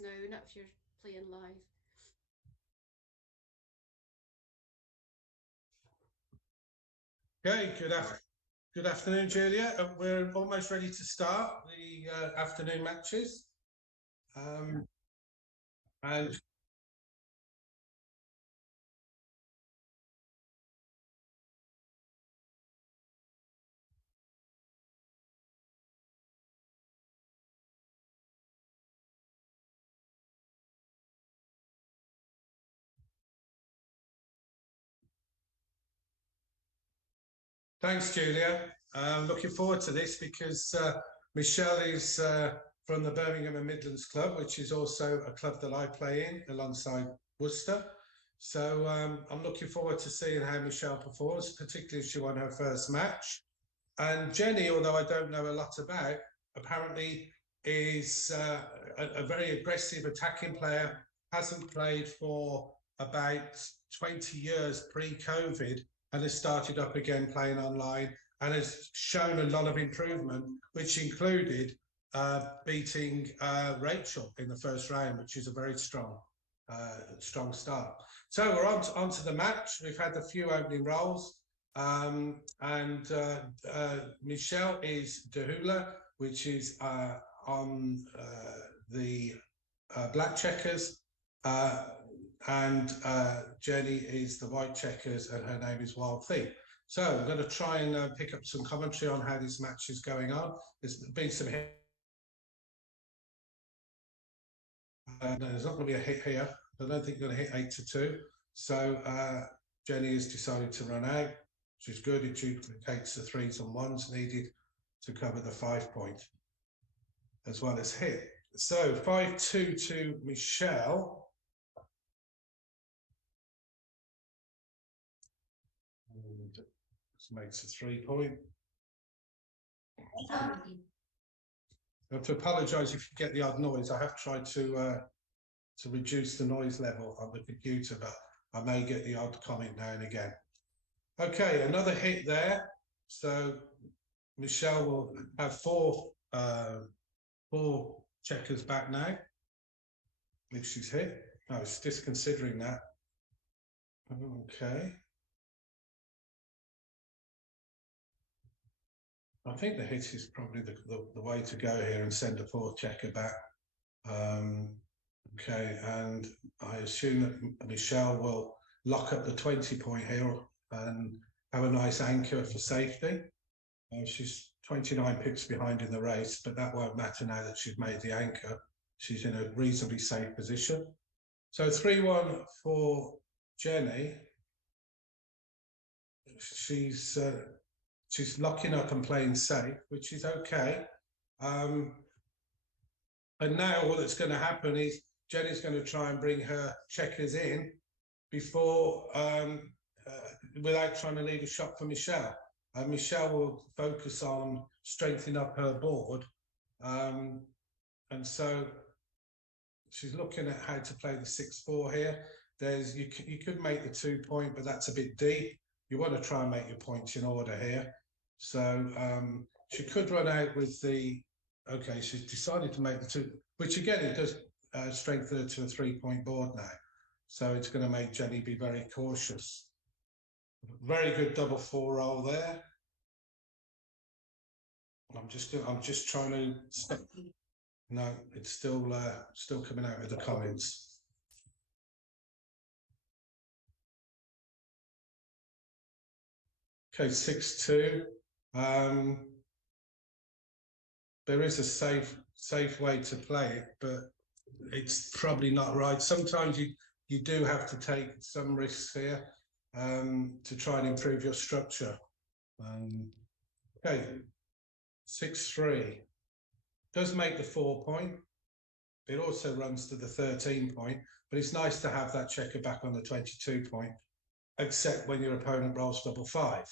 now, not if you're playing live. Okay, good afternoon, Julia. We're almost ready to start the afternoon matches. And thanks, Julia. Looking forward to this because Michelle is from the Birmingham and Midlands Club, which is also a club that I play in alongside Worcester. So I'm looking forward to seeing how Michelle performs, particularly if she won her first match. And Jenny, although I don't know a lot about, apparently is a very aggressive attacking player, hasn't played for about 20 years pre-COVID and has started up again playing online and has shown a lot of improvement, which included beating Rachel in the first round, which is a very strong start. So we're on to the match. We've had a few opening rolls. Michelle is Dahula, which is on the black checkers, and Jenny is the white checkers, and her name is Wild Thing. So I'm going to try and pick up some commentary on how this match is going on. There's been some hit. No, there's not going to be a hit here. I don't think you're going to hit 8-2. So Jenny has decided to run out, which is good. It duplicates the 3s and 1s needed to cover the 5 point, as well as hit. So 5-2 to Michelle. And this makes a 3 point. I have to apologise if you get the odd noise. I have tried to reduce the noise level on the computer, but I may get the odd comment now and again. Okay, another hit there. So Michelle will have four checkers back now. If she's hit. No, it's just considering that. Okay. I think the hit is probably the way to go here and send a 4 checker back. Okay, and I assume that Michelle will lock up the 20 point here and have a nice anchor for safety. She's 29 pips behind in the race, but that won't matter now that she's made the anchor. She's in a reasonably safe position. So 3-1 for Jenny. She's locking up and playing safe, which is okay. And now all that's going to happen is Jenny's going to try and bring her checkers in before, without trying to leave a shot for Michelle. Michelle will focus on strengthening up her board. And so she's looking at how to play the 6-4 here. You could make the 2 point, but that's a bit deep. You want to try and make your points in order here. So she could run out with the, okay, she's decided to make the 2, which again, it does strengthen her to a 3 point board now. So it's going to make Jenny be very cautious. Very good double 4 roll there. I'm just trying to stop. No, it's still coming out with the comments. Okay, 6-2. There is a safe way to play it, but it's probably not right. Sometimes you do have to take some risks here to try and improve your structure. Okay, 6-3 does make the 4 point. It also runs to the 13 point, but it's nice to have that checker back on the 22 point, except when your opponent rolls double 5,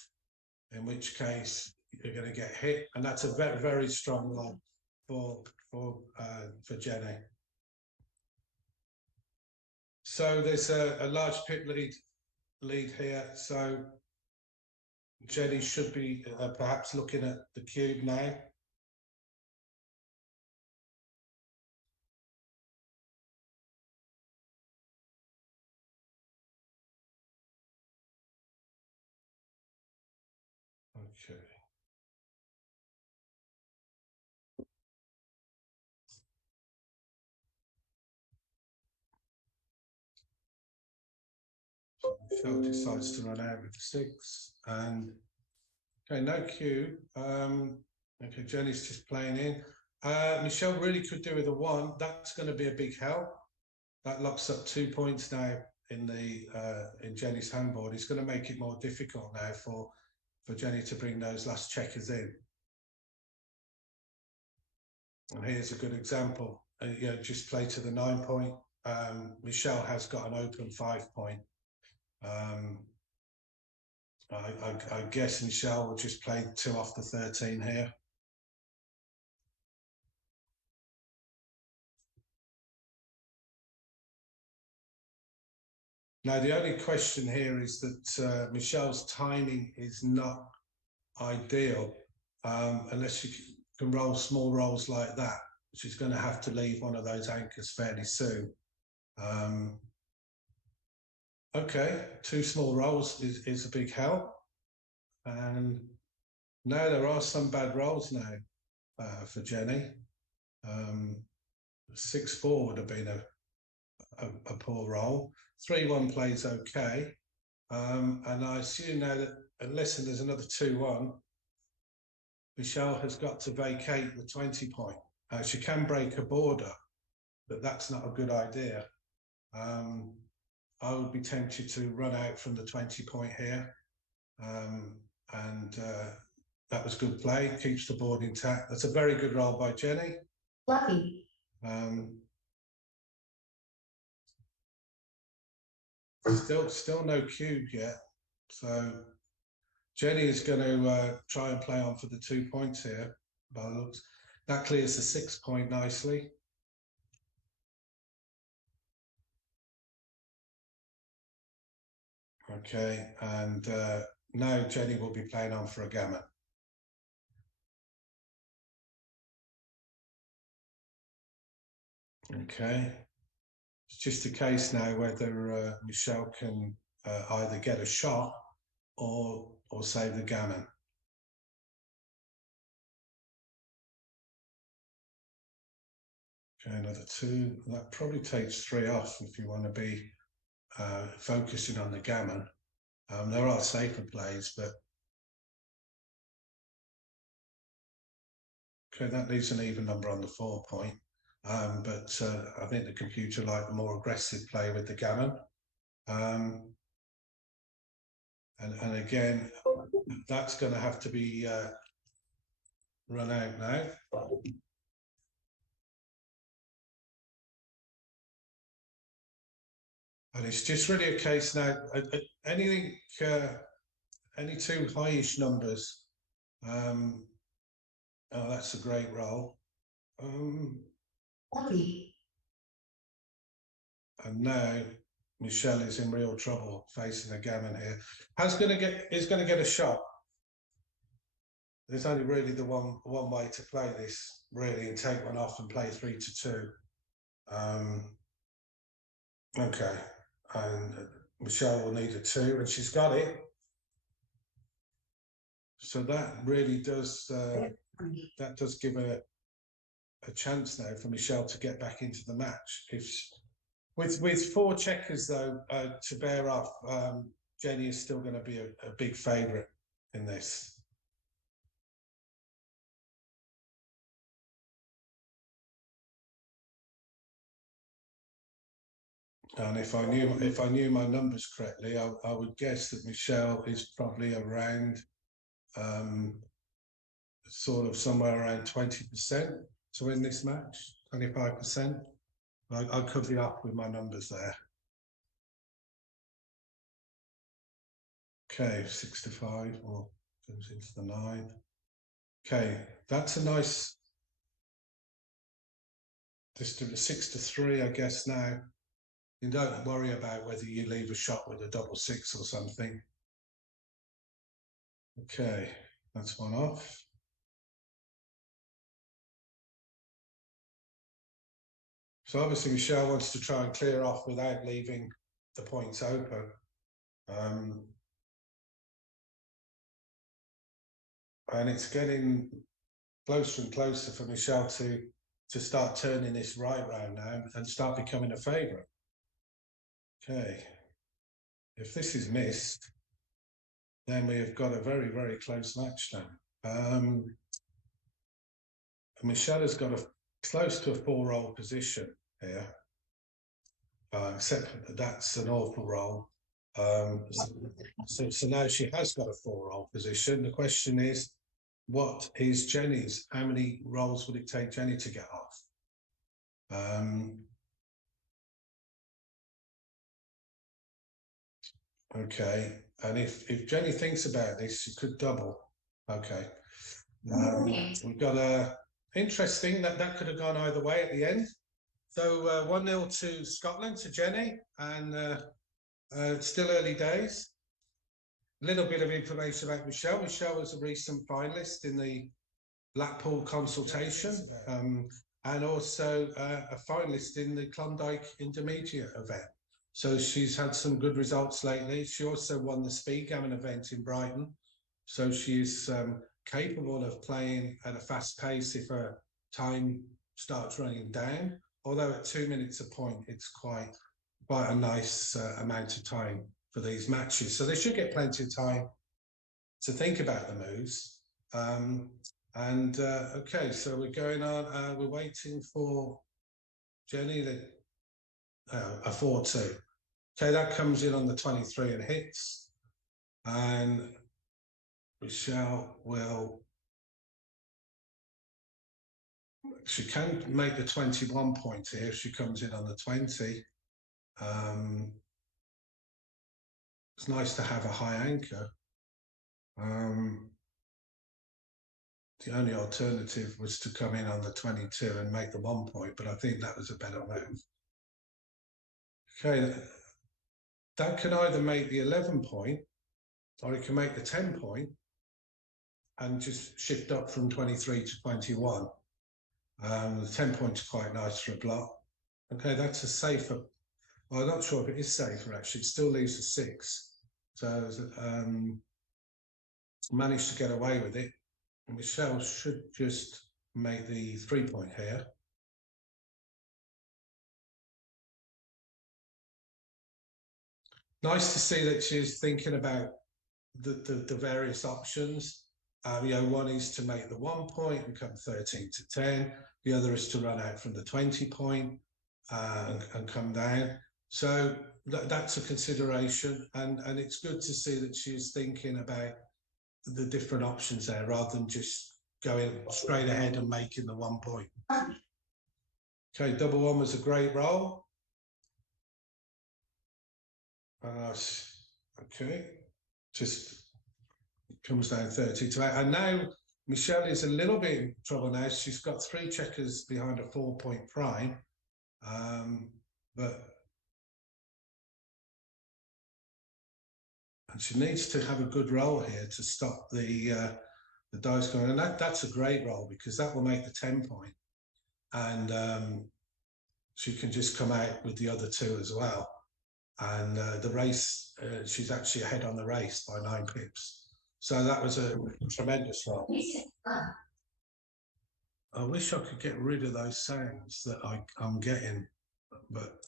in which case you're going to get hit, and that's a very, very strong line for Jenny. So there's a large pip lead here. So Jenny should be perhaps looking at the cube now. Michelle decides to run out with the 6, and okay, no cue. Okay, Jenny's just playing in. Michelle really could do with a 1. That's going to be a big help. That locks up 2 points now in the in Jenny's home board. It's going to make it more difficult now for Jenny to bring those last checkers in. And here's a good example. Just play to the 9 point. Michelle has got an open 5 point. I guess Michelle will just play 2 off the 13 here. Now, the only question here is that Michelle's timing is not ideal unless you can roll small rolls like that. She's going to have to leave one of those anchors fairly soon. Okay, 2 small rolls is a big help. And now there are some bad rolls now for Jenny. 6-4 would have been a poor roll. 3-1 plays okay. And I assume now that unless there's another 2-1, Michelle has got to vacate the 20 point. She can break a border, but that's not a good idea. I would be tempted to run out from the 20 point here. And that was good play, keeps the board intact. That's a very good roll by Jenny. Lucky. Still no cube yet. So Jenny is going to try and play on for the 2 points here. By the looks, that clears the 6 point nicely. Okay, and now Jenny will be playing on for a gammon. Okay, it's just a case now whether Michelle can either get a shot or save the gammon. Okay, another 2. That probably takes 3 off if you want to be focusing on the gammon. There are safer plays, but okay, that leaves an even number on the 4 point. But I think the computer liked the more aggressive play with the gammon. And again, that's going to have to be run out now. And it's just really a case now, anything, any 2 highish numbers. Oh, that's a great roll. Lucky. And now Michelle is in real trouble facing a gammon here. Is going to get a shot. There's only really the one way to play this, really, and take one off and play 3-2. Okay, and Michelle will need a 2, and she's got it. So that really does give a chance now for Michelle to get back into the match. With 4 checkers though to bear off, Jenny is still going to be a big favourite in this. And if I knew my numbers correctly, I would guess that Michelle is probably around sort of somewhere around 20% to win this match, 25%. I could be up with my numbers there. Okay, 6-5 or goes into the 9. Okay, that's a nice. Just do the 6-3, I guess now. You don't worry about whether you leave a shot with a double 6 or something. Okay, that's one off. So obviously Michelle wants to try and clear off without leaving the points open. And it's getting closer and closer for Michelle to start turning this right round now and start becoming a favourite. Okay, if this is missed, then we have got a very, very close match now. Michelle has got a close to a 4-roll position here, except that that's an awful roll. So now she has got a 4-roll position. The question is, what is Jenny's? How many rolls would it take Jenny to get off? Okay, and if Jenny thinks about this, she could double. Okay, we've got a interesting that could have gone either way at the end. So 1-0 to Scotland, to Jenny, and it's still early days. A little bit of information about Michelle. Michelle was a recent finalist in the Blackpool consultation, and also a finalist in the Klondike Intermediate event. So she's had some good results lately. She also won the Speed Gammon event in Brighton. So she's capable of playing at a fast pace if her time starts running down. Although at 2 minutes a point, it's quite a nice amount of time for these matches. So they should get plenty of time to think about the moves. Okay, so we're going on. We're waiting for Jenny to a 4-2. Okay, that comes in on the 23 and hits, and Michelle will. She can make the 21 point here if she comes in on the 20. It's nice to have a high anchor. The only alternative was to come in on the 22 and make the 1 point, but I think that was a better move. Okay, that can either make the 11 point or it can make the 10 point and just shift up from 23 to 21. The 10 points quite nice for a block. Okay, that's a safer. Well, I'm not sure if it is safer actually. It still leaves a 6. So managed to get away with it. Michelle should just make the 3 point here. Nice to see that she's thinking about the various options. One is to make the 1 point and come 13 to 10. The other is to run out from the 20 point and come down. So that's a consideration, and it's good to see that she's thinking about the different options there rather than just going straight ahead and making the 1 point. Okay, double 1 was a great roll. Okay, just comes down 30 to 8. And now Michelle is a little bit in trouble now. She's got 3 checkers behind a 4 point prime. And she needs to have a good roll here to stop the dice going. And that's a great roll because that will make the 10 point. And she can just come out with the other 2 as well. And the race, she's actually ahead on the race by 9 pips. So that was a tremendous roll. I wish I could get rid of those sounds that I'm getting, but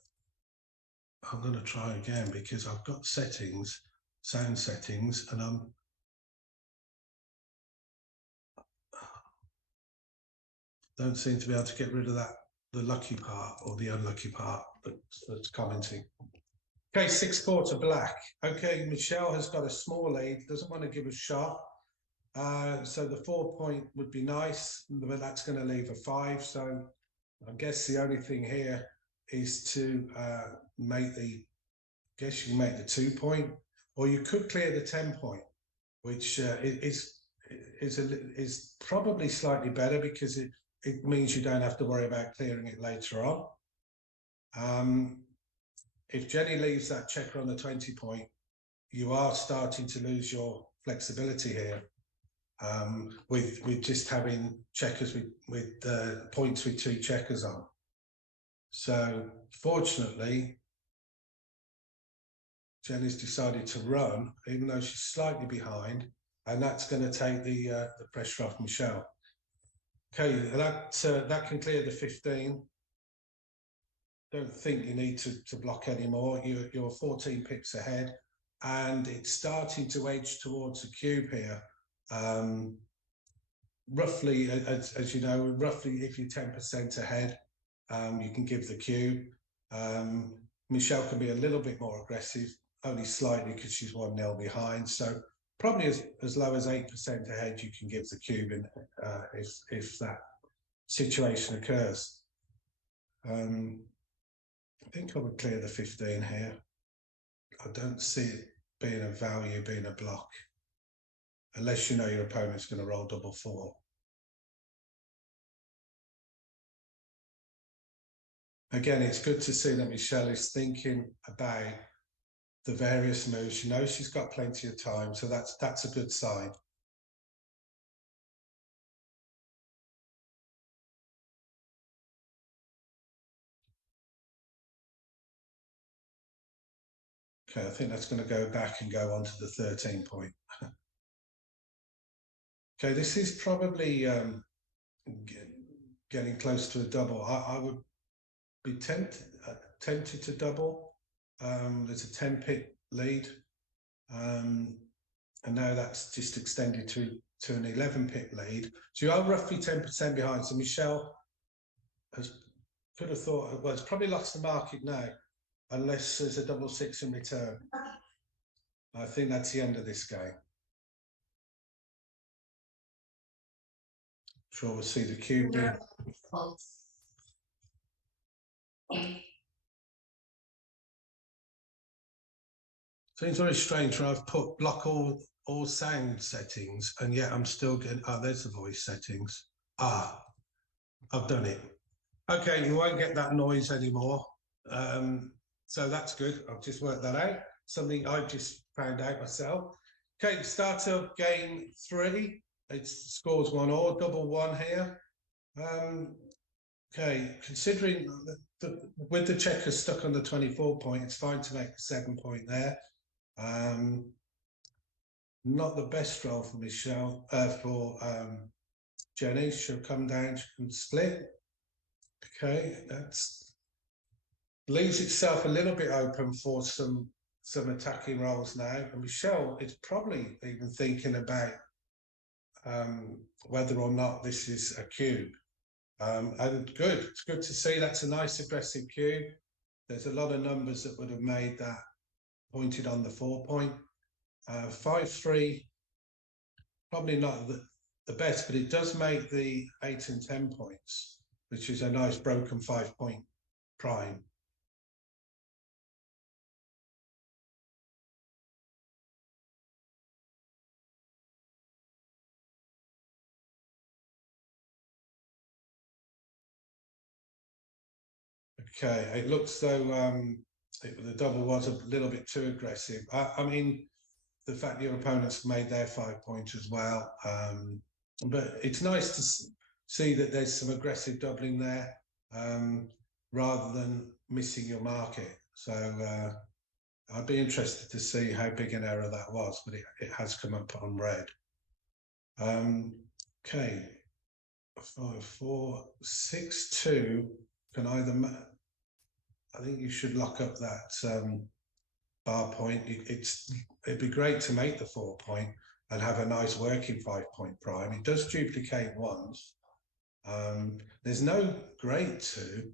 I'm going to try again because I've got settings, sound settings, and don't seem to be able to get rid of that, the lucky part or the unlucky part that's commenting. Okay, 6-4 to black. Okay, Michelle has got a small lead, doesn't want to give a shot. So the 4 point would be nice, but that's going to leave a 5. So I guess the only thing here is to make the, I guess you can make the 2 point, or you could clear the 10 point, which is probably slightly better because it means you don't have to worry about clearing it later on. If Jenny leaves that checker on the 20 point, you are starting to lose your flexibility here with just having checkers with points with 2 checkers on. So fortunately, Jenny's decided to run, even though she's slightly behind, and that's going to take the pressure off Michelle. Okay, that can clear the 15. Don't think you need to block anymore. You're 14 pips ahead. and it's starting to edge towards the cube here. Roughly, as you know, roughly if you're 10% ahead, you can give the cube. Michelle can be a little bit more aggressive, only slightly because she's 1-0 behind. So probably as low as 8% ahead, you can give the cube in, if that situation occurs. I think I would clear the 15 here. I don't see it being a value, being a block, unless you know your opponent's going to roll double 4. Again, it's good to see that Michelle is thinking about the various moves. She knows she's got plenty of time, so that's a good sign. Okay, I think that's going to go back and go on to the 13 point. Okay, this is probably getting close to a double. I would be tempted to double. There's a 10 pip lead, and now that's just extended to an 11 pip lead. So you are roughly 10% behind. So Michelle could have thought, well, it's probably lost the market now, unless there's a double 6 in return. I think that's the end of this game. Sure, we'll see the cube. Seems very strange when I've put block all sound settings, and yet I'm still getting, there's the voice settings. I've done it. Okay, you won't get that noise anymore. So that's good. I've just worked that out. Something I've just found out myself. Okay, start of game 3. It scores 1-1, double 1 here. Okay, considering with the checkers stuck on the 24 point, it's fine to make a 7 point there. Not the best roll for Michelle, for Jenny. She'll come down and split. Okay, that's leaves itself a little bit open for some attacking rolls now. And Michelle is probably even thinking about whether or not this is a cube. And good, it's good to see. That's a nice aggressive cube. There's a lot of numbers that would have made that pointed on the 4 point. 5-3, probably not the best, but it does make the 8 and 10 points, which is a nice broken 5 point prime. Okay, it looks though the double was a little bit too aggressive. I mean, the fact your opponents made their 5 point as well, but it's nice to see that there's some aggressive doubling there, rather than missing your market. So I'd be interested to see how big an error that was, but it has come up on red. Okay, 5-4, 6-2 can either. I think you should lock up that bar point. It'd be great to make the 4 point and have a nice working 5 point prime. It does duplicate ones. There's no great 2,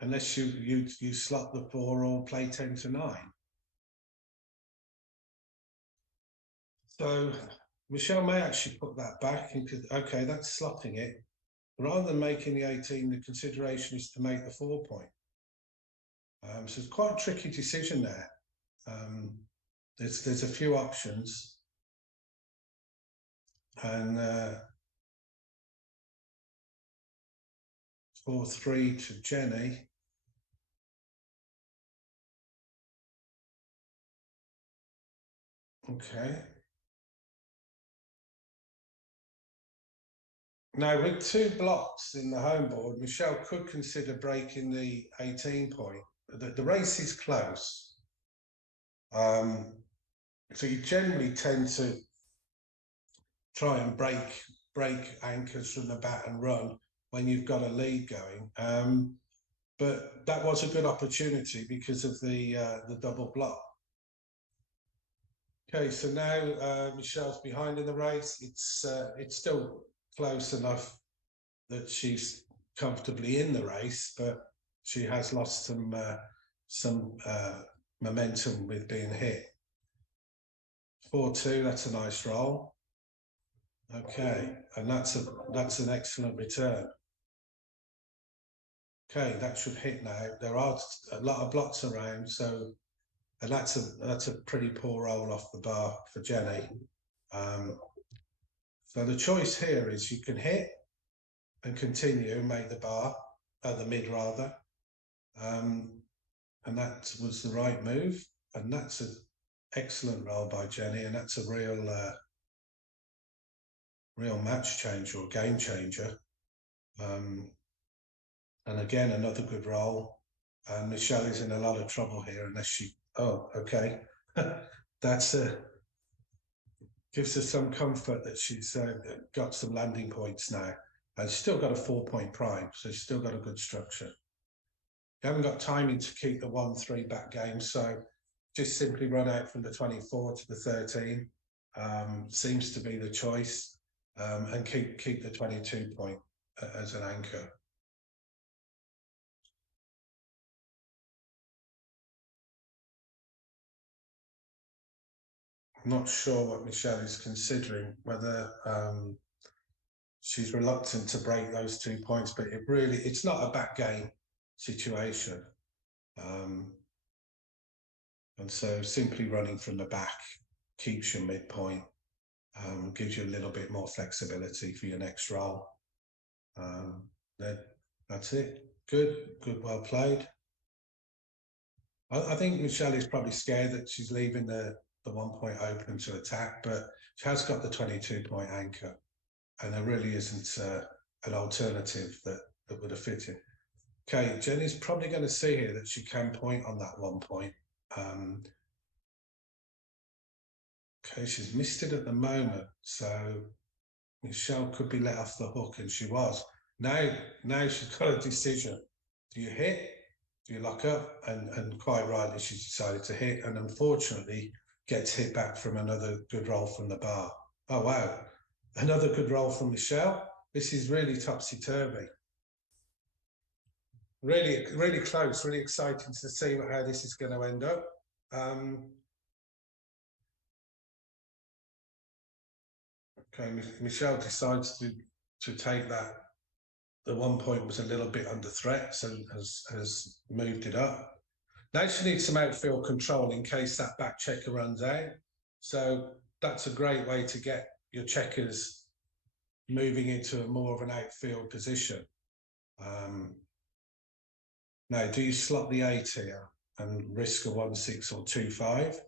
unless you slot the 4 or play 10 to 9. So Michelle may actually put that back and okay, that's slotting it. Rather than making the 18, the consideration is to make the 4 point. So it's quite a tricky decision there. There's a few options, and 4-3 to Jenny. Okay. Now, with 2 blocks in the home board, Michelle could consider breaking the 18 point. The race is close. So you generally tend to try and break anchors from the bat and run when you've got a lead going. but that was a good opportunity because of the double block. Okay, so now Michelle's behind in the race. It's still close enough that she's comfortably in the race, but she has lost some momentum with being hit. 4-2, that's a nice roll. Okay, and that's an excellent return. Okay, that should hit now. There are a lot of blocks around, so and that's a pretty poor roll off the bar for Jenny. So the choice here is you can hit and continue and make the bar, the mid rather, and that was the right move, and that's an excellent roll by Jenny, and that's a real match changer or game changer. And again, another good roll. And Michelle is in a lot of trouble here unless she. Oh, okay. That's gives her some comfort that she's got some landing points now, and she's still got a 4-point prime, so she's still got a good structure. You haven't got timing to keep the 1-3 back game, so just simply run out from the 24 to the 13. Seems to be the choice, and keep the 22 point as an anchor. I'm not sure what Michelle is considering, whether she's reluctant to break those 2 points, but it's not a back game situation. And so simply running from the back keeps your midpoint, gives you a little bit more flexibility for your next roll. Then that's it. Good, well played. I think Michelle is probably scared that she's leaving the 1 point open to attack, but she has got the 22 point anchor, and there really isn't an alternative that would have fitted. Okay, Jenny's probably going to see here that she can point on that 1 point. Okay, she's missed it at the moment, so Michelle could be let off the hook, and she was. Now she's got a decision. Do you hit? Do you lock up? And quite rightly, she's decided to hit, and unfortunately gets hit back from another good roll from the bar. Oh, wow. Another good roll from Michelle. This is really topsy-turvy. Really, really close, really exciting to see how this is going to end up. Okay, Michelle decides to take that. The 1 point was a little bit under threat, so has moved it up. Now she needs some outfield control in case that back checker runs out. So that's a great way to get your checkers moving into a more of an outfield position. Now, do you slot the 8 here and risk a 1-6 or 2-5?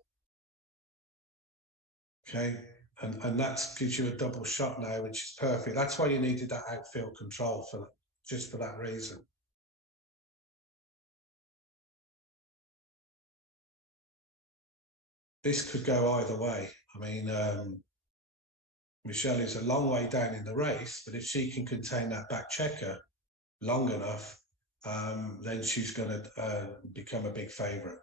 Okay, and that gives you a double shot now, which is perfect. That's why you needed that outfield control, just for that reason. This could go either way. I mean, Michelle is a long way down in the race, but if she can contain that back checker long enough, then she's going to become a big favourite.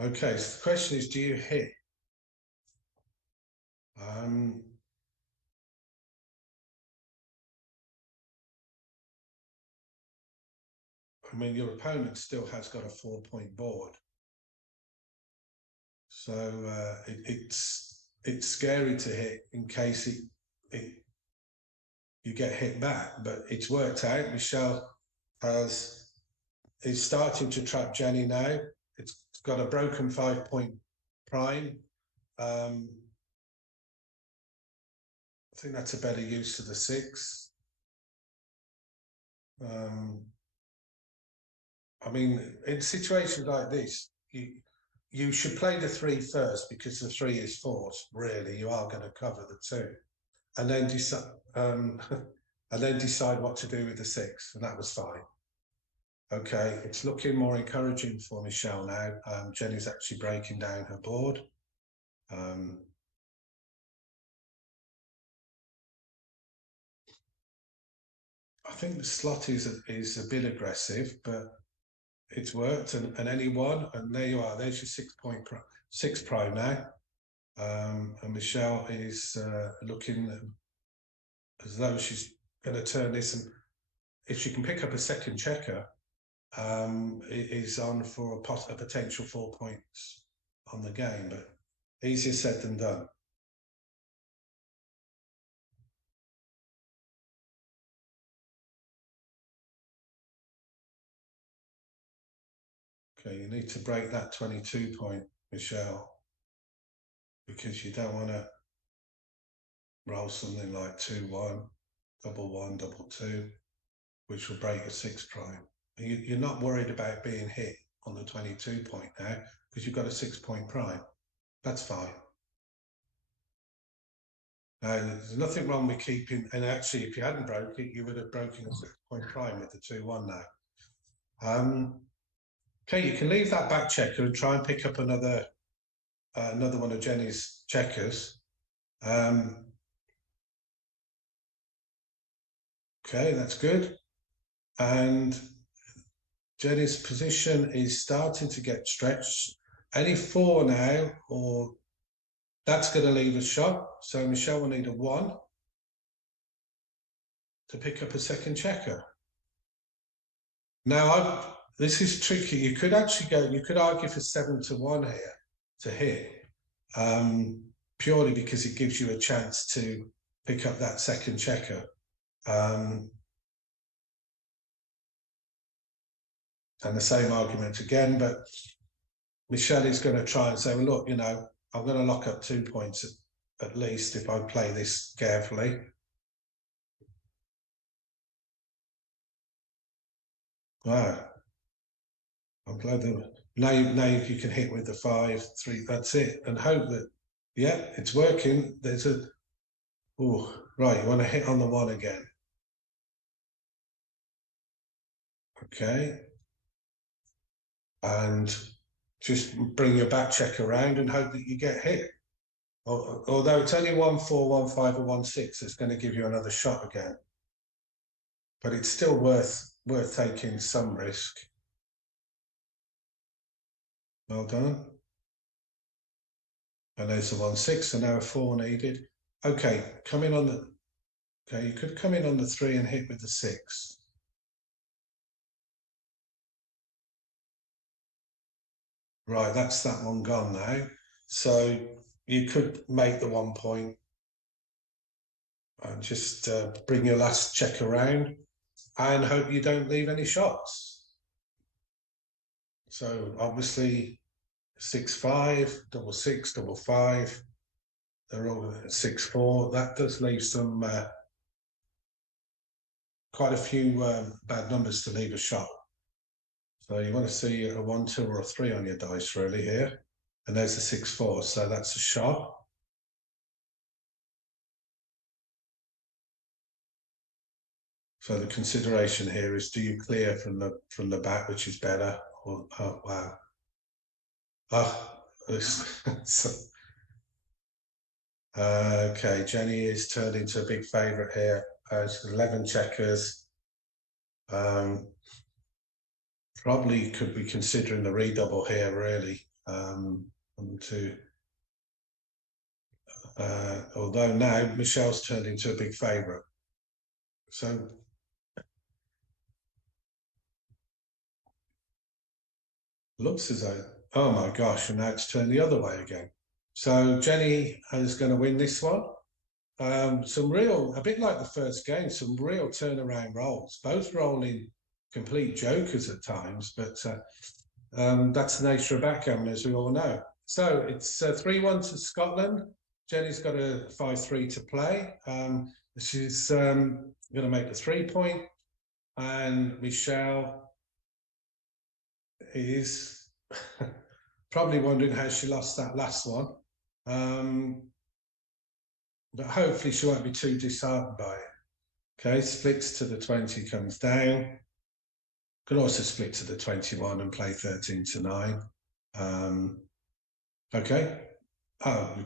Okay, so the question is, do you hit? I mean, your opponent still has got a 4-point board, so it's scary to hit in case you get hit back. But it's worked out. Michelle is starting to trap Jenny now. It's got a broken 5-point prime. I think that's a better use of the 6. I mean, in situations like this, you should play the 3 first, because the 3 is forced. Really, you are going to cover the 2, and then decide what to do with the 6, and that was fine. Okay, it's looking more encouraging for Michelle now. Jenny's actually breaking down her board. I think the slot is a bit aggressive, but it's worked, and any one, and there you are. There's your 6 point six pro now, and Michelle is looking as though she's going to turn this, and if she can pick up a second checker, it is on for a potential 4 points on the game, but easier said than done. Okay, you need to break that 22 point, Michelle, because you don't want to roll something like 2-1, double 2, which will break a 6 prime. You're not worried about being hit on the 22 point now because you've got a 6 point prime. That's fine. Now, there's nothing wrong with keeping, and actually, if you hadn't broke it, you would have broken a 6 point prime with the 2-1 now. Okay, you can leave that back checker and try and pick up another one of Jenny's checkers. Okay, that's good. And Jenny's position is starting to get stretched. Any 4 now, or that's going to leave a shot. So Michelle will need a 1 to pick up a second checker. Now, this is tricky. You could actually you could argue for 7-1 here to hit, purely because it gives you a chance to pick up that second checker. And the same argument again, but Michelle is going to try and say, well, look, I'm going to lock up 2 points at least if I play this carefully. Wow. I'm glad that now you can hit with the 5-3. That's it, and hope that it's working. There's a right. You want to hit on the 1 again. Okay, and just bring your back check around and hope that you get hit. Although it's only 1-4, 1-5, or 1-6, it's going to give you another shot again. But it's still worth taking some risk. Well done. And there's the 1-6, and now a 4 needed. Okay, come in on the. Okay, you could come in on the 3 and hit with the 6. Right, that's that one gone now. So you could make the 1 point and just bring your last check around and hope you don't leave any shots. So obviously 6-5, 6-6, 5-5. They're all 6-4. That does leave some quite a few bad numbers to leave a shot. So you want to see a 1, 2, or a 3 on your dice really here. And there's a 6-4, so that's a shot. So the consideration here is: do you clear from the back, which is better? Or, oh wow! Okay, Jenny is turned into a big favourite here. She's 11 checkers. Probably could be considering the redouble here, really. Although now Michelle's turned into a big favourite. So looks as though, oh my gosh, and now it's turned the other way again. So Jenny is going to win this one. A bit like the first game, some real turnaround rolls, both rolling complete jokers at times, but that's the nature of backgammon, as we all know. So it's 3-1 to Scotland. Jenny's got a 5-3 to play. She's going to make the 3 point, and Michelle is probably wondering how she lost that last one. But hopefully she won't be too disheartened by it. Okay, splits to the 20, comes down. Could also split to the 21 and play 13 to 9. Okay. Oh,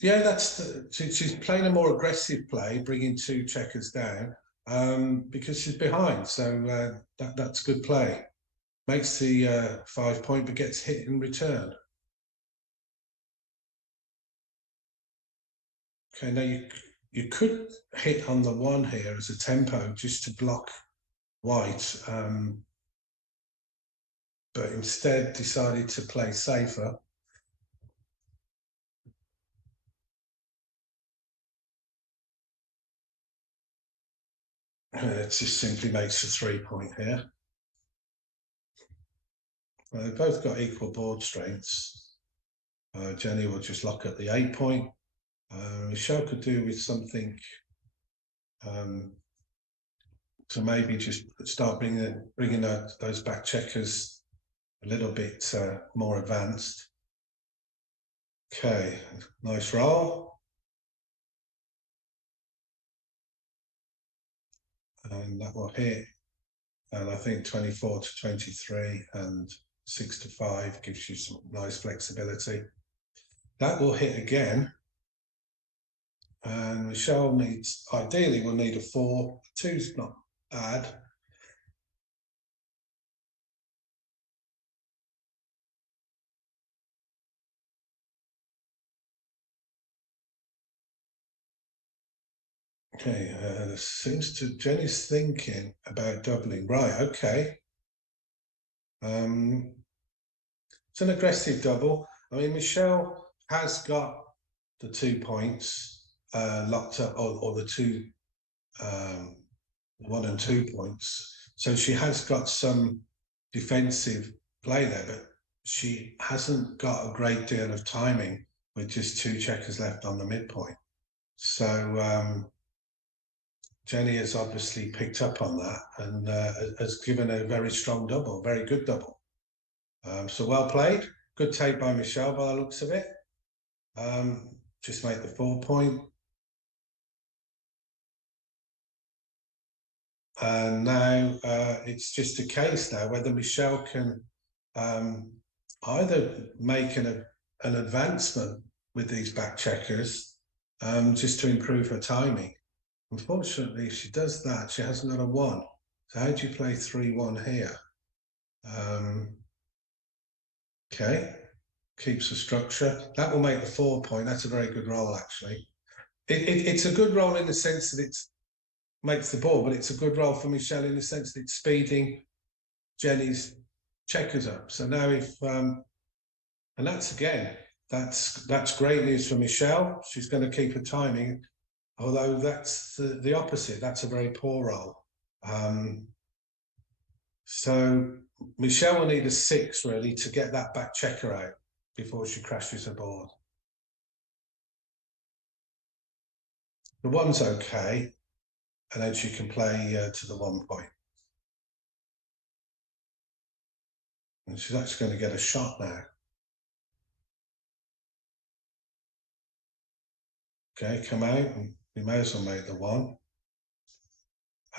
yeah, she's playing a more aggressive play, bringing 2 checkers down because she's behind. So that's good play. Makes the 5 point, but gets hit in return. Okay, now you could hit on the 1 here as a tempo just to block white, but instead decided to play safer. It just simply makes a 3 point here. They've both got equal board strengths. Jenny will just lock at the 8 point. Michelle could do with something to maybe just start bringing those back checkers a little bit more advanced. Okay, nice roll. And that will hit. And I think 24 to 23 and 6 to 5 gives you some nice flexibility. That will hit again. And Michelle ideally will need a 4. 2's not bad. Okay, Jenny's thinking about doubling. Right, okay. It's an aggressive double. I mean, Michelle has got the 2 points locked up, or the 2 1 and 2 points. So she has got some defensive play there, but she hasn't got a great deal of timing with just 2 checkers left on the midpoint. So Jenny has obviously picked up on that and has given a very strong double, very good double. So well played. Good take by Michelle by the looks of it. Just make the 4 point. And now it's just a case now whether Michelle can either make an advancement with these back checkers just to improve her timing. Unfortunately, if she does that, she hasn't got a 1. So how do you play 3-1 here? Okay, keeps the structure. That will make the 4 point. That's a very good roll, actually. It's a good roll in the sense that it makes the ball, but it's a good roll for Michelle in the sense that it's speeding Jenny's checkers up. So now and that's again, that's great news for Michelle. She's going to keep her timing, although that's the opposite. That's a very poor roll. So Michelle will need a 6 really to get that back checker out before she crashes her board. The 1's okay, and then she can play to the 1 point. And she's actually going to get a shot now. Okay, come out, and we may as well make the 1.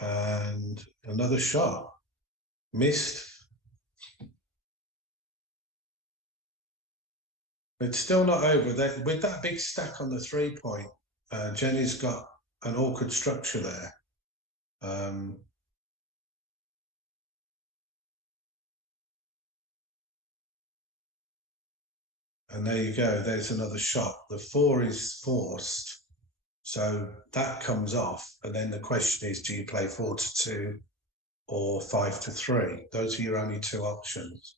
And another shot. Missed. It's still not over. With that big stack on the 3 point, Jenny's got an awkward structure there. And there you go. There's another shot. The 4 is forced. So that comes off. And then the question is, do you play 4 to 2 or 5 to 3? Those are your only 2 options.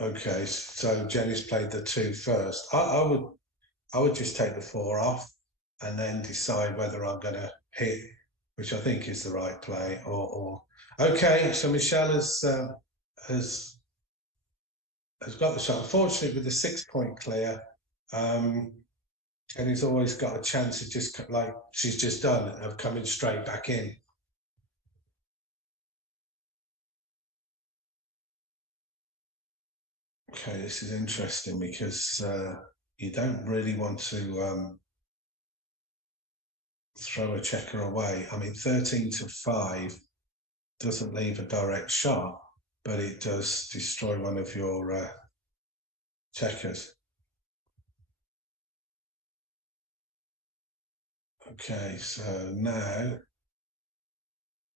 Okay, so Jenny's played the 2 first. I would just take the 4 off and then decide whether I'm going to hit, which I think is the right play. Or okay, so Michelle has got the shot. Unfortunately, with the 6 point clear, and he's always got a chance of just like she's just done of coming straight back in. Okay, this is interesting because you don't really want to throw a checker away. I mean, 13 to 5 doesn't leave a direct shot, but it does destroy one of your checkers. Okay, so now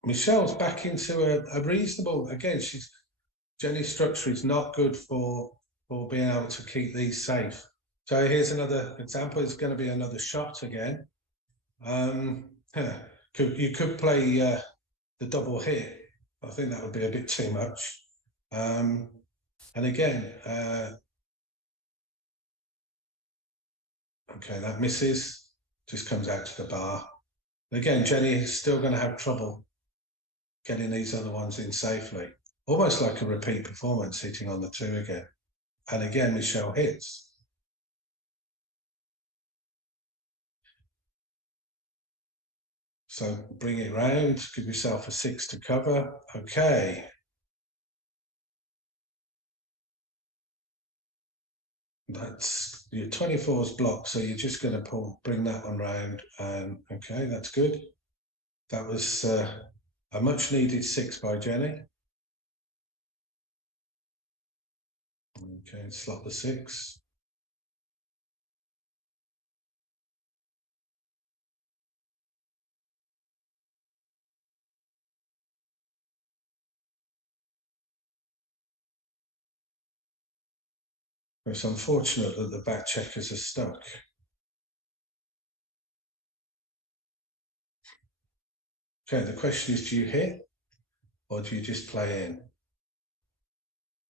Michelle's back into a reasonable. Again, Jenny's structure is not good for being able to keep these safe. So here's another example. It's going to be another shot again. You could play the double hit. I think that would be a bit too much. And again, okay, that misses. Just comes out to the bar. And again, Jenny is still going to have trouble getting these other ones in safely. Almost like a repeat performance, hitting on the 2 again. And again, Michelle hits. So bring it round, give yourself a 6 to cover. Okay. That's your 24's blocked, so you're just going to bring that one round. And okay, that's good. That was a much needed 6 by Jenny. Okay, slot the 6. It's unfortunate that the back checkers are stuck. Okay, the question is, do you hit or do you just play in?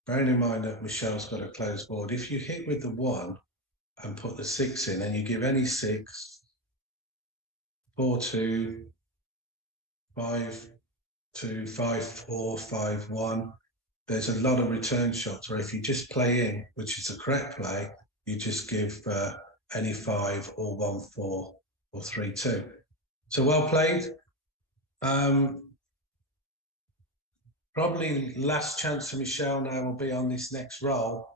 Bearing in mind that Michelle's got a closed board, if you hit with the 1 and put the 6 in and you give any 6, 4, 2, 5, 2, 5, 4, 5, 1, there's a lot of return shots. Or if you just play in, which is the correct play, you just give any 5 or 1, 4 or 3, 2. So well played. Probably last chance for Michelle now will be on this next roll.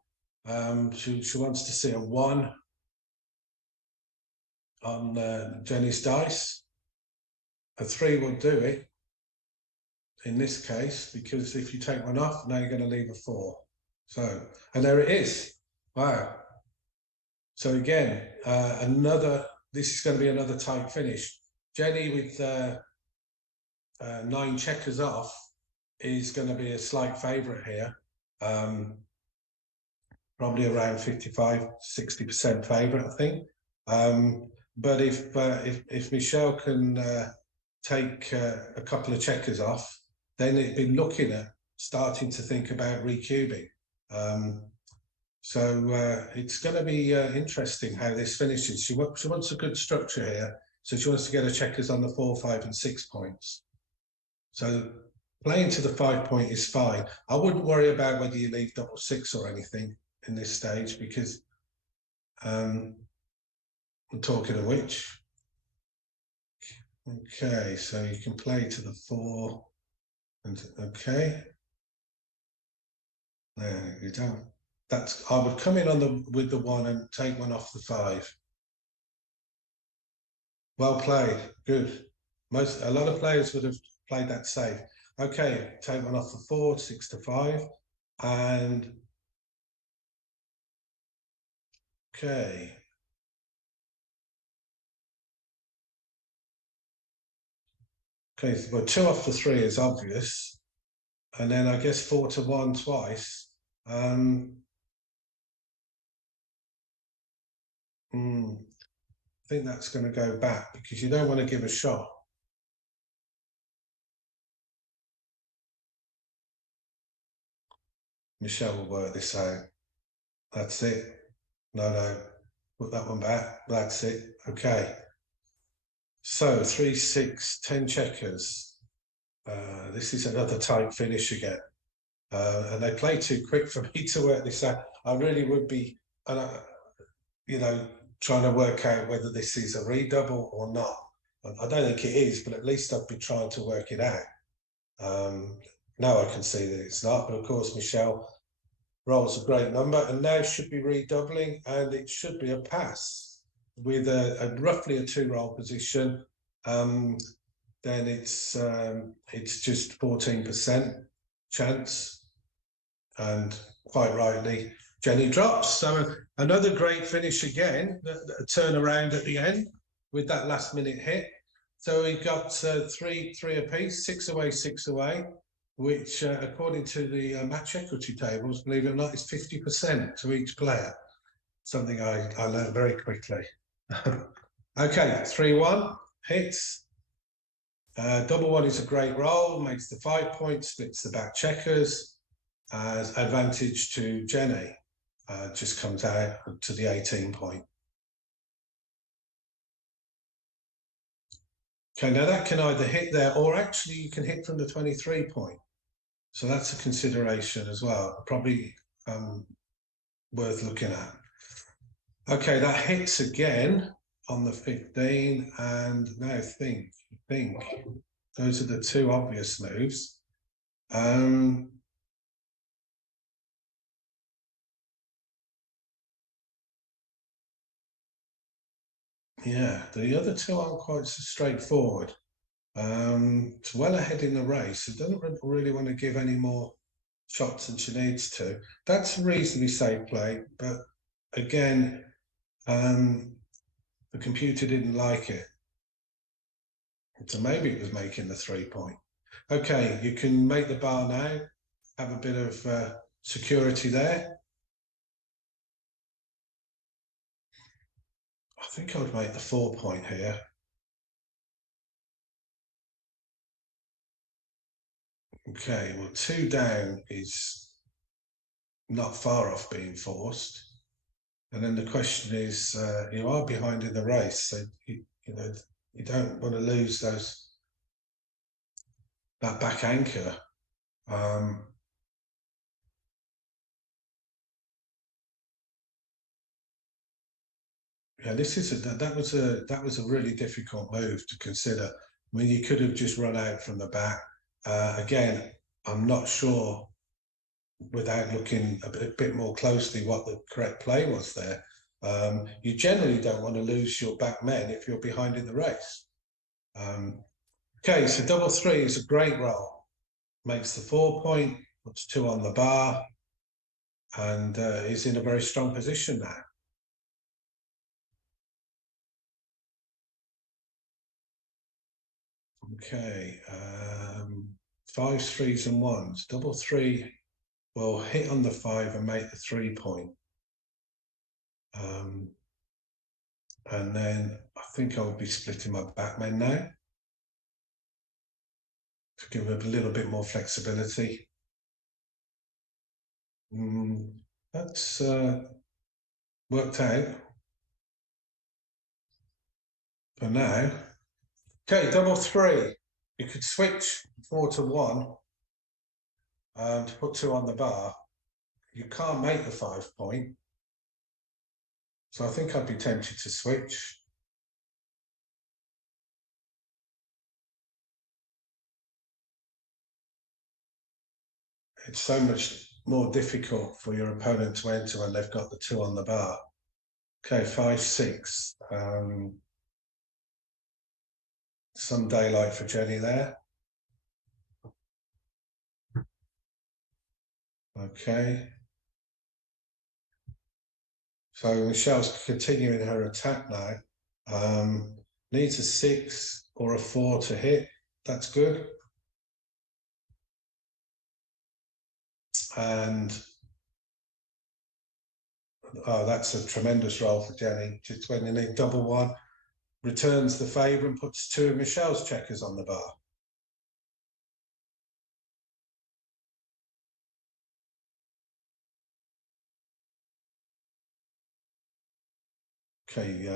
She wants to see a 1 on Jenny's dice. A 3 will do it in this case, because if you take one off, now you're going to leave a 4. So, and there it is. Wow. So again, this is going to be another tight finish. Jenny with 9 checkers off is going to be a slight favourite here. Probably around 55–60% favourite, I think. But if Michelle can take a couple of checkers off, then it'd be looking at starting to think about recubing. So it's going to be interesting how this finishes. She wants a good structure here, so she wants to get her checkers on the 4, 5, and 6 points. So playing to the 5 point is fine. I wouldn't worry about whether you leave double 6 or anything in this stage, because I'm talking of which. Okay, so you can play to the 4, and okay. There you don't. I would come in with the 1 and take one off the 5. Well played, good. A lot of players would have played that safe. Okay, take one off the 4, 6 to 5, and okay. Okay, well, 2 off the 3 is obvious, and then I guess 4 to 1 twice. I think that's going to go back because you don't want to give a shot. Michelle will work this out. That's it. No, put that one back. That's it. Okay. So 3, 6, 10 checkers. This is another tight finish again. And they play too quick for me to work this out. I really would be, trying to work out whether this is a redouble or not. I don't think it is, but at least I'd be trying to work it out. Now I can see that it's not, but of course Michelle rolls a great number, and now should be redoubling, and it should be a pass with a roughly a 2-roll position. Then it's just 14% chance, and quite rightly Jenny drops. So another great finish again, a turnaround at the end with that last minute hit. So we got three apiece, 6 away, 6 away, which according to the match equity tables, believe it or not, is 50% to each player. Something I learned very quickly. Okay, 3-1 hits. Double one is a great roll, makes the 5 points, splits the back checkers. As advantage to Jenny, just comes out to the 18 point. Okay, now that can either hit there, or actually you can hit from the 23 point. So that's a consideration as well, probably worth looking at. Okay, that hits again on the 15, and now think those are the two obvious moves. Yeah, the other two aren't quite so straightforward. It's well ahead in the race. It doesn't really want to give any more shots than she needs to. That's a reasonably safe play, but again, the computer didn't like it. So maybe it was making the 3 point. Okay, you can make the bar now, have a bit of security there. I think I would make the 4 point here. Okay, well, 2 down is not far off being forced. And then the question is, you are behind in the race, so you don't want to lose that back anchor. Yeah, that was a really difficult move to consider. I mean, you could have just run out from the back. Again, I'm not sure, without looking a bit more closely, what the correct play was there. You generally don't want to lose your back men if you're behind in the race. Okay, so double 3 is a great roll. Makes the 4 point, puts 2 on the bar, and is in a very strong position now. Okay, 5s, 3s, and 1s. Double 3 will hit on the 5 and make the 3 point. And then I think I'll be splitting my backmen now to give it a little bit more flexibility. That's worked out for now. Okay, double 3. You could switch 4 to 1 to put 2 on the bar. You can't make the 5 point. So I think I'd be tempted to switch. It's so much more difficult for your opponent to enter when they've got the 2 on the bar. Okay, 5, 6. Some daylight for Jenny there. Okay. So Michelle's continuing her attack now. Needs a 6 or a 4 to hit. That's good. And oh, that's a tremendous roll for Jenny. Just when you need double 1, returns the favour and puts 2 of Michelle's checkers on the bar. Okay,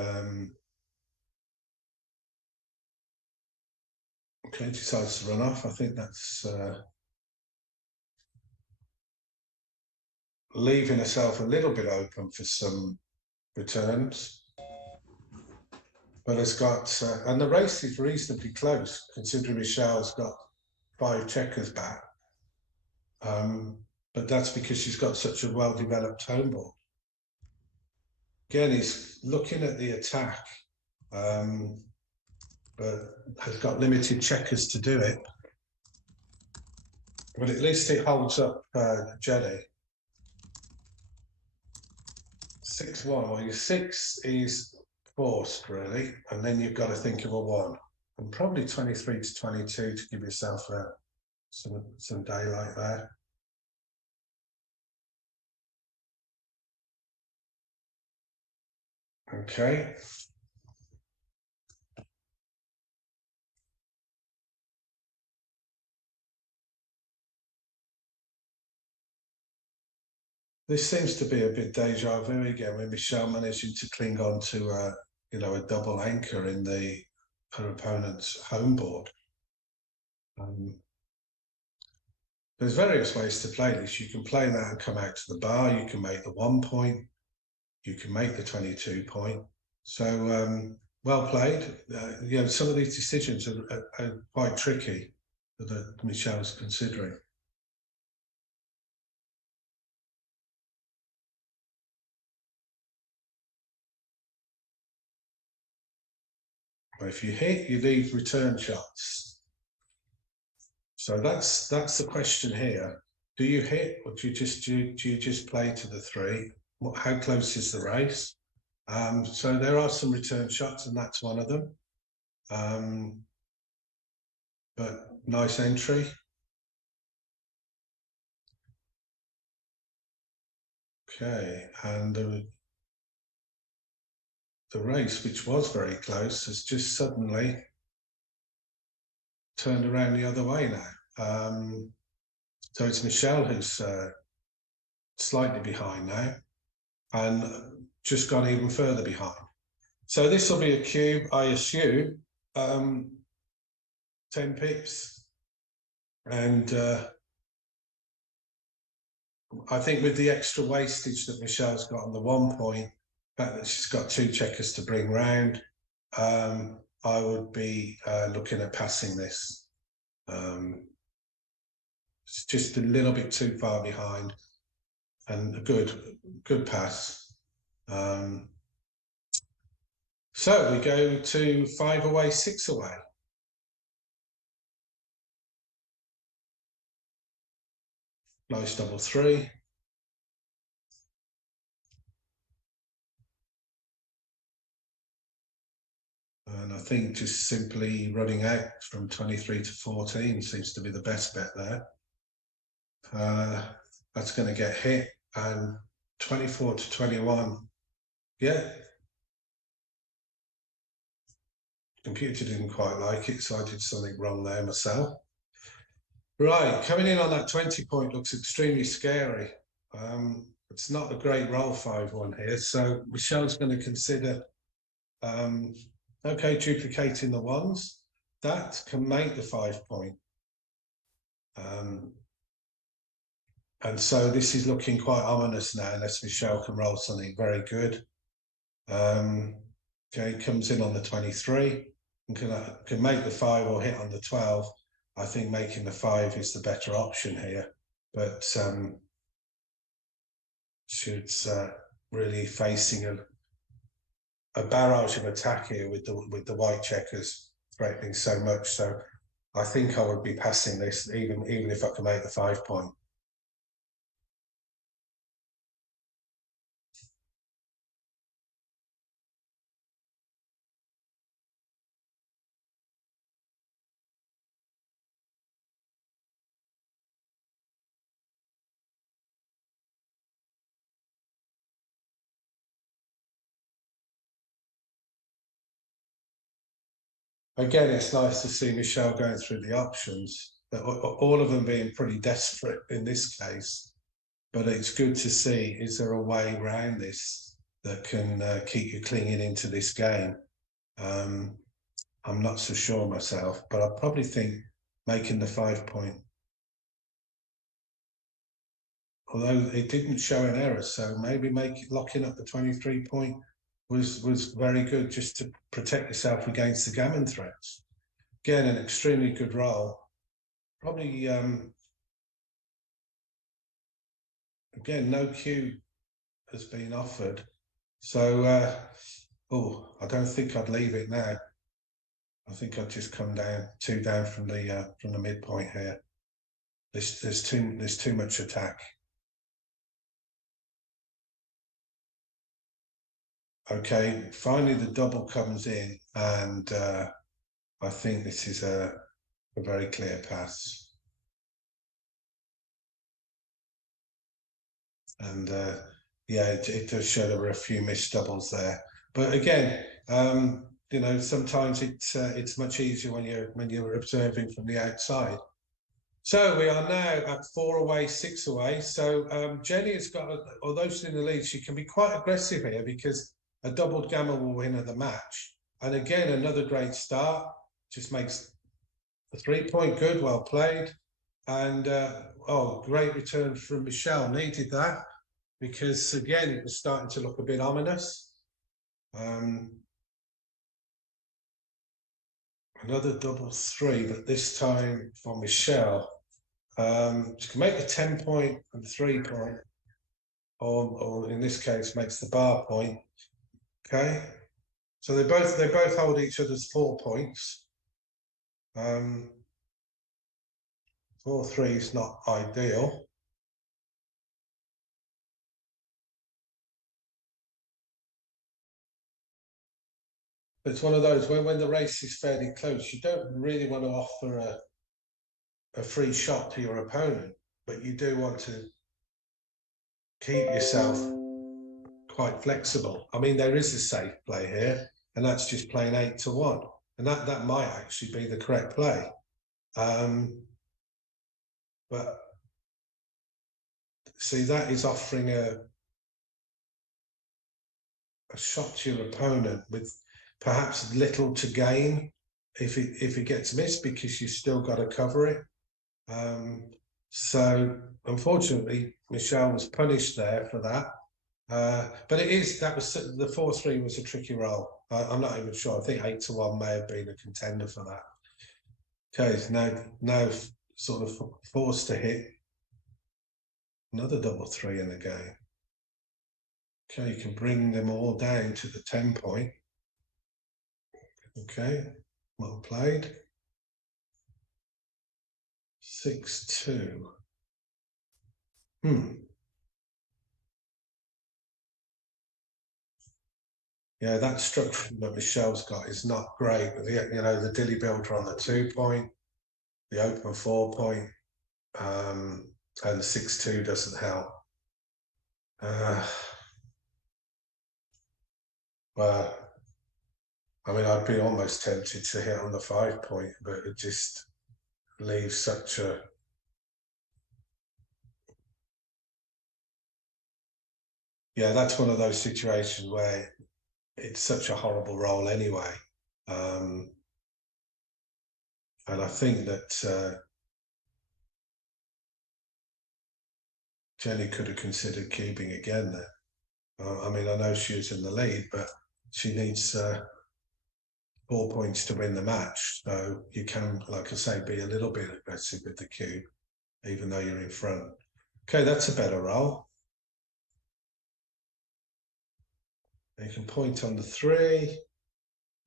okay, decides to run off. I think that's leaving herself a little bit open for some returns. But it's got, and the race is reasonably close, considering Michelle's got 5 checkers back. but that's because she's got such a well-developed home board. Again, he's looking at the attack, but has got limited checkers to do it. But at least it holds up Jenny. 6-1. Well, your 6 is forced, really, and then you've got to think of a 1. And probably 23 to 22 to give yourself some daylight there. Okay. This seems to be a bit deja vu again, with Michelle managing to cling on to a double anchor in her opponent's home board. There's various ways to play this. You can play that and come out to the bar. You can make the 1 point. You can make the 22 point. So well played. Some of these decisions are quite tricky that Michelle's considering. But if you hit, you leave return shots. So that's the question here. Do you hit, or do you just play to the 3? How close is the race? So there are some return shots, and that's one of them. But nice entry. Okay, and the race, which was very close, has just suddenly turned around the other way now. So it's Michelle who's slightly behind now, and just gone even further behind. So this will be a cube, I assume, 10 pips. And I think with the extra wastage that Michelle's got on the 1 point, the fact that she's got 2 checkers to bring round, I would be looking at passing this. It's just a little bit too far behind, and a good pass. So we go to 5 away, 6 away. Nice double 3. And I think just simply running out from 23 to 14 seems to be the best bet there. That's going to get hit, and 24 to 21. Yeah. Computer didn't quite like it, so I did something wrong there myself. Right, coming in on that 20 point looks extremely scary. It's not a great roll 5-1 here, so Michelle's going to consider okay, duplicating the 1s. That can make the 5 point. And so this is looking quite ominous now, unless Michelle can roll something very good. Okay, comes in on the 23 and can make the 5 or hit on the 12. I think making the 5 is the better option here, but she's really facing a barrage of attack here with the white checkers threatening so much. So I think I would be passing this, even if I can make the 5 point. Again, it's nice to see Michelle going through the options, all of them being pretty desperate in this case. But it's good to see, is there a way around this that can keep you clinging into this game? I'm not so sure myself, but I probably think making the 5 point, although it didn't show an error, so maybe locking up the 23 point was very good, just to protect yourself against the gammon threats. Again, an extremely good roll. Probably again, no cue has been offered. So, I don't think I'd leave it now. I think I'd just come down 2 down from the midpoint here. There's too much attack. Okay, finally the double comes in, and I think this is a very clear pass. And yeah, it does show there were a few missed doubles there. But again, sometimes it's much easier when you're observing from the outside. So we are now at 4 away, 6 away. So Jenny has got, although she's in the lead, she can be quite aggressive here because a doubled gamma will win her the match. And again, another great start. Just makes the 3-point good, well played. And great return from Michelle. Needed that because again, it was starting to look a bit ominous. Another double 3, but this time for Michelle. She can make the 10-point and 3-point, or in this case, makes the bar point. Okay, so they both hold each other's 4 points. 4-3 is not ideal. But it's one of those when the race is fairly close, you don't really want to offer a free shot to your opponent, but you do want to keep yourself quite flexible. I mean, there is a safe play here, and that's just playing 8-1, and that might actually be the correct play. But see, that is offering a shot to your opponent with perhaps little to gain if it gets missed, because you've still got to cover it. So unfortunately, Michelle was punished there for that. But that was the 4-3 was a tricky roll. I'm not even sure. I think 8-1 may have been a contender for that. Okay, so now sort of forced to hit another double 3 in the game. Okay, you can bring them all down to the 10-point. Okay, well played. 6-2. Yeah, that structure that Michelle's got is not great. The dilly builder on the 2-point, the open 4-point, and the 6-2 doesn't help. Well, I mean, I'd be almost tempted to hit on the 5-point, but it just leaves such a that's one of those situations where it's such a horrible roll anyway. And I think that Jenny could have considered keeping again there. I mean, I know she was in the lead, but she needs 4 points to win the match. So you can, like I say, be a little bit aggressive with the cube, even though you're in front. Okay, that's a better roll. You can point on the 3. You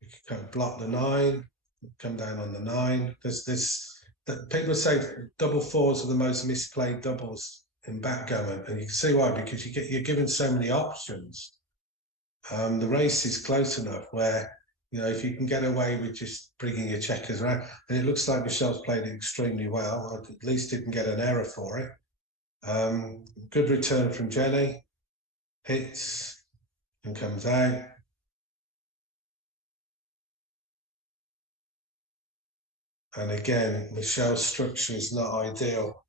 can kind of block the 9, come down on the 9. That people say double 4s are the most misplayed doubles in backgammon, and you can see why, because you're given so many options. The race is close enough where if you can get away with just bringing your checkers around, and it looks like Michelle's played it extremely well. At least didn't get an error for it. Good return from Jenny, hits and comes out. And again, Michelle's structure is not ideal.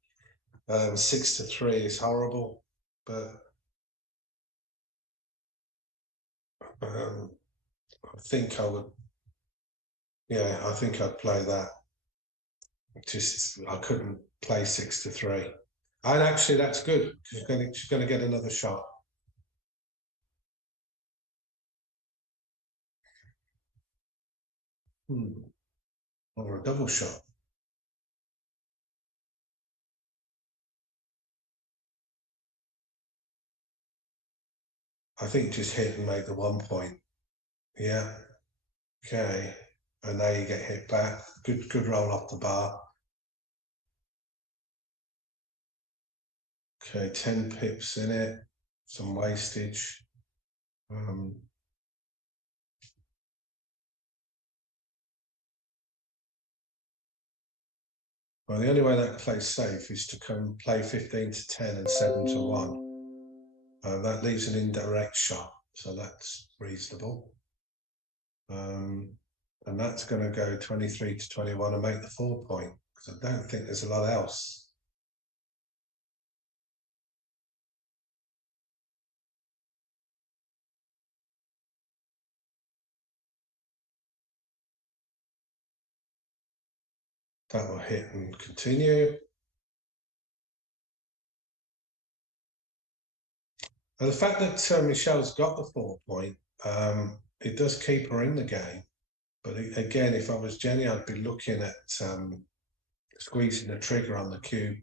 6-3 is horrible, but I think I would. Yeah, I think I'd play that. Just I couldn't play 6-3, and actually that's good. She's going to get another shot. Or a double shot. I think just hit and make the 1 point. Yeah. Okay. And now you get hit back. Good roll off the bar. Okay, 10 pips in it. Some wastage. Well, the only way that plays safe is to come play 15 to 10 and 7 to 1. That leaves an indirect shot, so that's reasonable. And that's going to go 23 to 21 and make the 4 point, because I don't think there's a lot else. That will hit and continue. And the fact that Michelle's got the 4 point, it does keep her in the game. But again, if I was Jenny, I'd be looking at squeezing the trigger on the cube.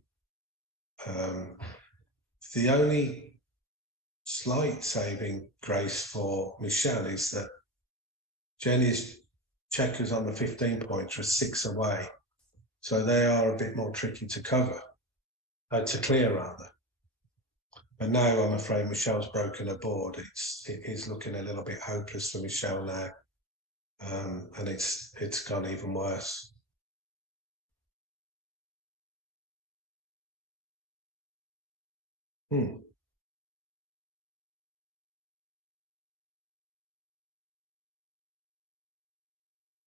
The only slight saving grace for Michelle is that Jenny's checkers on the 15 points are 6 away. So they are a bit more tricky to cover, to clear rather. But now I'm afraid Michelle's broken her board. It is looking a little bit hopeless for Michelle now. And it's gone even worse.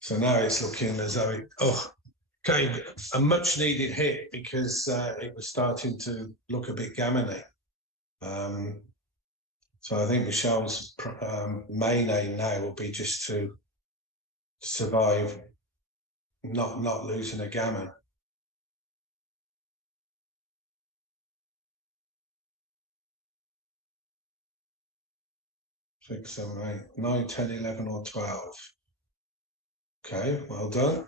So now it's looking as though okay, a much needed hit, because it was starting to look a bit gammony. So I think Michelle's main aim now will be just to survive, not losing a gammon. 6, 7, 8, 9, 10, 11, or 12. Okay, well done.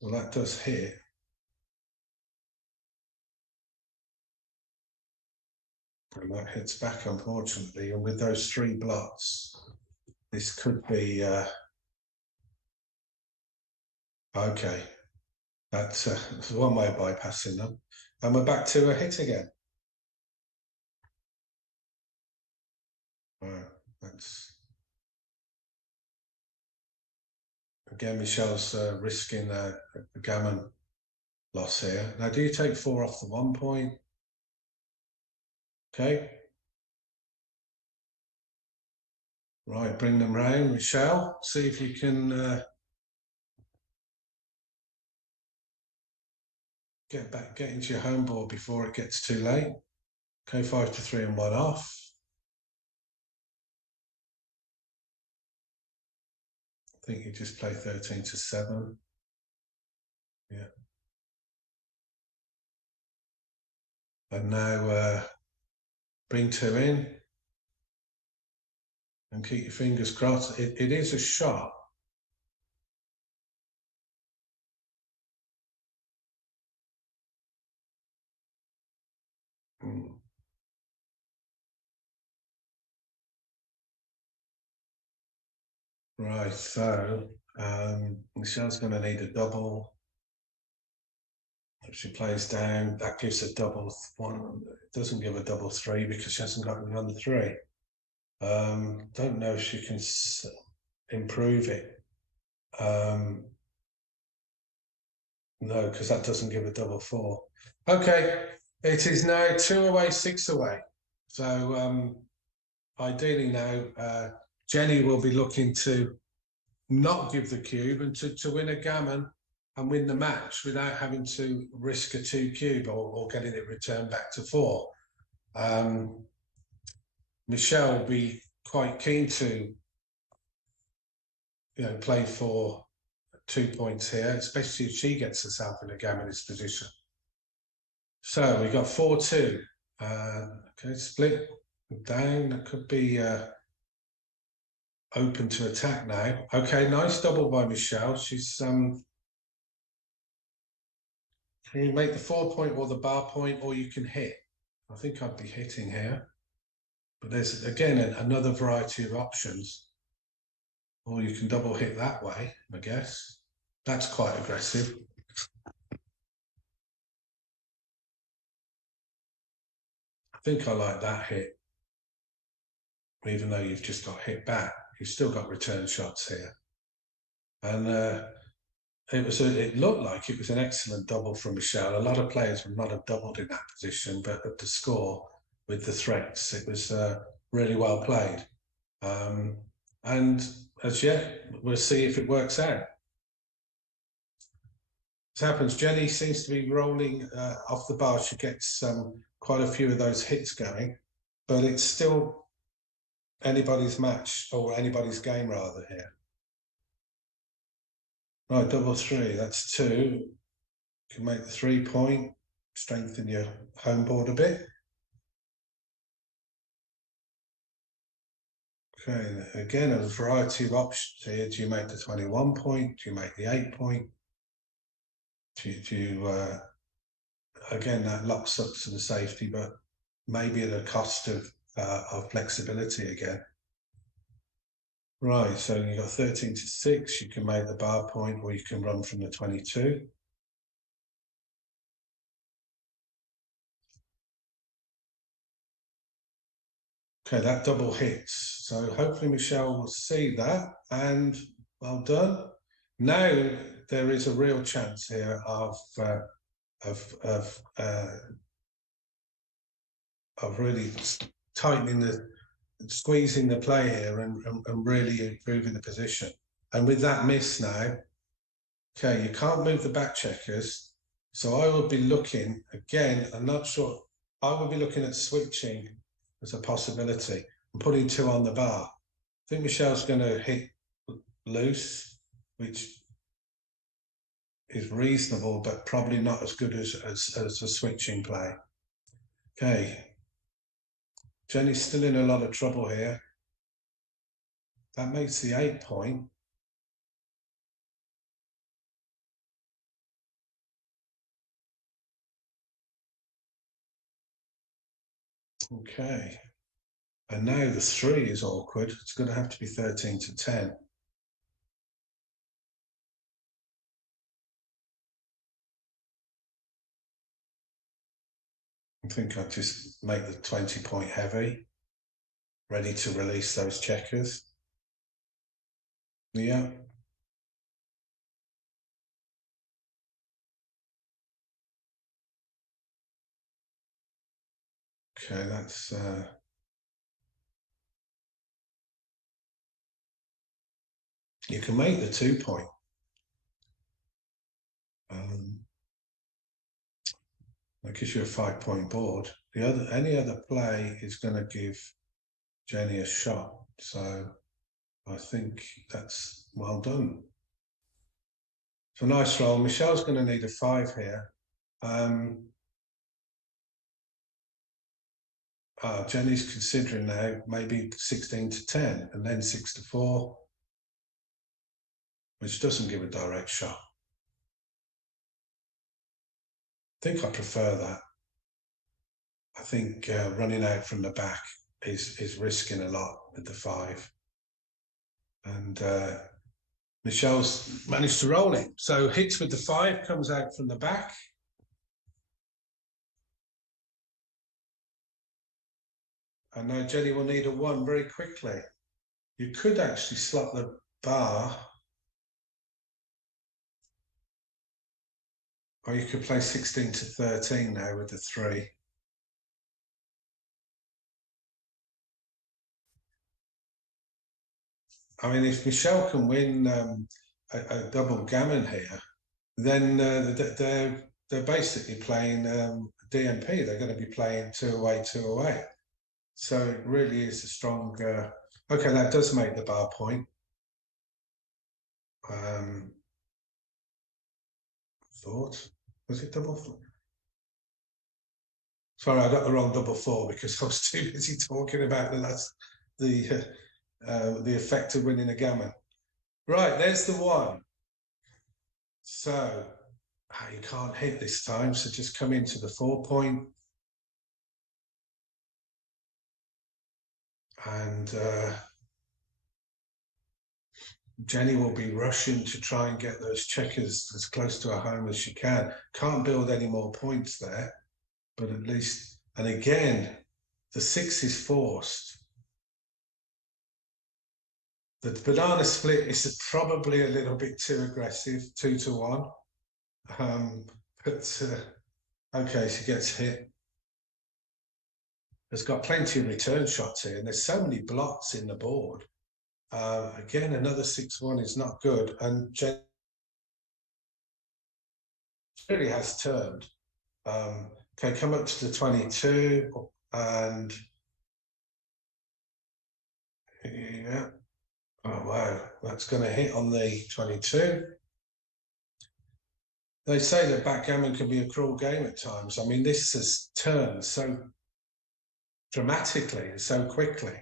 Well, that does hit. And that hits back, unfortunately. And with those 3 blots, this could be okay. That's one way of bypassing them. And we're back to a hit again. That's again, Michelle's risking a gammon loss here. Now, do you take 4 off the 1 point? Okay. Right, bring them round, Michelle. See if you can get into your home board before it gets too late. Okay, 5 to 3 and 1 off. I think you just play 13 to 7. Yeah. And now bring 2 in and keep your fingers crossed. It is a shot. Right, so Michelle's going to need a double. If she plays down, that gives a double 1. It doesn't give a double 3 because she hasn't got any on the 3. Don't know if she can improve it. No, because that doesn't give a double 4. Okay, it is now 2 away, 6 away. So ideally now, Jenny will be looking to not give the cube and to win a gammon and win the match without having to risk a 2 cube or getting it returned back to 4. Michelle will be quite keen to, play for 2 points here, especially if she gets herself in a gammonist position. So we got 4-2. Okay, split down. That could be open to attack now. Okay, nice double by Michelle. She's You make the 4 point or the bar point, or you can hit. I think I'd be hitting here. But there's, again, another variety of options. Or you can double hit that way, I guess. That's quite aggressive. I think I like that hit. Even though you've just got hit back, you've still got return shots here. And it looked like it was an excellent double from Michelle. A lot of players would not have doubled in that position, but at the score with the threats, it was really well played. And as yet, we'll see if it works out. As happens, Jenny seems to be rolling off the bar. She gets quite a few of those hits going, but it's still anybody's match, or anybody's game rather here. Right, double three, that's two. You can make the 3 point, strengthen your home board a bit. Okay, again, a variety of options here. Do you make the 21 point? Do you make the 8 point? Do you again, that locks up to the safety, but maybe at a cost of flexibility again. Right, so you've got 13 to 6. You can make the bar point, or you can run from the 22. Okay, that double hits. So hopefully Michelle will see that, and well done. Now there is a real chance here of really tightening squeezing the play here and really improving the position. And with that miss now, okay, you can't move the back checkers. So I will be looking, again, I'm not sure, I will be looking at switching as a possibility and putting 2 on the bar. I think Michelle's going to hit loose, which is reasonable, but probably not as good as a switching play. Okay. Jenny's still in a lot of trouble here. That makes the 8 point. Okay. And now the 3 is awkward. It's going to have to be 13 to 10. I think I'll just make the 20 point heavy, ready to release those checkers. Yeah. Okay, that's you can make the 2 point. That gives you a 5 point board. Any other play is going to give Jenny a shot. So I think that's well done. So nice roll. Michelle's going to need a 5 here. Jenny's considering now maybe 16 to 10 and then 6 to 4, which doesn't give a direct shot. I think I prefer that. I think running out from the back is risking a lot with the 5. And Michelle's managed to roll it. So hits with the 5, comes out from the back. And now Jenny will need a 1 very quickly. You could actually slot the bar, or you could play 16 to 13 now with the 3. I mean, if Michelle can win a double gammon here, then they're basically playing DMP. They're going to be playing 2 away, 2 away. So it really is a strong. Okay, that does make the bar point. Thought, was it double 4? Sorry, I got the wrong double 4 because I was too busy talking about the effect of winning a gammon. Right, there's the 1. So You can't hit this time, so just come into the 4-point. And Jenny will be rushing to try and get those checkers as close to her home as she can. Can't build any more points there, but at least, and again, the 6 is forced. The banana split is probably a little bit too aggressive, 2-1. But okay, she gets hit. Has got plenty of return shots here, and there's so many blots in the board. Again, another 6-1 is not good, and Jen really has turned. Okay, come up to the 22, and yeah. Oh wow, that's going to hit on the 22. They say that backgammon can be a cruel game at times. I mean, this has turned so dramatically and so quickly.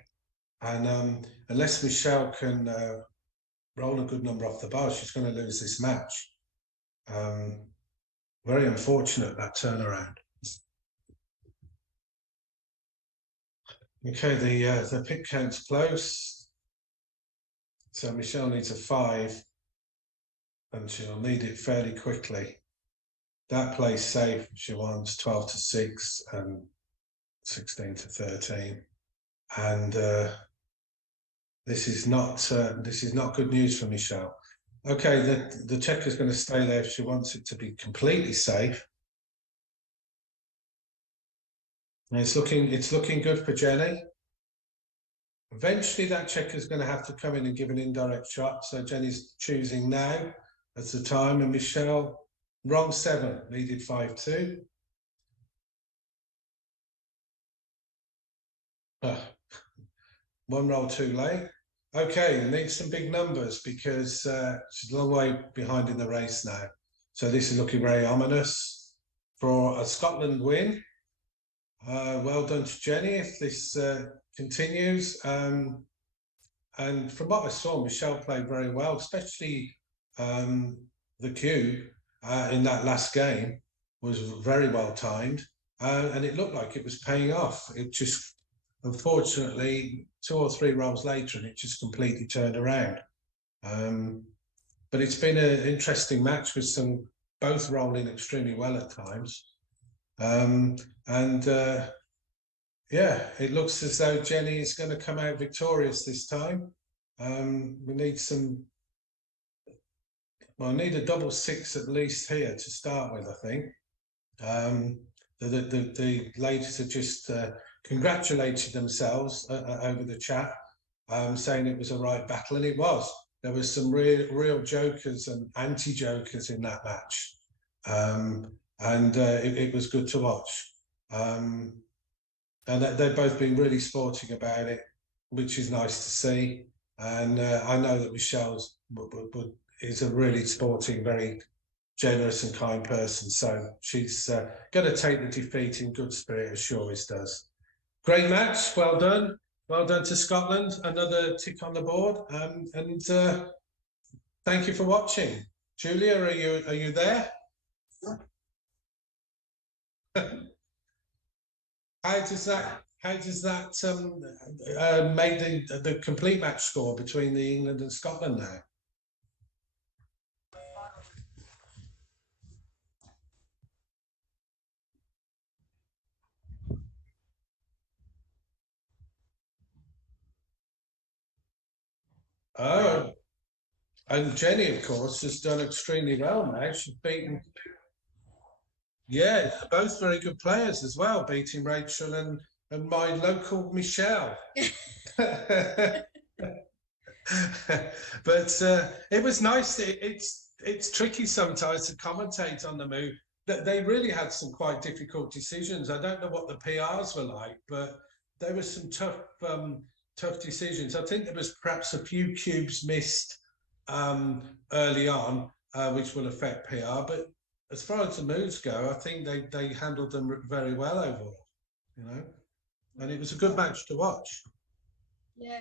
And unless Michelle can roll a good number off the bar, she's going to lose this match. Very unfortunate, that turnaround. Okay, the pip count's close. So Michelle needs a 5, and she'll need it fairly quickly. That plays safe. She wants 12-6 and 16-13. And this is not good news for Michelle. Okay, the checker's going to stay there if she wants it to be completely safe. And it's looking good for Jenny. Eventually, that checker's going to have to come in and give an indirect shot. So Jenny's choosing now as the time, and Michelle, wrong 7, needed 5-2. One roll too late. Okay, need some big numbers because she's a long way behind in the race now. So this is looking very ominous for a Scotland win. Well done to Jenny if this continues. And from what I saw, Michelle played very well, especially the cube in that last game was very well timed. And it looked like it was paying off. It just, unfortunately, 2 or 3 rolls later, and it just completely turned around. But it's been an interesting match with both rolling extremely well at times. Yeah, it looks as though Jenny is going to come out victorious this time. We need I need a double 6 at least here to start with, I think. The ladies have just congratulated themselves over the chat, saying it was a right battle, and it was. There was some real jokers and anti-jokers in that match, and it was good to watch. And they've both been really sporting about it, which is nice to see. And I know that Michelle's is a really sporting, very generous and kind person. So she's going to take the defeat in good spirit, as she always does. Great match. Well done. Well done to Scotland. Another tick on the board. And thank you for watching. Julia, are you there? How does that make the complete match score between the England and Scotland now? Oh, and Jenny, of course, has done extremely well now. She's beaten, yeah, both very good players as well, beating Rachel and my local Michelle. But it was nice. It's tricky sometimes to commentate on the move. That they really had some quite difficult decisions. I don't know what the PRs were like, but there were some tough decisions. I think there was perhaps a few cubes missed early on, which will affect PR. But as far as the moves go, I think they handled them very well overall. You know, and it was a good match to watch. Yeah.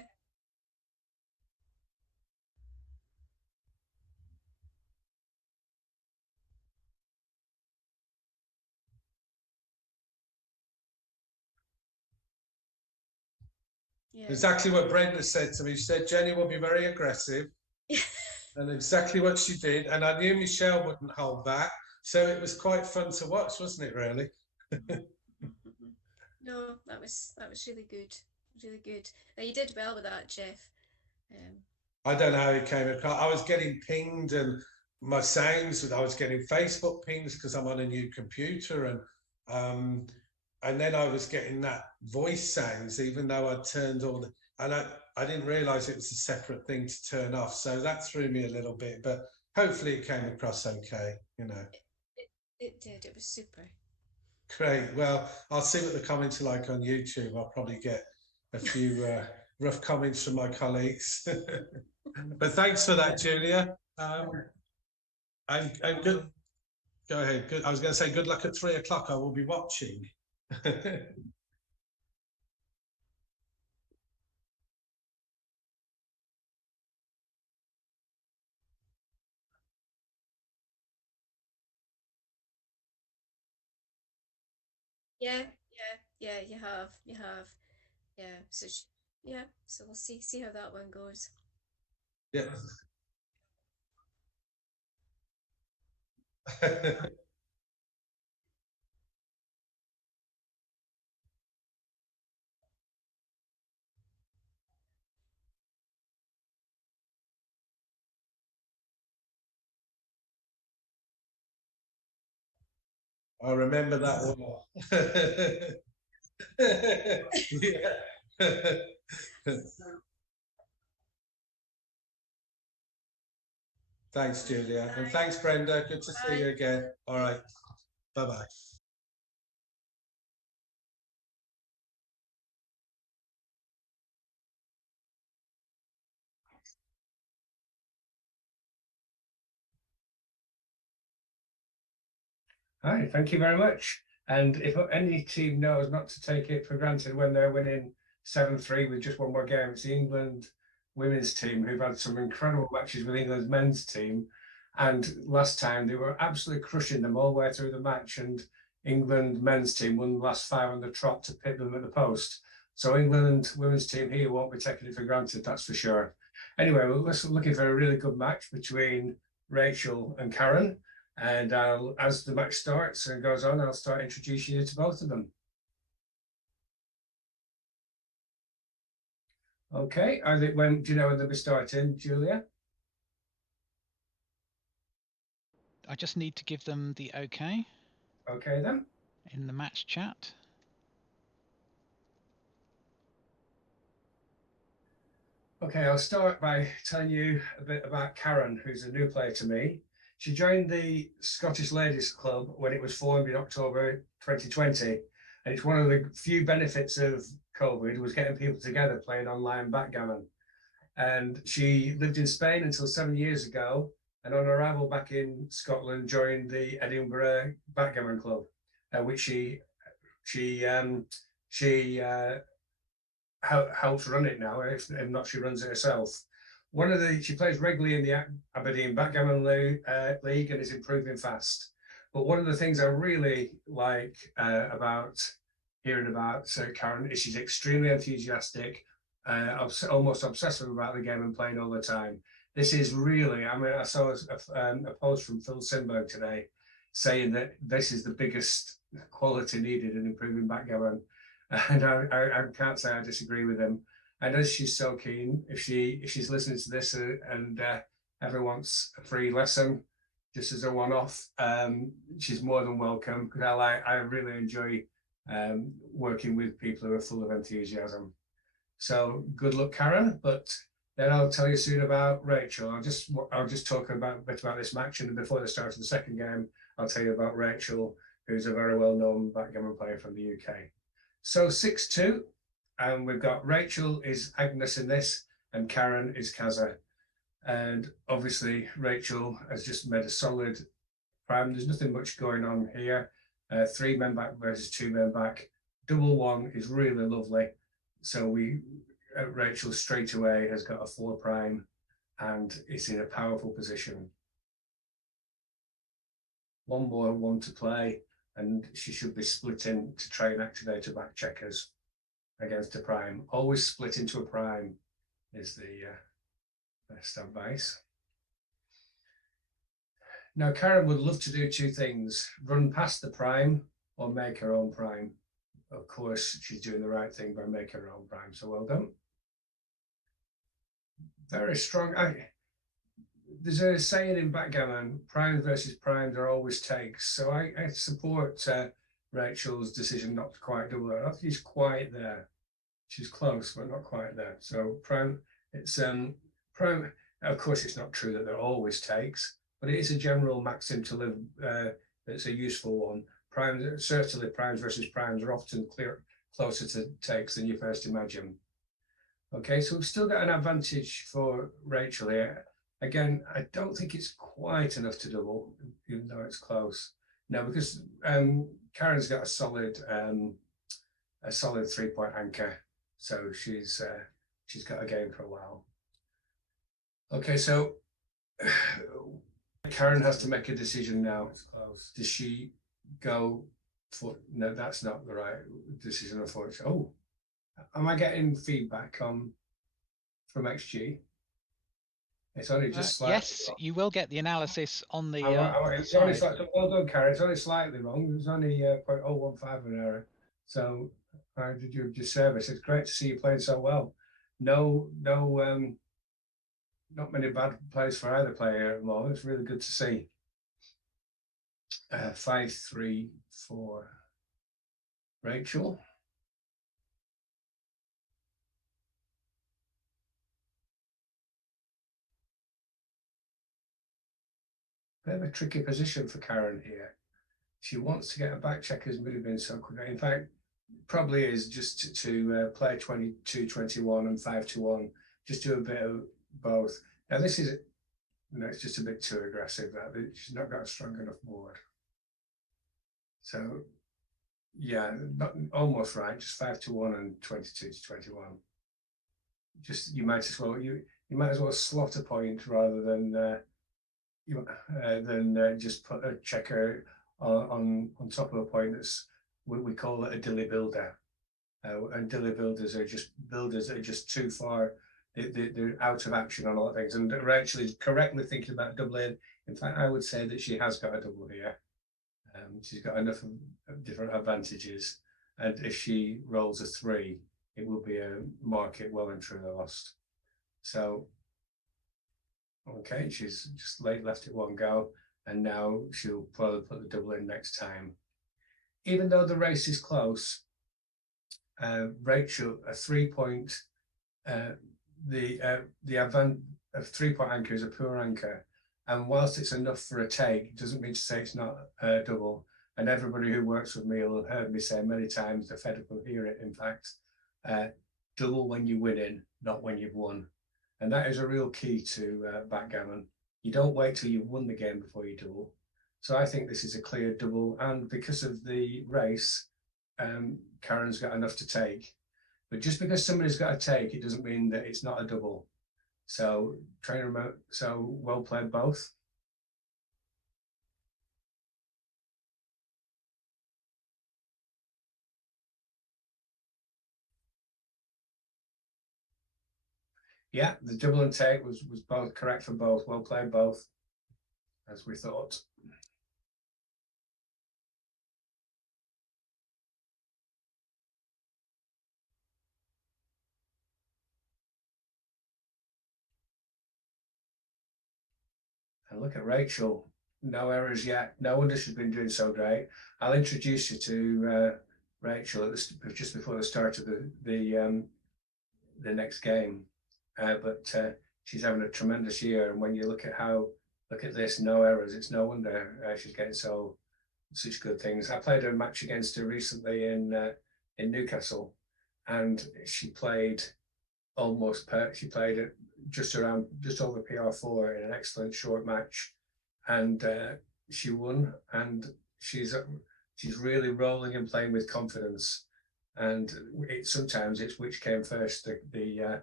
Yeah. Exactly what Brenda said to me. She said Jenny will be very aggressive, and exactly what she did. And I knew Michelle wouldn't hold back, so it was quite fun to watch, wasn't it? Really. No, that was really good, really good. Now, you did well with that, Jeff. Um, I don't know how it came across. I was getting pinged, and my sounds. I was getting Facebook pings because I'm on a new computer, um, and then I was getting that voice sounds, even though I'd turned all the. And I didn't realize it was a separate thing to turn off, so that threw me a little bit. But hopefully, it came across okay. it did. It was super. Great. Well, I'll see what the comments are like on YouTube. I'll probably get a few rough comments from my colleagues. But thanks for that, Julia. And good. Go ahead. Good. I was going to say good luck at 3 o'clock. I will be watching. Yeah, yeah. You have. Yeah. Yeah. So we'll see how that one goes. Yeah. I remember that well. Yeah. Thanks, Julia. And thanks, Brenda. Good to see Bye. you again. All right. Bye bye. Hi, thank you very much. And if any team knows not to take it for granted when they're winning 7-3 with just one more game, it's the England women's team who've had some incredible matches with England's men's team. And last time they were absolutely crushing them all the way through the match. And England men's team won the last 5 on the trot to pit them at the post. So England women's team here won't be taking it for granted, that's for sure. Anyway, we're looking for a really good match between Rachel and Karen. And as the match starts and goes on, I'll start introducing you to both of them. Okay, when do you know when they'll be starting, Julia? I just need to give them the okay. Okay then. In the match chat. Okay, I'll start by telling you a bit about Karen, who's a new player to me. She joined the Scottish Ladies Club when it was formed in October 2020. And it's one of the few benefits of COVID was getting people together playing online backgammon. And she lived in Spain until 7 years ago. And on arrival back in Scotland, joined the Edinburgh Backgammon Club, which she helps run it now. If not, she runs it herself. She plays regularly in the Aberdeen Backgammon League and is improving fast. But one of the things I really like about hearing about Karen is she's extremely enthusiastic, almost obsessive about the game and playing all the time. This is really, I mean, I saw a post from Phil Simberg today saying that this is the biggest quality needed in improving backgammon. And I can't say I disagree with him. And as she's so keen, if she's listening to this and ever wants a free lesson, just as a one-off, she's more than welcome. Because I really enjoy working with people who are full of enthusiasm. So good luck, Karen. But then I'll tell you soon about Rachel. I'll just talk a bit about this match, and before the start of the second game, I'll tell you about Rachel, who's a very well-known backgammon player from the UK. So 6-2, and we've got Rachel is Agnes in this, and Karen is Kaza. And obviously, Rachel has just made a solid prime. There's nothing much going on here. 3 men back versus 2 men back. Double one is really lovely. So Rachel straight away has got a 4 prime and is in a powerful position. One more, one to play, and she should be splitting to try and activate her back checkers. against a prime. Always split into a prime is the best advice. Now, Karen would love to do two things: run past the prime or make her own prime. Of course, she's doing the right thing by making her own prime, so well done. Very strong. There's a saying in backgammon, primes versus primes are always takes. So I support Rachel's decision not to quite double it. I think she's quite there. She's close, but not quite there. So prime, it's prime. Of course, it's not true that they're always takes, but it is a general maxim to live. It's a useful one. Primes, certainly primes versus primes are often closer to takes than you first imagine. Okay, so we've still got an advantage for Rachel here. Again, I don't think it's quite enough to double, even though it's close. No, because Karen's got a solid 3-point anchor, so she's got a game for a while. Okay, so Karen has to make a decision now. It's close. Does she go for? No, that's not the right decision, unfortunately. Oh, am I getting feedback from XG? It's only just slightly yes, wrong. you will get the analysis on the It's only slightly, well done, Karen. It's only slightly wrong. It's only 0.015 of an error. So I did you your service. It's great to see you playing so well. No, not many bad plays for either player at the moment. It's really good to see. 5-3 for Rachel. Bit of a tricky position for Karen here. She wants to get a back check as would have been so quick. In fact, probably is just to play 22-21 and 5-1. Just do a bit of both. Now this is, it's just a bit too aggressive. She's not got a strong enough board. So yeah, not almost right. Just 5-1 and 22-21. Just you might as well slot a point rather than just put a checker on top of a point. That's we call it a dilly builder, and dilly builders are just too far. They're out of action on a lot of things. And Rachel is correctly thinking about doubling. In fact, I would say that she has got a double here. She's got enough of different advantages, and if she rolls a 3, it will be a market well and truly lost. So okay, she's just left it one go, and now she'll probably put the double in next time. Even though the race is close, Rachel, a 3-point, the advent of 3-point anchor is a poor anchor, and whilst it's enough for a take, it doesn't mean to say it's not a double. And everybody who works with me will have heard me say many times, the Fed will hear it, in fact, double when you win in, not when you've won. And that is a real key to backgammon. You don't wait till you've won the game before you double. So I think this is a clear double. And because of the race, Karen's got enough to take. But just because somebody's got a take, it doesn't mean that it's not a double. So well played both. Yeah, the double and take was both correct for both. Well played both, as we thought. And look at Rachel. No errors yet. No wonder she's been doing so great. I'll introduce you to Rachel just before the start of the next game. But she's having a tremendous year. And when you look at this, no errors. It's no wonder she's getting such good things. I played a match against her recently in Newcastle, and she played she played it just over PR4 in an excellent short match, and she won. And she's really rolling and playing with confidence. And sometimes it's which came first, the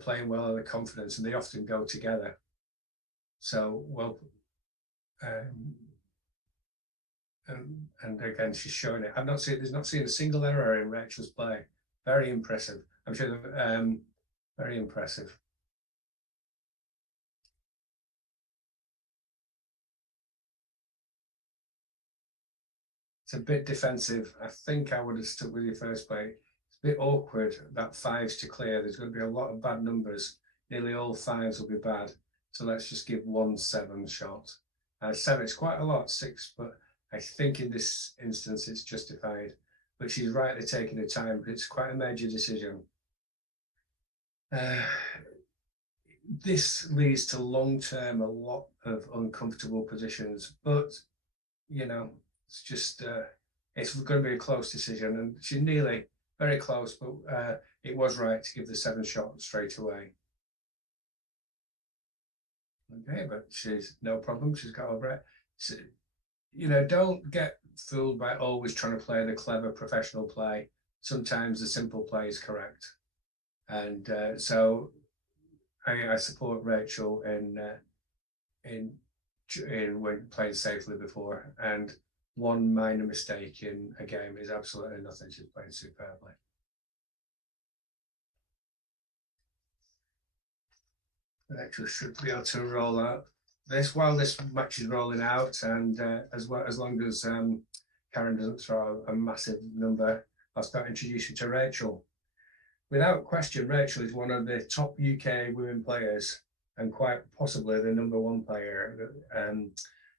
playing well and the confidence, and they often go together. So well, and again she's showing it. There's not seen a single error in Rachel's play. Very impressive. I'm sure very impressive. It's a bit defensive. I think I would have stuck with your first play. It's a bit awkward, that fives to clear. There's going to be a lot of bad numbers. Nearly all fives will be bad. So let's just give 1-7 shot. 7, it's quite a lot, 6, but I think in this instance it's justified. But she's rightly taking her time, but it's quite a major decision. This leads to long-term a lot of uncomfortable positions, but you know, it's just it's going to be a close decision, and she's nearly very close, but it was right to give the 7 shot straight away. Okay, but she's no problem. She's got over it. So, you know, don't get fooled by always trying to play the clever professional play. Sometimes the simple play is correct, and so I support Rachel in when playing safely before, and one minor mistake in a game is absolutely nothing. She's playing superbly. Rachel should be able to roll out this while this match is rolling out, and as long as Karen doesn't throw a massive number, I'll start introducing to Rachel. Without question, Rachel is one of the top UK women players, and quite possibly the #1 player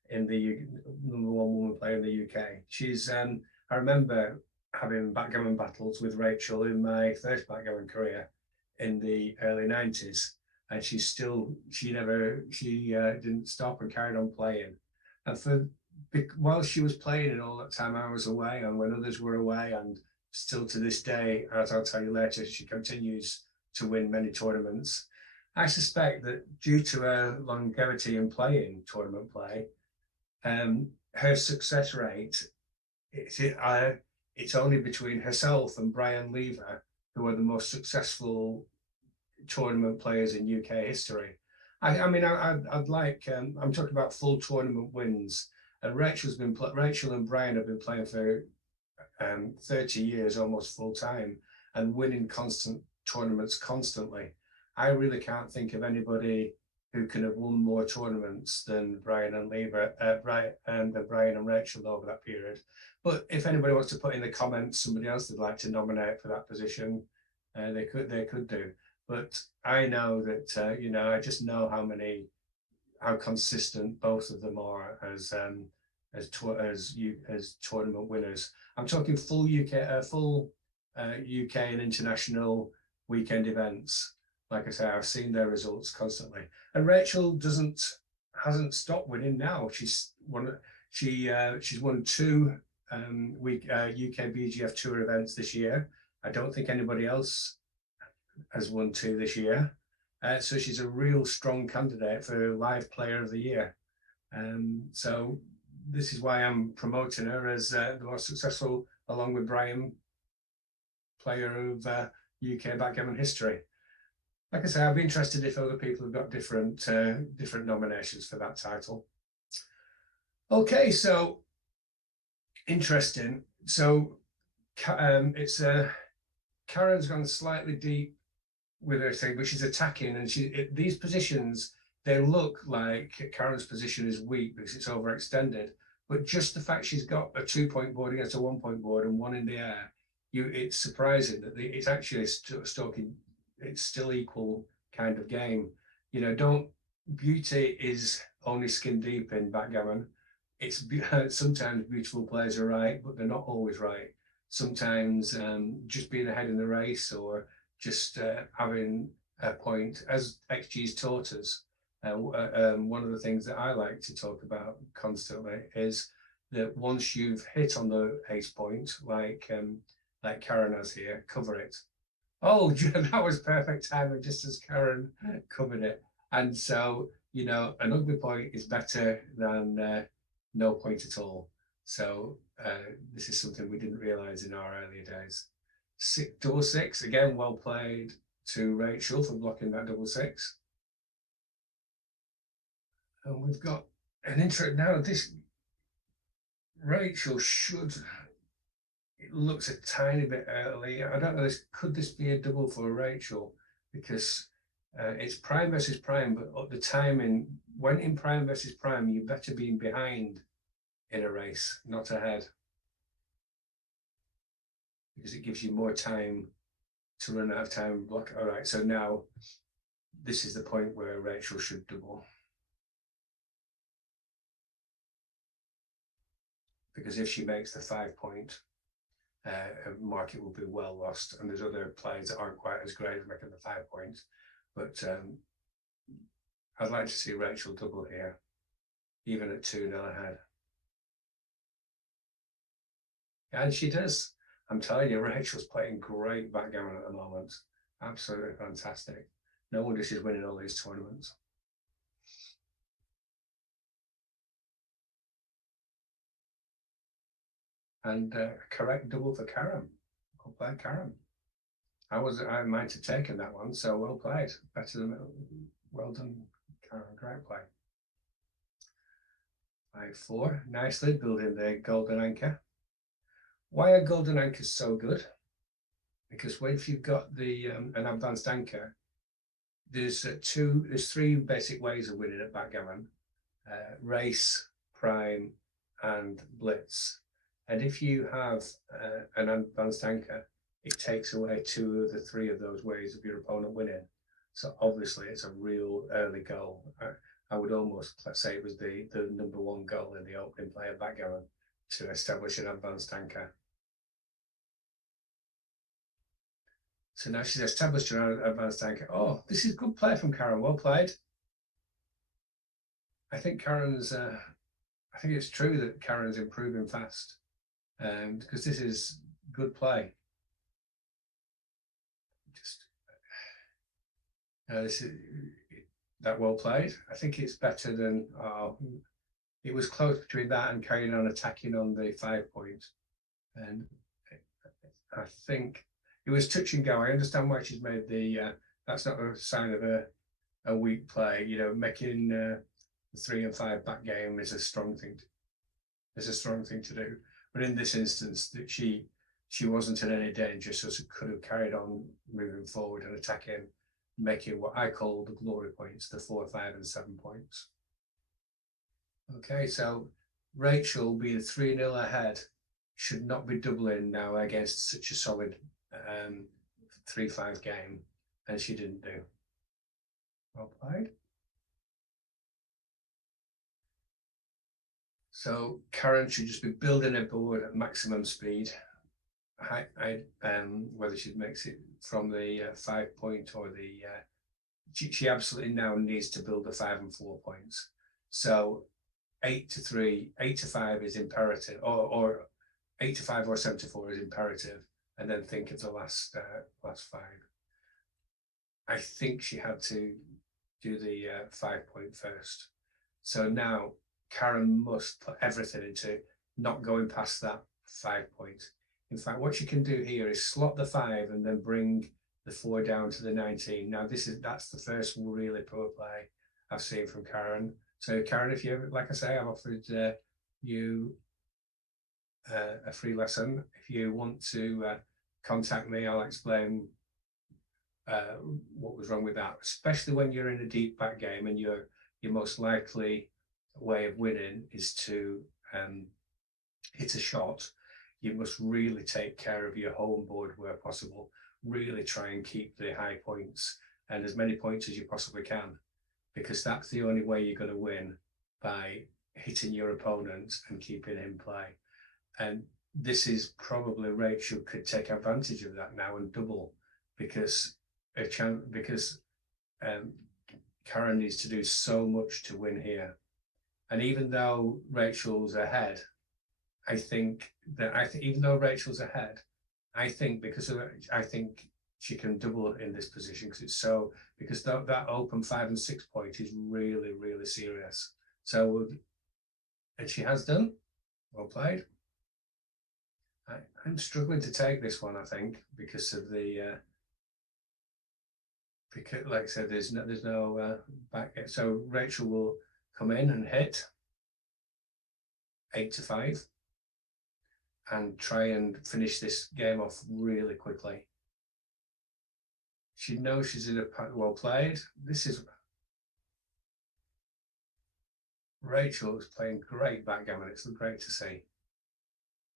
in the #1 woman player in the UK. She's I remember having backgammon battles with Rachel in my first backgammon career in the early 90s, and she didn't stop and carried on playing. And while she was playing and all that time I was away, and when others were away, and still to this day, as I'll tell you later, she continues to win many tournaments. I suspect that due to her longevity in playing tournament play, her success rate, it's only between herself and Brian Lever, who are the most successful tournament players in UK history. I mean, I'd like, I'm talking about full tournament wins. And Rachel and Brian have been playing for 30 years, almost full time, and winning constant tournaments constantly. I really can't think of anybody who can have won more tournaments than Brian and Brian and Rachel over that period. But if anybody wants to put in the comments somebody else they'd like to nominate for that position, they could do. But I know that you know, I just know how consistent both of them are as tournament winners. I'm talking full UK and international weekend events. Like I say, I've seen their results constantly, and Rachel hasn't stopped winning now. She's won 2 UK BGF Tour events this year. I don't think anybody else has won 2 this year. So she's a real strong candidate for Live Player of the Year. So this is why I'm promoting her as the most successful, along with Brian, player of UK backgammon history. Like I say, I'd be interested if other people have got different nominations for that title. Okay, so interesting. So it's Karen's gone slightly deep with her thing, but she's attacking, and these positions, they look like Karen's position is weak because it's overextended. But just the fact she's got a 2-point board against a 1-point board and 1 in the air, it's surprising that it's actually stalking. It's still equal kind of game. You know, beauty is only skin deep in backgammon. It's sometimes beautiful players are right, but they're not always right. Sometimes just being ahead in the race, or just having a point, as XG's taught us. One of the things that I like to talk about constantly is that once you've hit on the ace point, like Karen has here, cover it. Oh, that was perfect timing, just as Karen covered it. And so, you know, an ugly point is better than no point at all. So this is something we didn't realize in our earlier days. 6, again, well played to Rachel for blocking that 6. And we've got an intro now. This Rachel should, it looks a tiny bit early. I don't know, could this be a double for Rachel? Because it's prime versus prime, but at the timing, when in prime versus prime, you better be behind in a race, not ahead. Because it gives you more time to run out of time. Block. All right, so now this is the point where Rachel should double. Because if she makes the 5 point, market will be well lost. And there's other players that aren't quite as great as making the 5 points. But I'd like to see Rachel double here, even at 2-0 ahead. And she does. I'm telling you, Rachel's playing great backgammon at the moment. Absolutely fantastic. No wonder she's winning all these tournaments. And correct double for Karen. Well played, Karen. I might have taken that one, so well played. Better than well done, Karen. Great play. 5-4. Nicely building the golden anchor. Why are golden anchors so good? Because if you've got the an advanced anchor, there's three basic ways of winning at backgammon: race, prime, and blitz. And if you have an advanced anchor, it takes away 2 of the 3 of those ways of your opponent winning. So obviously it's a real early goal. I would almost say it was the number 1 goal in the opening play of backgammon to establish an advanced anchor. So now she's established her advanced anchor. Oh, this is good play from Karen. Well played. I think Karen's. I think it's true that Karen's improving fast, because this is good play. Just this is that well played. I think it's better than. It was close between that and carrying on attacking on the 5 point, and I think. It was touch and go. I understand why she's made the. That's not a sign of a weak play. You know, making the 3 and 5 back game is a strong thing. Is a strong thing to do. But in this instance, that she wasn't in any danger, so she could have carried on moving forward and attacking, making what I call the glory points, the 4, 5, and 7 points. Okay, so Rachel being 3-0 ahead should not be doubling now against such a solid 3-5 game, and she didn't do. Well played. So Karen should just be building a board at maximum speed. Whether she makes it from the 5 point or the she absolutely now needs to build the 5 and 4 points. So 8-3, 8-5 is imperative, or 8-5 or 7-4 is imperative. And then think of the last 5. I think she had to do the 5 point first. So now Karen must put everything into not going past that 5 point. In fact, what she can do here is slot the 5 and then bring the 4 down to the 19. Now that's the first really poor play I've seen from Karen. So Karen, if you ever, like I say, I've offered you a free lesson. If you want to contact me, I'll explain what was wrong with that, especially when you're in a deep back game and your most likely way of winning is to hit a shot. You must really take care of your home board where possible. Really try and keep the high points and as many points as you possibly can, because that's the only way you're going to win, by hitting your opponent and keeping him play. And this is probably Rachel could take advantage of that now and double, because Karen needs to do so much to win here. And even though Rachel's ahead, I think even though Rachel's ahead, I think she can double in this position because that open 5 and 6 point is really, really serious. So, and she has done. Well played. I'm struggling to take this one, I think, because of the because, like I said, there's no back. So Rachel will come in and hit 8-5, and try and finish this game off really quickly. She knows she's in a well played. This is Rachel's playing great backgammon. It's great to see.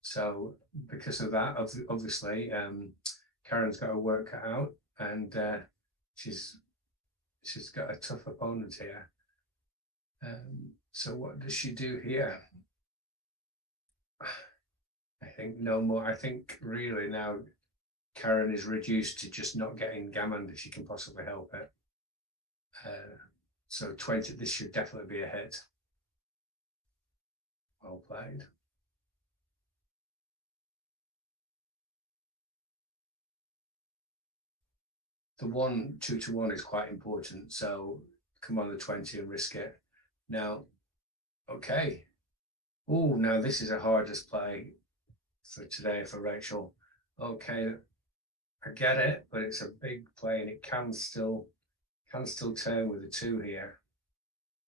So because of that, obviously, Karen's got her work cut out, and she's got a tough opponent here. So what does she do here? I think no more. I think really now Karen is reduced to just not getting gammon if she can possibly help it. So 20, this should definitely be a hit. Well played. The 2-1 is quite important. So come on the 20 and risk it. Now, okay. Oh, now this is the hardest play for today for Rachel. Okay, I get it, but it's a big play and it can still turn with a 2 here.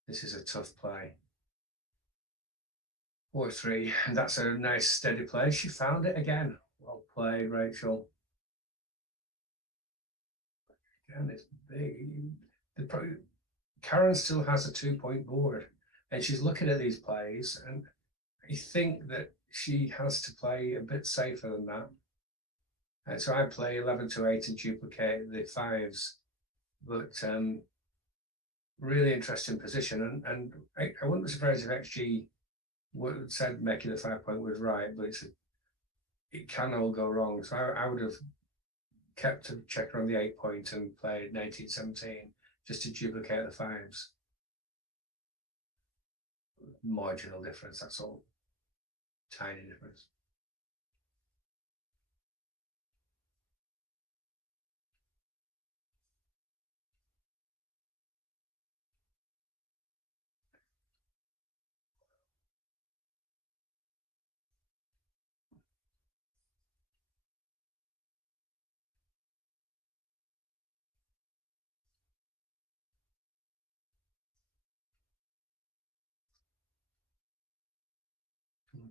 This is a tough play. 4-3, and that's a nice steady play. She found it again. Well played, Rachel. Again, it's big. Karen still has a 2-point board, and she's looking at these plays, and I think that she has to play a bit safer than that. And so I play 11-8 to duplicate the 5s, but really interesting position. And I wouldn't be surprised if XG said making the 5-point was right, but it can all go wrong. So I would have kept a checker on the 8-point and played 19-17 just to duplicate the 5s. Marginal difference, that's all. Tiny difference.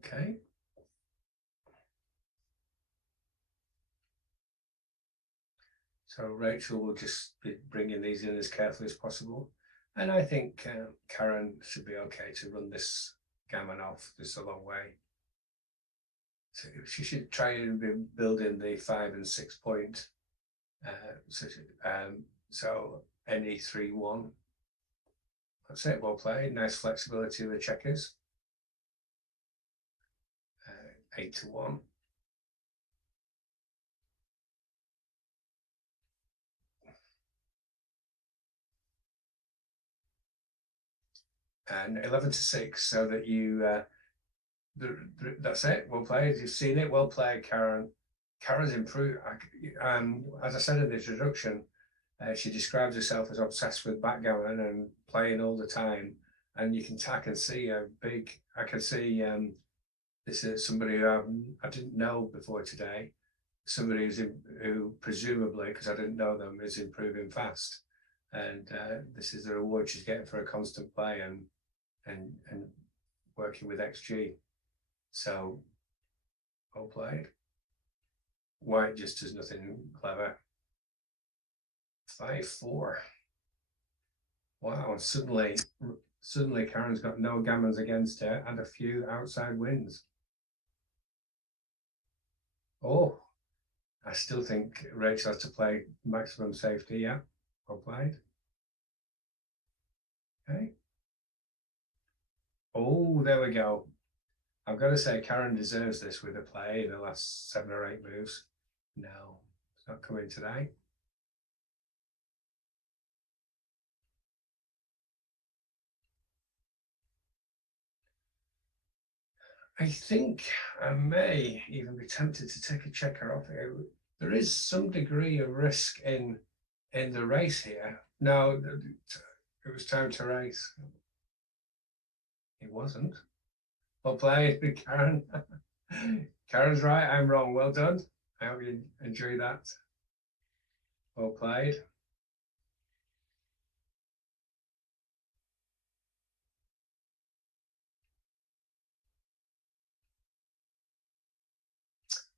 Okay. So Rachel will just be bringing these in as carefully as possible. And I think Karen should be okay to run this gammon off. This is a long way. So she should try and be building the 5 and 6-point. So any 3-1. That's it, well played. Nice flexibility of the checkers. 8-1. And 11-6, so that you that's it. Well played. You've seen it. Well played, Karen. Karen's improved. As I said in the introduction, she describes herself as obsessed with backgammon and playing all the time. And I can see a big. I can see this is somebody who I didn't know before today. Somebody who presumably, because I didn't know them, is improving fast. And this is the reward she's getting for a constant play and working with XG. So, well played. White just does nothing clever. 5-4. Wow, suddenly Karen's got no gammons against her and a few outside wins. Oh, I still think Rachel has to play maximum safety, yeah. Well played. Okay. Oh, there we go. I've got to say, Karen deserves this with a play in the last 7 or 8 moves. No, it's not coming today. I think I may even be tempted to take a checker off here. There is some degree of risk in the race here. No, it was time to race. It wasn't. Well played, Karen. Karen's right, I'm wrong. Well done. I hope you enjoy that. Well played.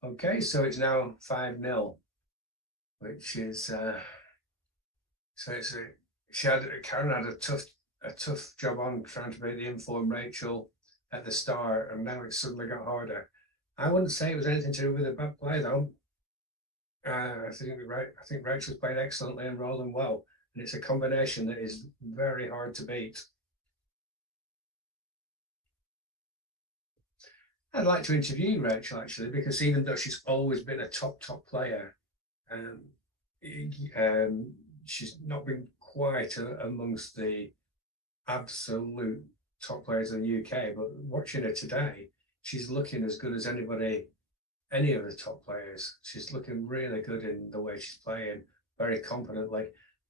Okay, so it's now 5-0, which is so it's a Karen had a tough job on trying to beat the informed Rachel at the start, and now it suddenly got harder. I wouldn't say it was anything to do with a bad play though. I think Rachel's played excellently and rolling well, and it's a combination that is very hard to beat. I'd like to interview Rachel actually, because even though she's always been a top player, she's not been quite amongst the absolute top players in the UK. But watching her today, she's looking as good as anybody, any of the top players. She's looking really good in the way she's playing, very confidently.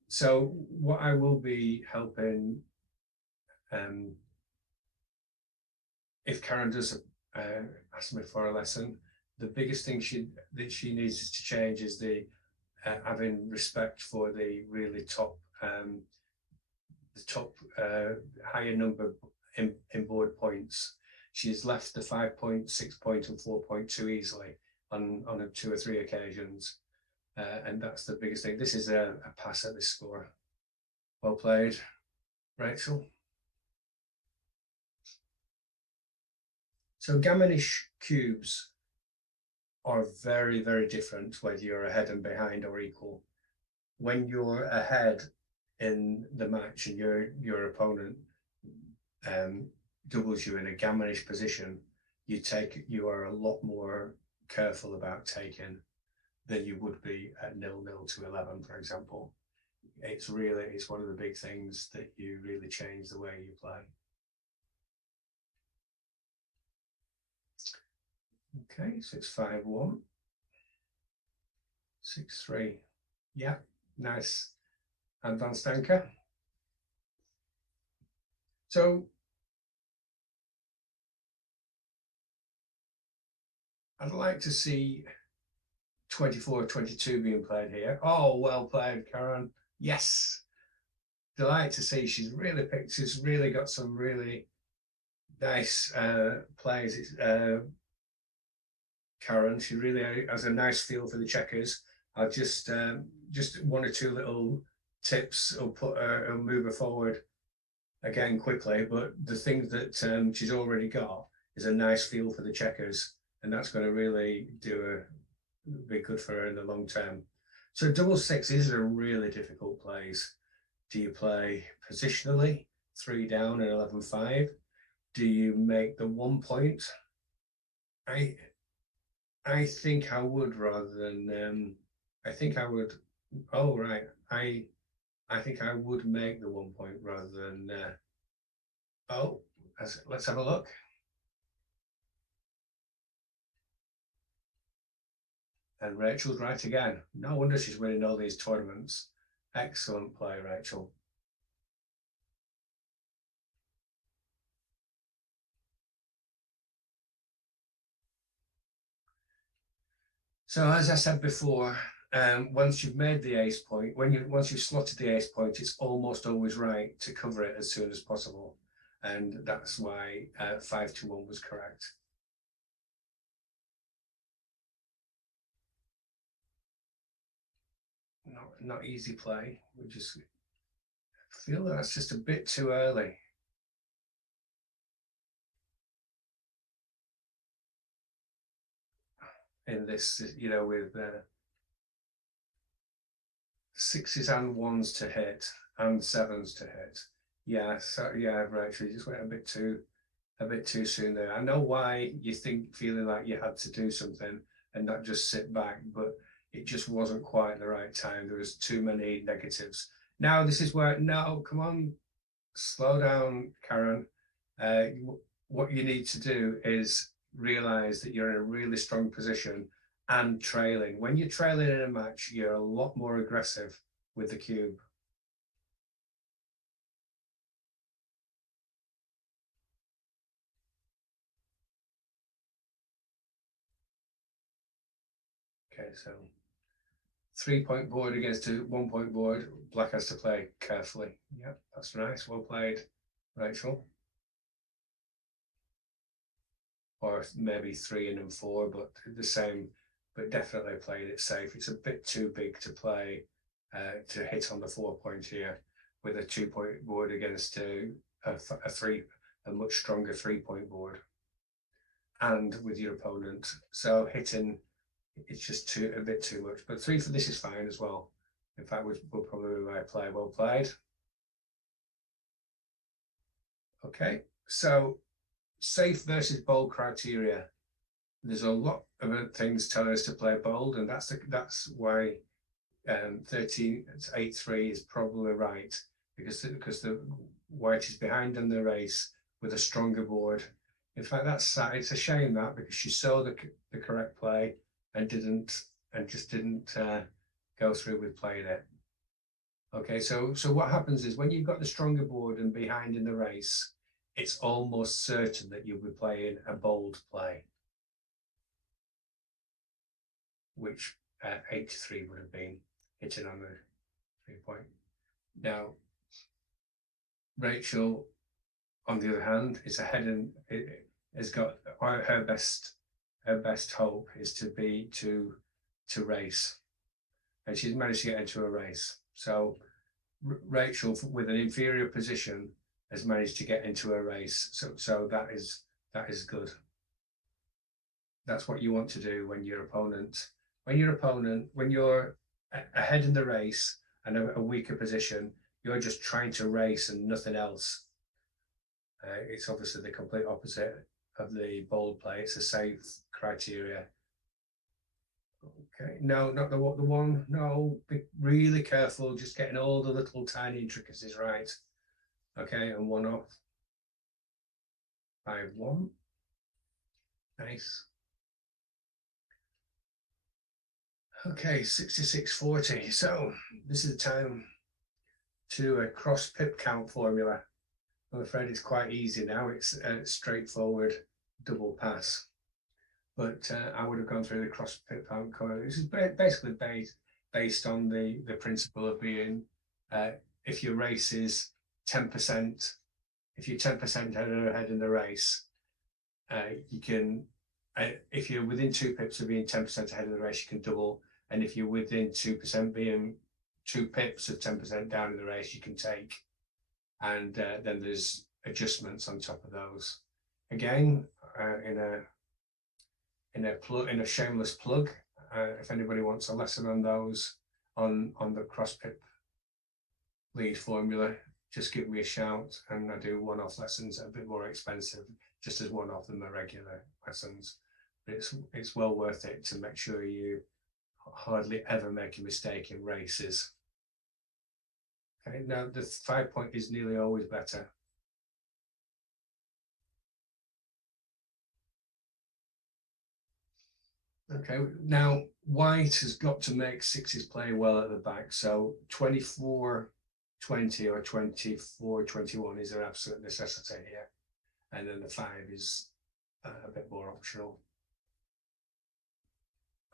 So what I will be helping, if Karen does ask me for a lesson, the biggest thing that she needs to change is the having respect for the really top, higher number in board points. She's left the 5 point, 6 point, and 4.2 easily on 2 or 3 occasions, and that's the biggest thing. This is a pass at this score. Well played, Rachel. So Gammonish cubes are very, very different whether you're ahead and behind or equal. When you're ahead in the match and your opponent doubles you in a gammonish position, you are a lot more careful about taking than you would be at 0-0 to 11, for example. It's one of the big things that you really change the way you play. Okay, so it's 5-1, 6-3. Yeah, nice advanced anchor. So I'd like to see 24-22 being played here. Oh, well played, Karen. Yes. Delight to see she's really got some really nice plays. Karen, she really has a nice feel for the checkers. I'll just 1 or 2 little tips will move her forward again quickly. But the thing that she's already got is a nice feel for the checkers, and that's going to really be good for her in the long term. So double sixes are really difficult plays. Do you play positionally, 3 down and 11-5? Do you make the 1 point? I think I would, rather than I think I would. Oh right, I think I would make the 1 point rather than. Oh, let's have a look. And Rachel's right again. No wonder she's winning all these tournaments. Excellent play, Rachel. So as I said before, once you've made the ace point, once you've slotted the ace point, it's almost always right to cover it as soon as possible, and that's why 5-1 was correct. Not easy play. We just feel that's just a bit too early. In this, with 6s and 1s to hit and 7s to hit. Yeah, so yeah, Rachel, you just went a bit too soon there. I know why you feeling like you had to do something and not just sit back, but it just wasn't quite the right time. There was too many negatives. Now this is where, no, come on, slow down, Karen. What you need to do is realize that you're in a really strong position and trailing. When you're trailing in a match, you're a lot more aggressive with the cube. Okay, so 3 point board against a 1 point board. Black has to play carefully. Yep, that's nice. Well played, Rachel. Or maybe 3 and 4, but the same but definitely playing it safe. It's a bit too big to play to hit on the 4 point here with a 2 point board against a much stronger 3 point board, and with your opponent. So hitting, it's just a bit too much. But 3 for this is fine as well. In fact, we'll probably play. Well played. Okay, so safe versus bold criteria. There's a lot of things telling us to play bold, and that's why 13-8-3 is probably right, because the white is behind in the race with a stronger board. In fact, it's a shame that, because she saw the correct play and just didn't go through with playing it. Okay, so what happens is when you've got the stronger board and behind in the race, it's almost certain that you'll be playing a bold play, which 8-3 would have been hitting on the 3 point. Now, Rachel, on the other hand, is ahead and has got her best hope is to race, and she's managed to get into a race. So Rachel, with an inferior position, has managed to get into a race. So that is good. That's what you want to do when you're ahead in the race and a weaker position, you're just trying to race and nothing else. It's obviously the complete opposite of the bold play. It's a safe criteria. Okay, no, not the one. No, be really careful, just getting all the little tiny intricacies right. Okay, and 1 off. 5-1. Nice. Okay, 66-40. So this is the time to a cross pip count formula. I'm afraid it's quite easy now. It's a straightforward double pass. But I would have gone through the cross pip count. This is basically based on the principle of being, if your race is 10%, if you're 10% ahead in the race, you can, if you're within 2 pips of being 10% ahead of the race, you can double. And if you're within 2% being 2 pips of 10% down in the race, you can take. And then there's adjustments on top of those. Again, in a shameless plug, if anybody wants a lesson on those, on the cross pip lead formula, just give me a shout, and I do one-off lessons, a bit more expensive, just as one-off than my regular lessons. But it's well worth it to make sure you hardly ever make a mistake in races. Okay, now the 5 point is nearly always better. Okay, now white has got to make sixes play well at the back. So 24-20 or 24-21 is an absolute necessity here. And then the 5 is a bit more optional.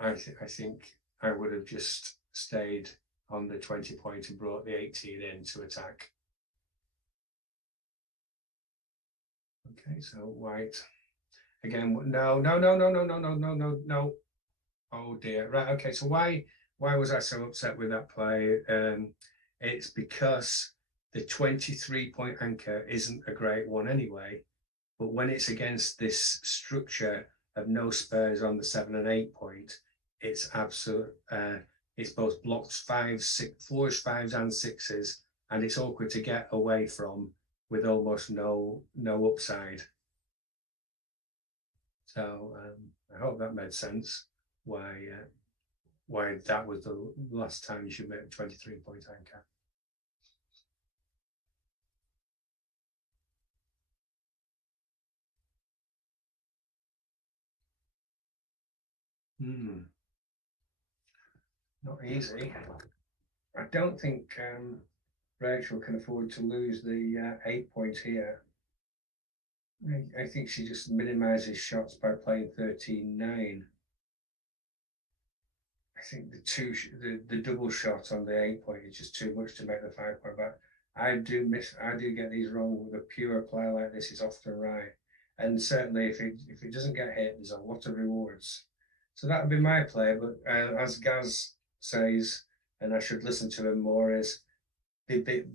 I think I would have just stayed on the 20 point and brought the 18 in to attack. Okay, so white again. No. Oh dear. Right. Okay. So why was I so upset with that play? It's because the 23 point anchor isn't a great one anyway. But when it's against this structure of no spares on the 7 and 8 point, it's absolute. It's both blocks 4s, 5s, and 6s, and it's awkward to get away from with almost no upside. So I hope that made sense. Why that was the last time you should make a 23 point anchor. Not easy. I don't think Rachel can afford to lose the 8 point here. I think she just minimizes shots by playing 13-9. I think the double shot on the 8 point is just too much to make the 5 point. But I do get these wrong. With a pure play like this is often right, and certainly if it doesn't get hit, there's a lot of rewards. So that would be my play, but as Gaz says, and I should listen to him more, is be big,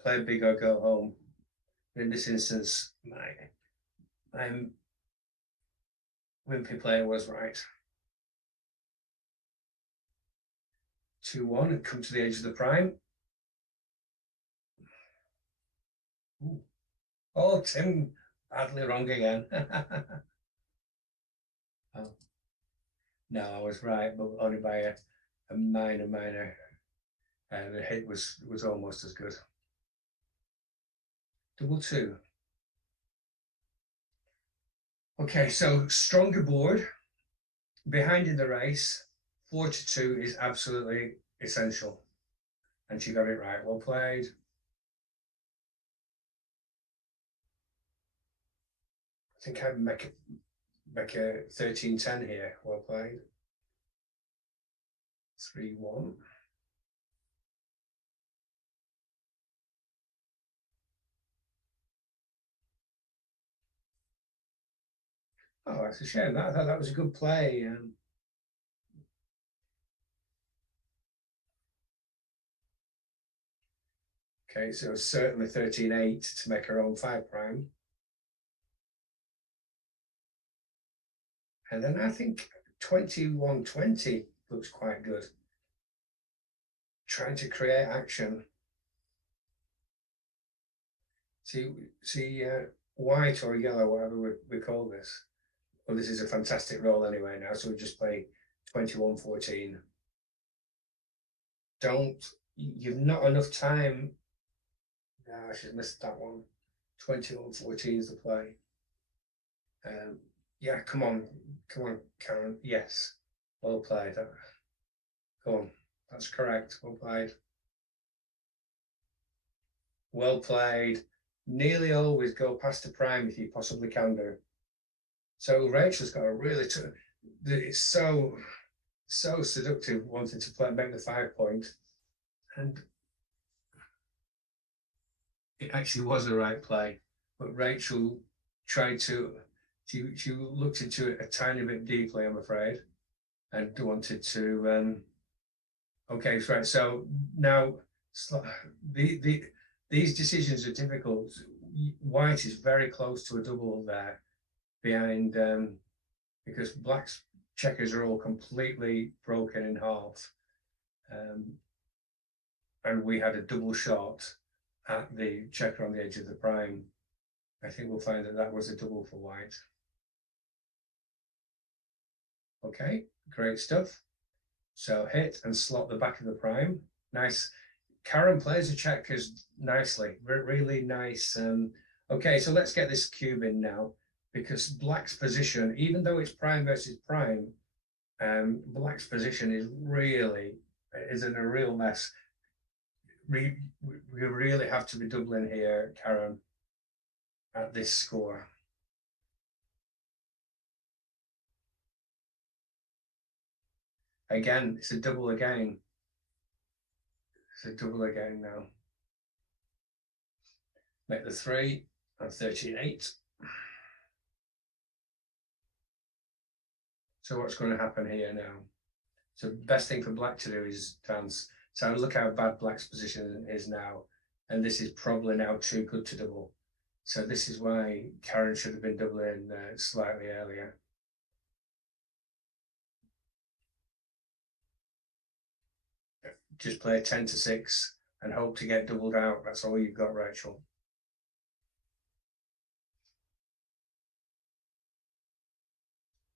play big or go home. In this instance, my wimpy player was right. 2-1 and come to the edge of the prime. Ooh. Oh, Tim, badly wrong again. Oh. No, I was right, but only by a minor. And the hit was almost as good. Double 2. Okay, so stronger board, behind in the race, 4-2 is absolutely essential. And she got it right. Well played. I think I'd make a 13-10 here. Well played. 3-1. Oh, that's a shame. I thought that was a good play. Okay, so certainly 13-8 to make her own 5 prime. And then I think 21-20 looks quite good. Trying to create action. See, white or yellow, whatever we call this. Well, this is a fantastic roll anyway now, so we just play 21-14. You've not enough time. No, I should have missed that one. 21-14 is the play. Yeah, come on, Karen. Yes, well played. Come on, that's correct. Well played. Well played. Nearly always go past the prime if you possibly can do. So Rachel's got a really. It's so seductive wanting to make the 5 point, and it actually was the right play. But Rachel tried to. She looked into it a tiny bit deeply, I'm afraid, and wanted to. Okay, right. So now these decisions are difficult. White is very close to a double there behind because black's checkers are all completely broken in half. And we had a double shot at the checker on the edge of the prime. I think we'll find that was a double for white. Okay, great stuff. So hit and slot the back of the prime. Nice. Karen plays the checkers nicely, really nice. Okay, so let's get this cube in now, because black's position, even though it's prime versus prime, black's position is in a real mess. We really have to be doubling here, Karen, at this score. Again, it's a double again. It's a double again now. Make the 3 and 13-8. So what's going to happen here now? So the best thing for black to do is dance. So look how bad black's position is now. And this is probably now too good to double. So this is why Karen should have been doubling slightly earlier. Just play 10-6 and hope to get doubled out. That's all you've got, Rachel.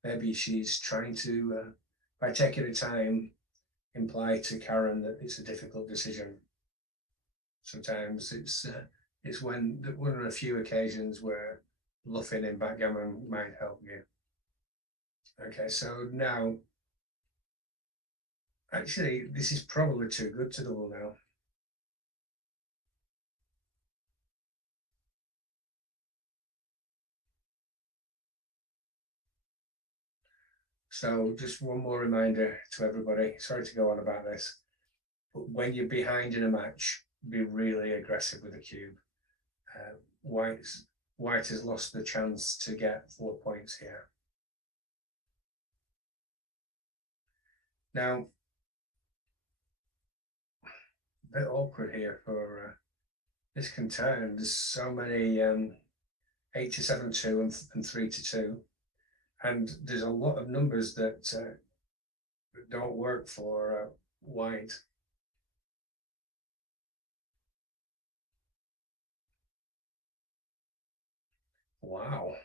Maybe she's trying to, by taking her time, imply to Karen that it's a difficult decision. Sometimes it's one of the few occasions where bluffing in backgammon might help you. Okay, so now, actually, this is probably too good to double now. So just one more reminder to everybody, sorry to go on about this, but when you're behind in a match, be really aggressive with the cube. White has lost the chance to get 4 points here. Now, a bit awkward here for this can turn. There's so many 8 to 7 2 and 3 to 2, and there's a lot of numbers that don't work for white. Wow.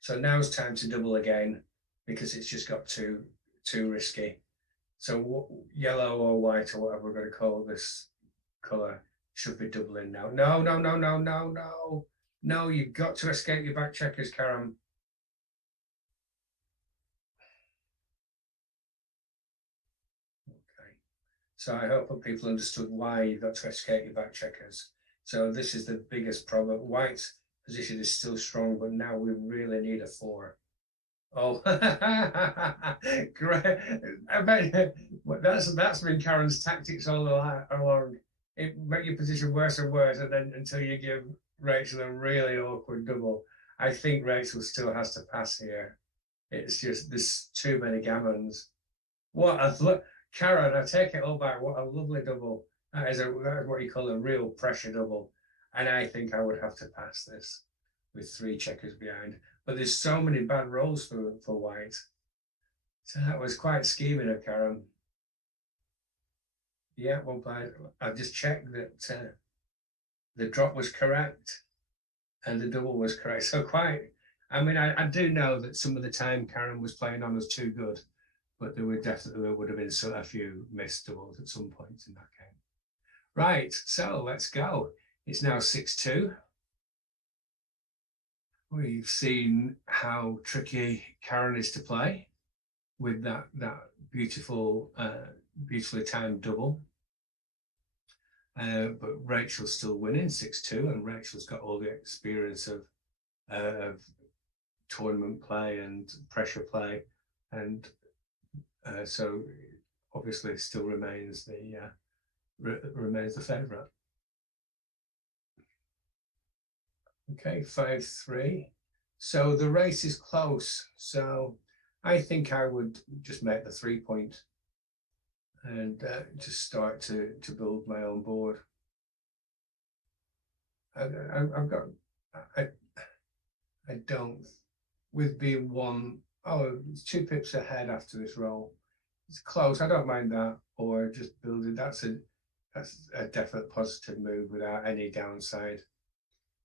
So now it's time to double again because it's just got too risky. So yellow or white or whatever we're going to call this color should be doubling now. No, no, no, no, no, no. No, you've got to escape your back checkers, Karen. Okay. So I hope that people understood why you've got to escape your back checkers. So this is the biggest problem. White's position is still strong, but now we really need a 4. Oh, great! I bet that's been Karen's tactics all along. It make your position worse and worse, and then until you give Rachel a really awkward double. I think Rachel still has to pass here. It's just there's too many gammons. What a Karen! I take it all back. What a lovely double. That is what you call a real pressure double, and I think I would have to pass this with 3 checkers behind. But there's so many bad rolls for white. So that was quite scheming of Karen. Yeah, one player. I've just checked that the drop was correct and the double was correct. So quite, I mean, I do know that some of the time Karen was playing on was too good, but there would have been a few missed doubles at some point in that game. Right, so let's go. It's now 6-2. We've seen how tricky Karen is to play with that beautiful, beautifully timed double. But Rachel's still winning 6-2, and Rachel's got all the experience of tournament play and pressure play, and so obviously still remains the favourite. Okay, 5-3. So the race is close. So I think I would just make the 3-point and just start to build my own board. I've got I don't with being it's 2 pips ahead after this roll. It's close. I don't mind that, or just building. That's a definite positive move without any downside.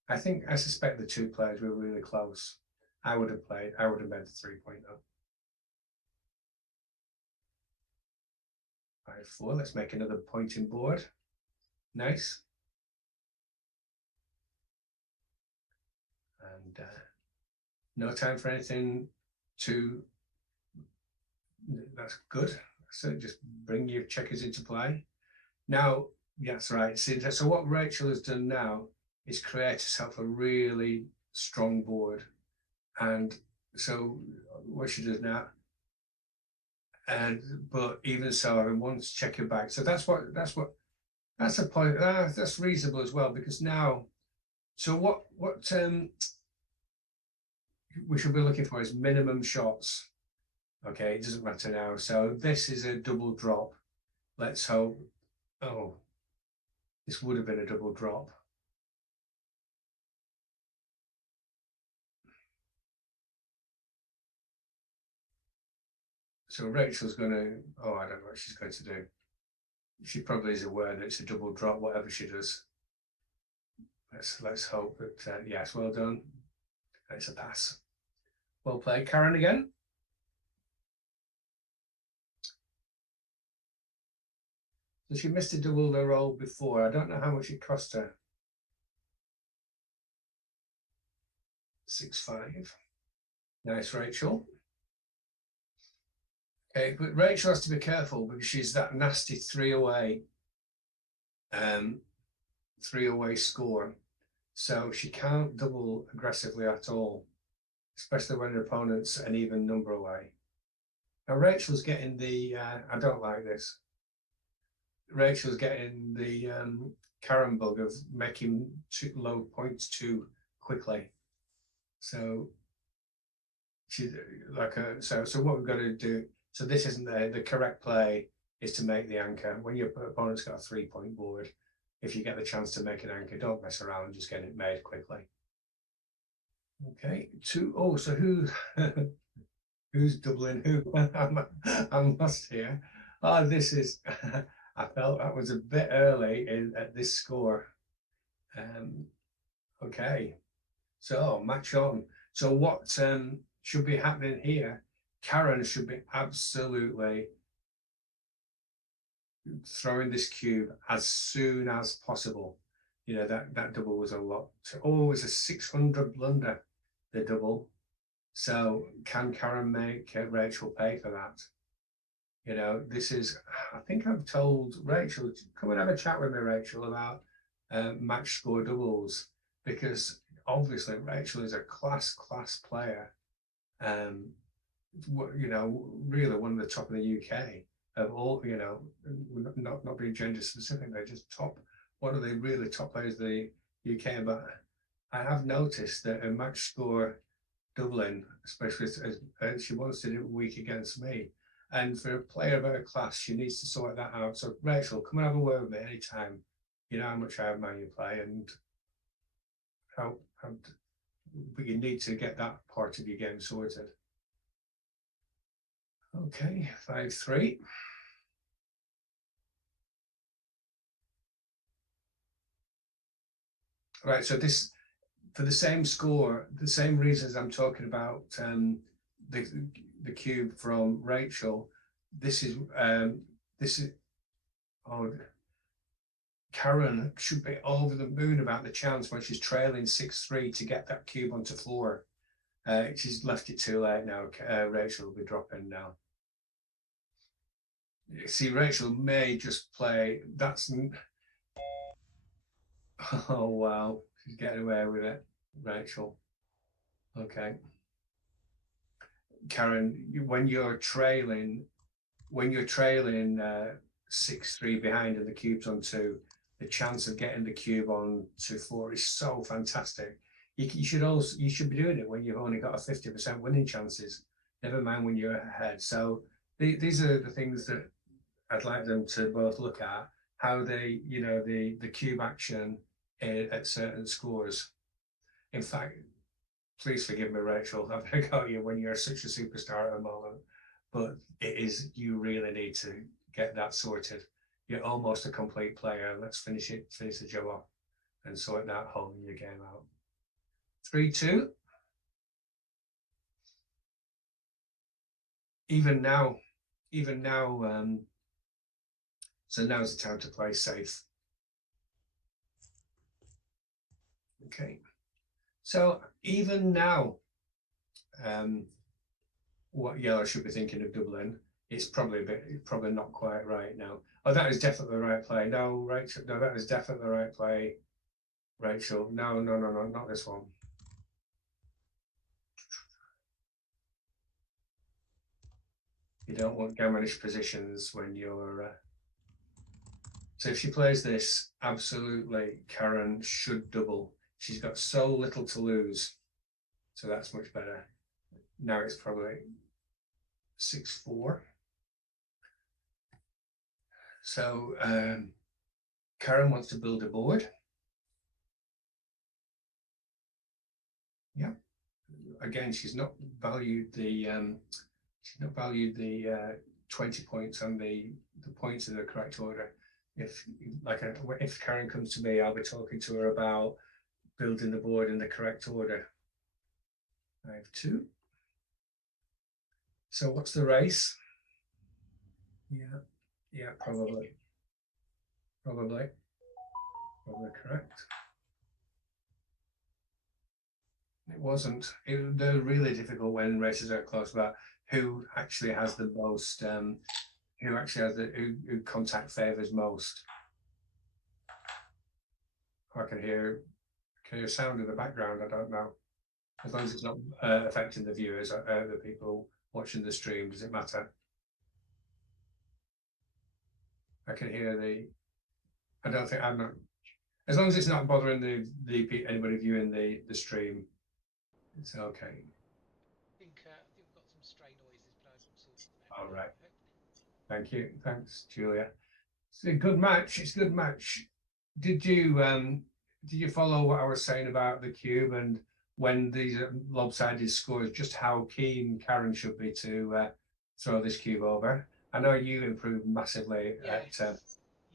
I suspect the 2 players were really close. I would have made the 3-point though. 5-4. Let's make another pointing board. Nice. And no time for anything that's good. So just bring your checkers into play. Now, that's right. So what Rachel has done now is create herself a really strong board. And so what she does now, but even so, I want to check your back. So that's a point. That's reasonable as well, because now, so what we should be looking for is minimum shots. Okay, it doesn't matter now. So this is a double drop. Let's hope. Oh, this would have been a double drop. So Rachel's going to, I don't know what she's going to do. She probably is aware that it's a double drop, whatever she does. Let's hope that, yes, well done. It's a pass. Well played, Karen, again. So she missed a double roll before. I don't know how much it cost her. 6-5. Nice, Rachel. Okay, but Rachel has to be careful because she's that nasty 3 away. 3 away score. So she can't double aggressively at all, especially when her opponent's an even number away. Now Rachel's getting the, I don't like this. Rachel's getting the Karen bug of making low points too quickly. So she's like so what we've got to do, So this isn't the correct play is to make the anchor. When your opponent's got a 3-point board, if you get the chance to make an anchor, don't mess around, just get it made quickly. Okay, so who who's doubling who? I'm lost here. Oh, this is I felt that was a bit early at this score. Okay, so match on. So what should be happening here? Karen should be absolutely throwing this cube as soon as possible. You know, that double was a lot. Oh, it's a 600 blunder, the double. So can Karen make Rachel pay for that? You know, this is, I think I've told Rachel, come and have a chat with me, Rachel, about match score doubles, because obviously Rachel is a class player. You know, really one of the top of the UK of all, you know, not being gender specific, they're just top, one of the really top players of the UK. But I have noticed that a match score doubling, especially as she wants to do it weak against me. And for a player of her class, she needs to sort that out. So Rachel, come and have a word with me anytime. You know how much I admire you play, and but you need to get that part of your game sorted. Okay, 5-3. Right, so this, for the same score, the same reasons I'm talking about the cube from Rachel, this is oh, Karen should be over the moon about the chance when she's trailing 6-3 to get that cube onto floor. She's left it too late now. Rachel will be dropping now. See, Rachel may just play. That's oh wow, she's getting away with it, Rachel. Okay, Karen, when you're trailing 6-3 behind and the cube's on 2, the chance of getting the cube on to 4 is so fantastic. You should be doing it when you've only got a 50% winning chances. Never mind when you're ahead. So these are the things that I'd like them to both look at, how they, you know, the cube action at certain scores. In fact, please forgive me, Rachel, I've got you when you're such a superstar at the moment, but it is, you really need to get that sorted. You're almost a complete player. Let's finish the job off and sort that hole in your game out. 3-2. Even now, so now's the time to play safe. Okay, so even now, what yellow should be thinking of doubling, it's probably not quite right now. Oh, that is definitely the right play. No, Rachel, no, that is definitely the right play. Rachel, no, not this one. You don't want gammonish positions when you're so if she plays this, absolutely Karen should double. She's got so little to lose, so that's much better. Now it's probably 6-4. So Karen wants to build a board. Yeah. Again, she's not valued the 20 points on the points in the correct order. If Karen comes to me, I'll be talking to her about building the board in the correct order. 5-2. So what's the race? Yeah, probably correct. It wasn't. They're really difficult when races are close about who actually has the most, who contact favors most. I can hear sound in the background. I don't know. As long as it's not affecting the viewers, the people watching the stream, does it matter? I can hear I don't think I'm not. As long as it's not bothering anybody viewing the stream, it's okay. I think we've got some stray noises, but I've sorted them All right. Thank you. Thanks, Julia. It's a good match. It's a good match. Did you follow what I was saying about the cube and when these lopsided scores, just how keen Karen should be to throw this cube over? I know you improved massively Yes. at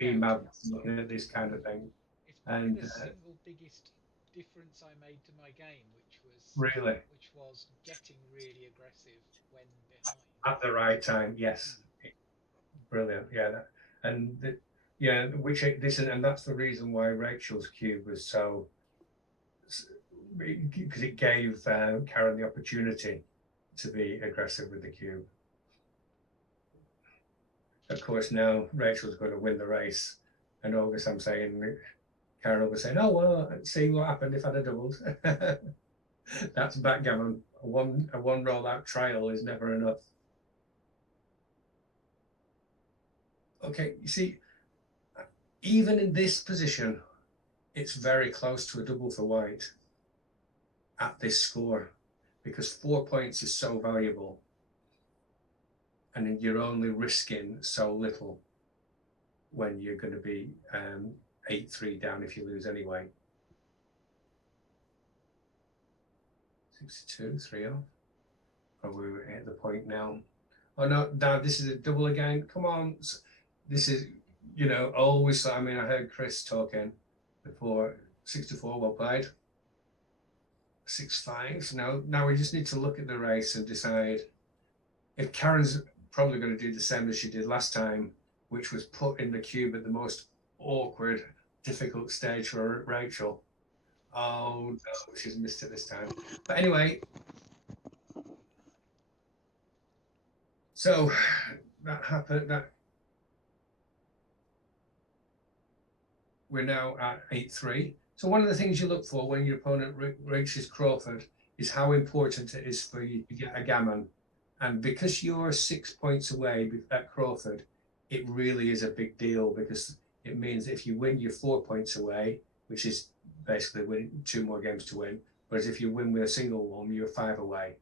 Yeah. BMAB looking at this kind of thing. It's probably And the single biggest difference I made to my game, really, which was getting really aggressive when behind. at the right time, yes. Brilliant. Yeah. And yeah, which this and that's the reason why Rachel's cube was so, because it gave Karen the opportunity to be aggressive with the cube. Of course, now Rachel's going to win the race, and all this I'm saying, Karen was saying, "Oh well, see what happened if I'd have doubled." That's backgammon. A one rollout trial is never enough. Okay, you see, even in this position, it's very close to a double for white at this score, because 4 points is so valuable and you're only risking so little when you're going to be 8-3 down if you lose anyway. 62, 3-0. Oh, we're at the point now. Oh no, Dad, this is a double again. Come on. This is, always, I mean, I heard Chris talking before. 64, well played. 6-5. Now we just need to look at the race and decide if Karen's probably going to do the same as she did last time, which was put in the cube at the most awkward, difficult stage for Rachel. Oh no, she's missed it this time. But anyway, so that happened. That we're now at 8-3. So one of the things you look for when your opponent reaches Crawford is how important it is for you to get a gammon. And because you're 6 points away at Crawford, it really is a big deal, because it means if you win, you're 4 points away, which is basically winning 2 more games to win. Whereas if you win with a single one, you're 5 away.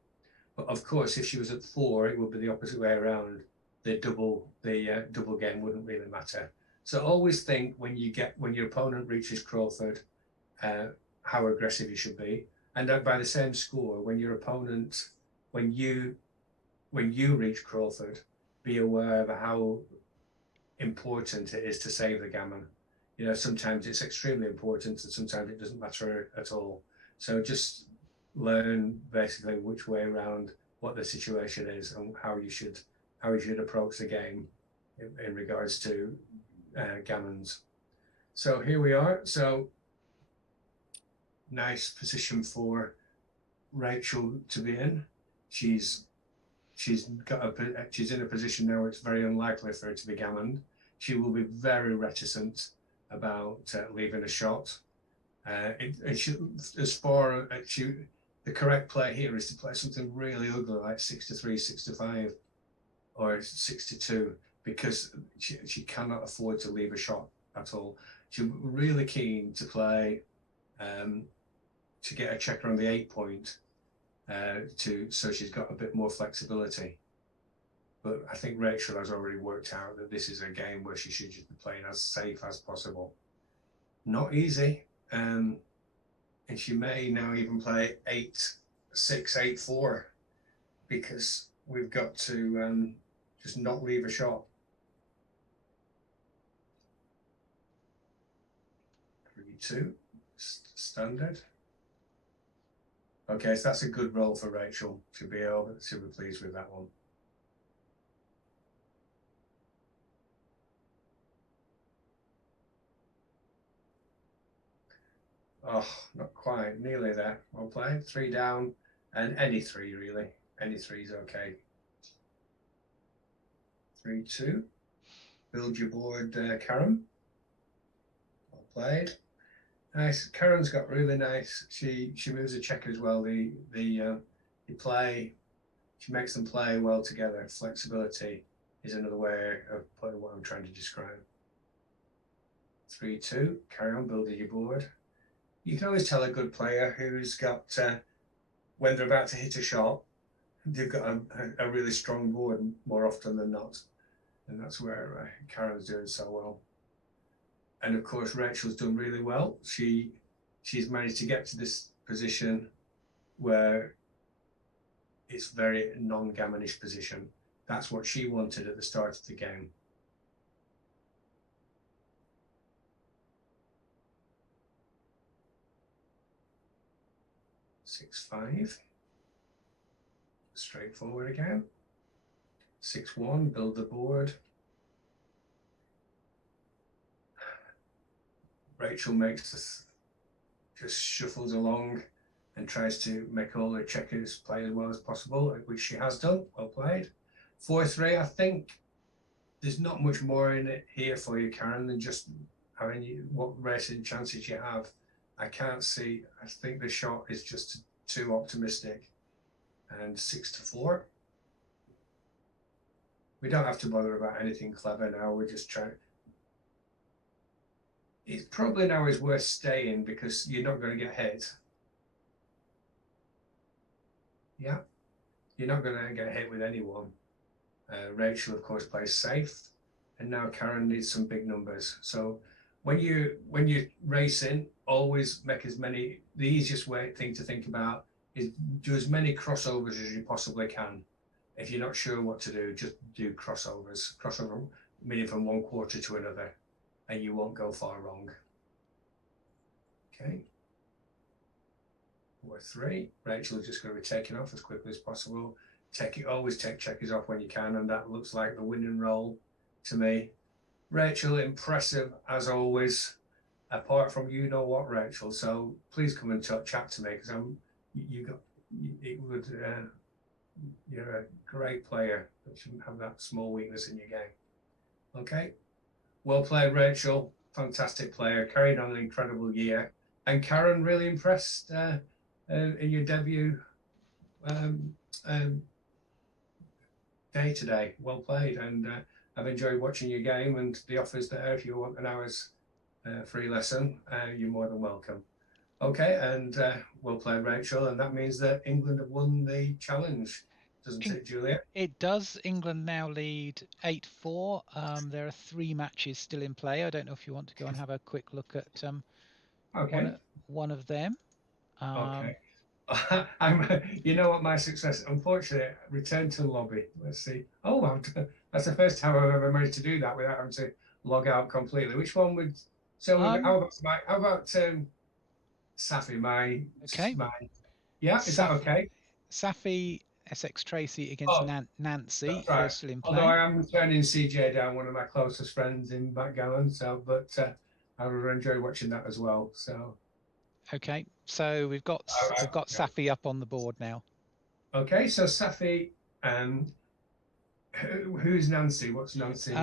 But of course, if she was at 4, it would be the opposite way around. The double game wouldn't really matter. So always think when your opponent reaches Crawford, how aggressive you should be, and by the same score, when you reach Crawford, be aware of how important it is to save the gammon. Sometimes it's extremely important, and sometimes it doesn't matter at all. So just learn basically which way around, what the situation is, and how you should approach the game in regards to gammons. So here we are. So nice position for Rachel to be in. She's in a position now where it's very unlikely for her to be gammoned. She will be very reticent about leaving a shot. The correct play here is to play something really ugly like 63, 65, or 62, because she cannot afford to leave a shot at all. She's really keen to play to get a checker on the 8 point, so she's got a bit more flexibility. But I think Rachel has already worked out that this is a game where she should just be playing as safe as possible. Not easy, and she may now even play 8-6, 8-4, because we've got to just not leave a shot. 3-2, standard. Okay, so that's a good roll for Rachel to be pleased with that one. Oh, not quite, nearly there. Well played. 3 down, and any 3 really. Any 3 is okay. 3-2. Build your board, Karen. Well played. Nice. Karen's got really nice. She moves a check as well. The play. She makes them play well together. Flexibility is another way of putting what I'm trying to describe. 3-2. Carry on building your board. You can always tell a good player who's got when they're about to hit a shot, they've got a really strong board more often than not, and that's where Karen's doing so well. And of course, Rachel's done really well. She's managed to get to this position where it's very non-gammonish position. That's what she wanted at the start of the game. Six, 5. Straightforward again. 6-1, build the board. Rachel makes this, just shuffles along and tries to make all the checkers play as well as possible, which she has done. Well played. 4-3. I think there's not much more in it here for you, Karen, than just having what racing chances you have. I can't see. I think the shot is just too optimistic. And 6-4. We don't have to bother about anything clever now. We're just trying. It probably now is worth staying because you're not going to get hit. Yeah, you're not going to get hit with anyone. Rachel, of course, plays safe, and now Karen needs some big numbers. So when you're racing, always make as many. The easiest thing to think about is do as many crossovers as you possibly can. If you're not sure what to do, just do crossovers. Crossover meaning from one quarter to another, and you won't go far wrong. Okay. 4-3. Rachel is just going to be taking off as quickly as possible. Always take checkers off when you can, and that looks like the winning roll to me. Rachel, impressive as always. Apart from you know what, Rachel. So please come and chat to me because you're a great player, but shouldn't have that small weakness in your game. Okay. Well played, Rachel. Fantastic player. Carried on an incredible year. And Karen, really impressed in your debut day today. Well played. And I've enjoyed watching your game, and the offer's there. If you want an hour's free lesson, you're more than welcome. Okay, and well played, Rachel. And that means that England have won the challenge, doesn't it, Julia? It does. England now lead 8-4. There are 3 matches still in play. I don't know if you want to go and have a quick look at Okay. one of them. Okay. You know what my success, unfortunately, return to lobby. Let's see. Oh, that's the first time I've ever managed to do that without having to log out completely. Which one would, so how about Safi, okay. Yeah, is that okay? Safi, SX Tracy against Nancy, right. are still in play. Although I am turning CJ down, one of my closest friends in backgammon, so, but I would enjoy watching that as well, so. Okay, so we've got Safi up on the board now. Okay, so Safi, who's Nancy? What's Nancy's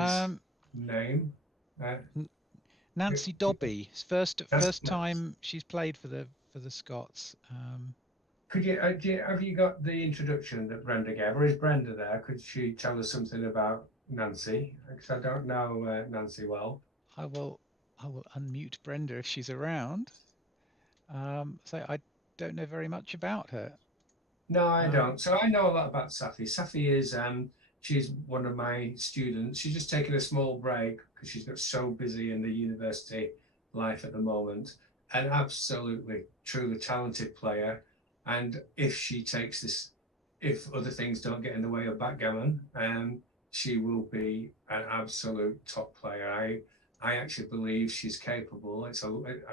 name? Nancy Dobby. First time she's played for the Scots. Could you have you got the introduction that Brenda gave, or is Brenda there? Could she tell us something about Nancy? Because I don't know Nancy well. I will unmute Brenda if she's around. So I don't know very much about her. No, I don't. So I know a lot about Safi. Safi is she's one of my students. She's just taking a small break because she's got so busy in the university life at the moment. An absolutely, truly talented player. And if she takes this, if other things don't get in the way of backgammon, she will be an absolute top player. I actually believe she's capable. I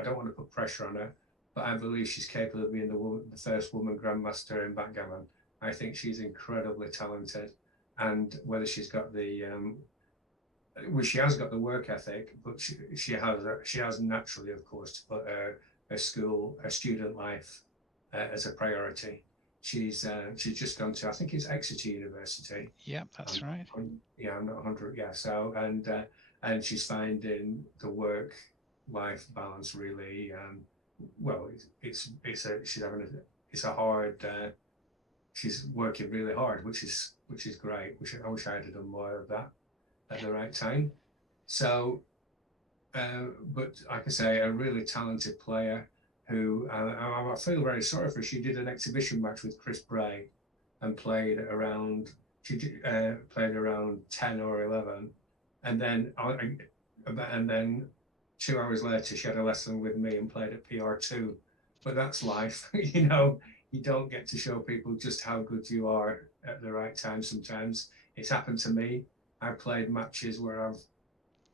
don't want to put pressure on her, but I believe she's capable of being the first woman grandmaster in backgammon. I think she's incredibly talented, and whether she's got the well, she has got the work ethic, but she has naturally, of course, to put her student life as a priority. She's just gone to, I think it's Exeter University. Yeah, that's right. Yeah, I'm not 100. Yeah, so and she's finding the work-life balance really. Well, she's working really hard, which is great. I wish I had done more of that at the right time. So, but like I say, a really talented player who I feel very sorry for. She did an exhibition match with Chris Bray and played around. She played around 10 or 11, and then 2 hours later she had a lesson with me and played at PR2. But that's life, you know. You don't get to show people just how good you are at the right time sometimes. It's happened to me. I've played matches where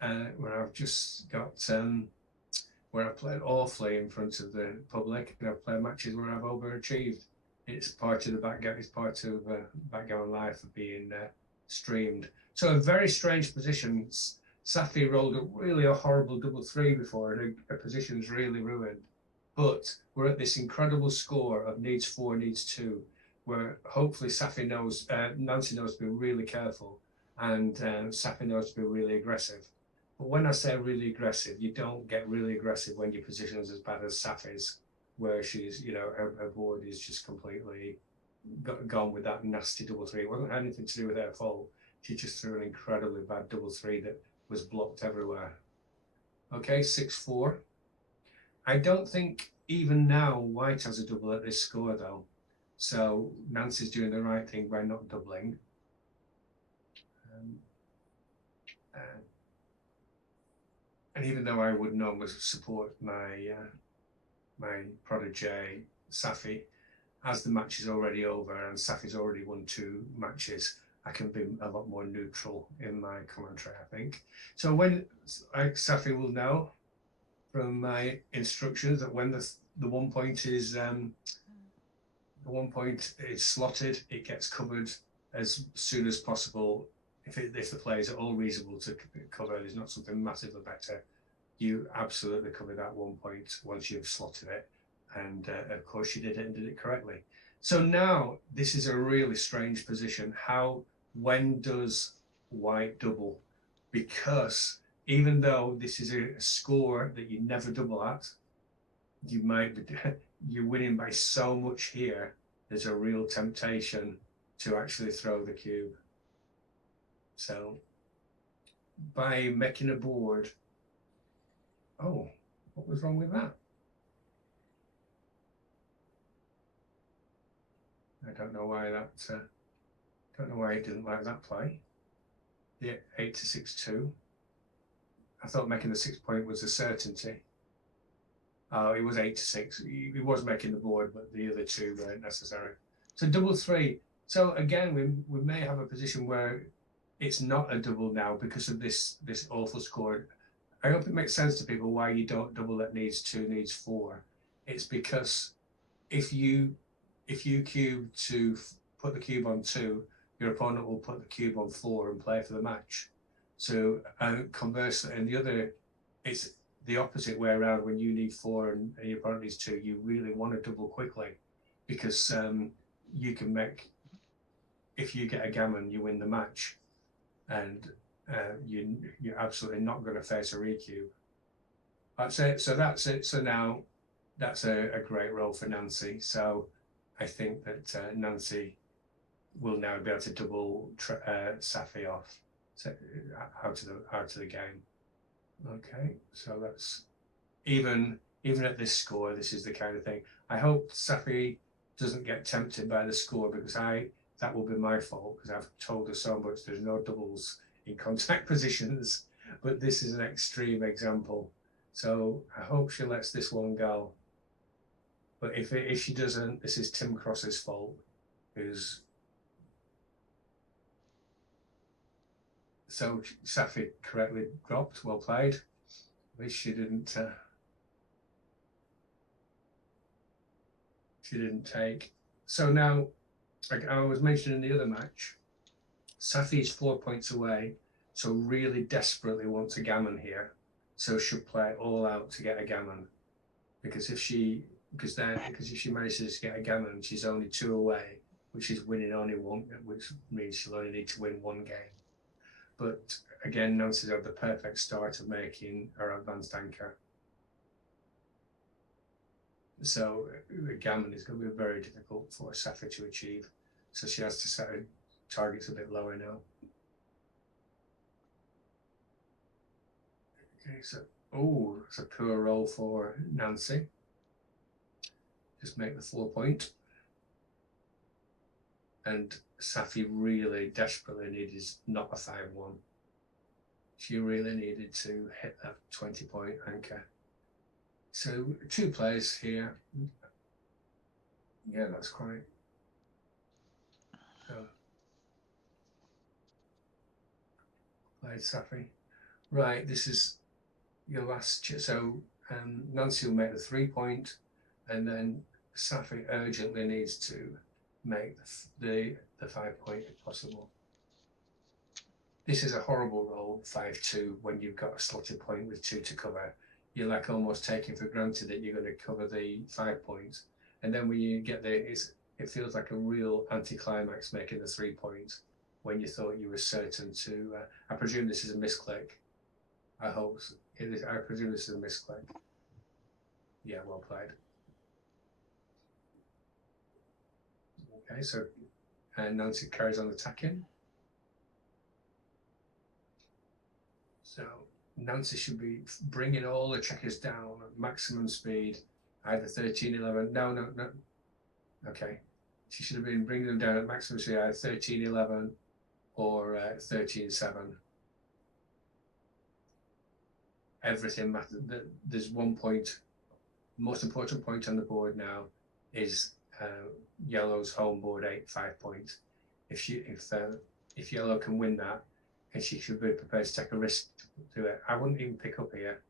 I've just got where I've played awfully in front of the public, and I've played matches where I've overachieved. It's part of the backgammon. It's part of backgammon life of being streamed. So a very strange position. Safi rolled a horrible double three before, and her position's really ruined. But we're at this incredible score of needs 4, needs 2, where hopefully Safi knows, Nancy knows to be really careful, and Safi knows to be really aggressive. But when I say really aggressive, you don't get really aggressive when your position is as bad as Safi's, where she's, you know, her board is just completely gone with that nasty double three. It wasn't anything to do with her fault. She just threw an incredibly bad double three that was blocked everywhere. Okay, 6-4. I don't think even now White has a double at this score though. So Nancy's doing the right thing by not doubling. And even though I would normally support my my protege Safi, as the match is already over and Safi's already won 2 matches, I can be a lot more neutral in my commentary, I think. So when Safi will know from my instructions that when the 1 point is slotted, it gets covered as soon as possible. If the players are all reasonable to cover, there's not something massively better, you absolutely cover that 1 point once you've slotted it. And of course you did it and did it correctly. So now this is a really strange position. When does White double? Because even though this is a score that you never double at, you might be, you're winning by so much here, there's a real temptation to actually throw the cube. So by making a board, oh, what was wrong with that? I don't know why that, don't know why he didn't like that play. Yeah, 8 to 6-2. I thought making the 6 point was a certainty. Oh, it was 8 to 6. He was making the board, but the other 2 weren't necessary. So double 3. So again, we may have a position where it's not a double now because of this awful score. I hope it makes sense to people why you don't double at needs 2, needs 4. It's because if you cube to put the cube on 2, your opponent will put the cube on 4 and play for the match. So conversely, and the other, it's the opposite way around. When you need 4 and your opponent needs 2, you really want to double quickly, because you can make, if you get a gammon, you win the match, and you're absolutely not going to face a recube. That's it. So that's it. So now that's a great role for Nancy. So I think that Nancy will now be able to double Safi off, so out of the game. Okay, so that's even at this score, this is the kind of thing. I hope Safi doesn't get tempted by the score, because that will be my fault, because I've told her so much there's no doubles in contact positions, but this is an extreme example. So I hope she lets this one go. But if she doesn't, this is Tim Cross's fault, who's so Safi correctly dropped. Well played. At least she didn't take. So now, like I was mentioning in the other match, Safi's 4 points away, so really desperately wants a gammon here. So she'll play all out to get a gammon, because if she manages to get a gammon, she's only 2 away, which is winning only 1, which means she'll only need to win 1 game. But again, Nancy's had the perfect start of making her advanced anchor. So the gammon is going to be very difficult for Safi to achieve. So she has to set her targets a bit lower now. Okay, so, oh, it's a poor roll for Nancy. Just make the 4 point. and Safi really desperately needed not a 5-1. She really needed to hit that 20-point anchor. So 2 players here. Yeah, that's quite. Played Safi. Right, this is your last. So Nancy will make the 3-point, and then Safi urgently needs to make the 5-point if possible. This is a horrible roll, 5-2, when you've got a slotted point with 2 to cover. You're like almost taking for granted that you're going to cover the 5 points. And then when you get there, it feels like a real anticlimax making the 3 points when you thought you were certain to. I presume this is a misclick. I hope it is. I presume this is a misclick. Yeah, well played. Okay, so and Nancy carries on attacking. So Nancy should be bringing all the checkers down at maximum speed, either 13, 11. No. Okay. She should have been bringing them down at maximum speed, either 13, 11 or 13, 7. Everything matters. There's 1 point. Most important point on the board now is yellow's home board 8, 5 points. If yellow can win that, and she should be prepared to take a risk to do it. I wouldn't even pick up here.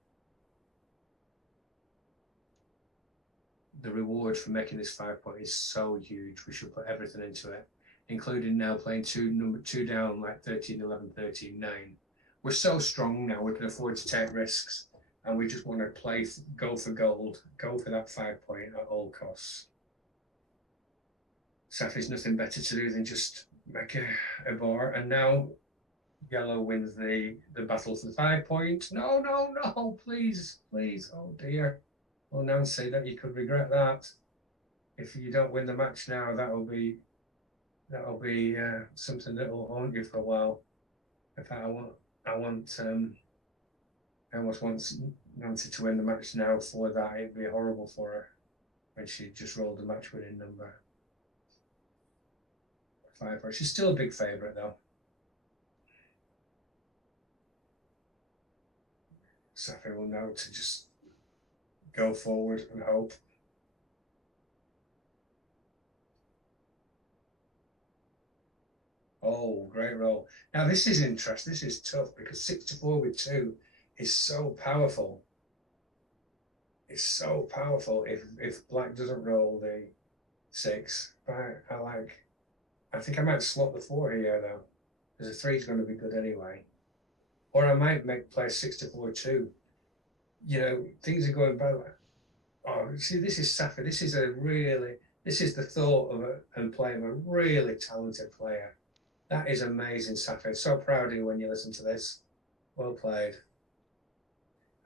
The reward for making this 5-point is so huge. We should put everything into it, including now playing number 2 down, like 13, 11, 13, 9. We're so strong now, we can afford to take risks, and we just want to go for gold, go for that 5-point at all costs. Safi's nothing better to do than just make a bar, and now yellow wins the battle for the 5-point. No, please. Oh dear. Oh, Nancy, that you could regret that. If you don't win the match now, that'll be something that will haunt you for a while. In fact, I almost want Nancy to win the match now for that. It'd be horrible for her when she just rolled the match winning number 5. She's still a big favourite though. Safi will know to just go forward and hope. Oh, great roll. Now this is interesting. This is tough because 6-4 with 2 is so powerful. It's so powerful if black doesn't roll the 6. I think I might slot the 4 here though, because the 3 is going to be good anyway. Or I might play 6-4 too. You know, things are going bad. Oh, see, this is Safi. This is the thought of and play of a really talented player. That is amazing, Safi. So proud of you when you listen to this. Well played.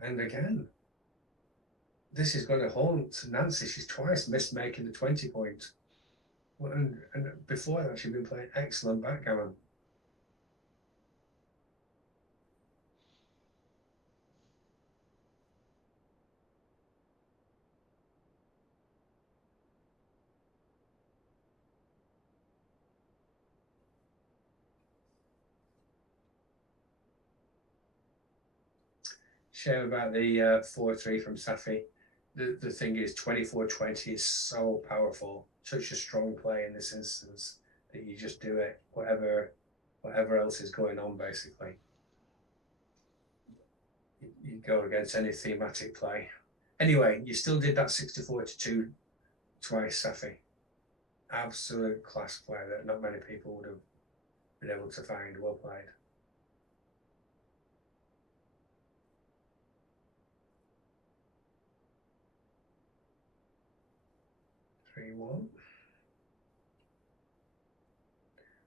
And again, this is going to haunt Nancy. She's twice missed making the 20-point. And before that, she'd been playing excellent backgammon. Share about the 4-3 from Safi. The thing is, 24-20 is so powerful, such a strong play in this instance that you just do it, whatever else is going on, basically. You go against any thematic play. Anyway, you still did that 6-4-2 twice, Safi. Absolute class play that not many people would have been able to find. Well played. Three, 1.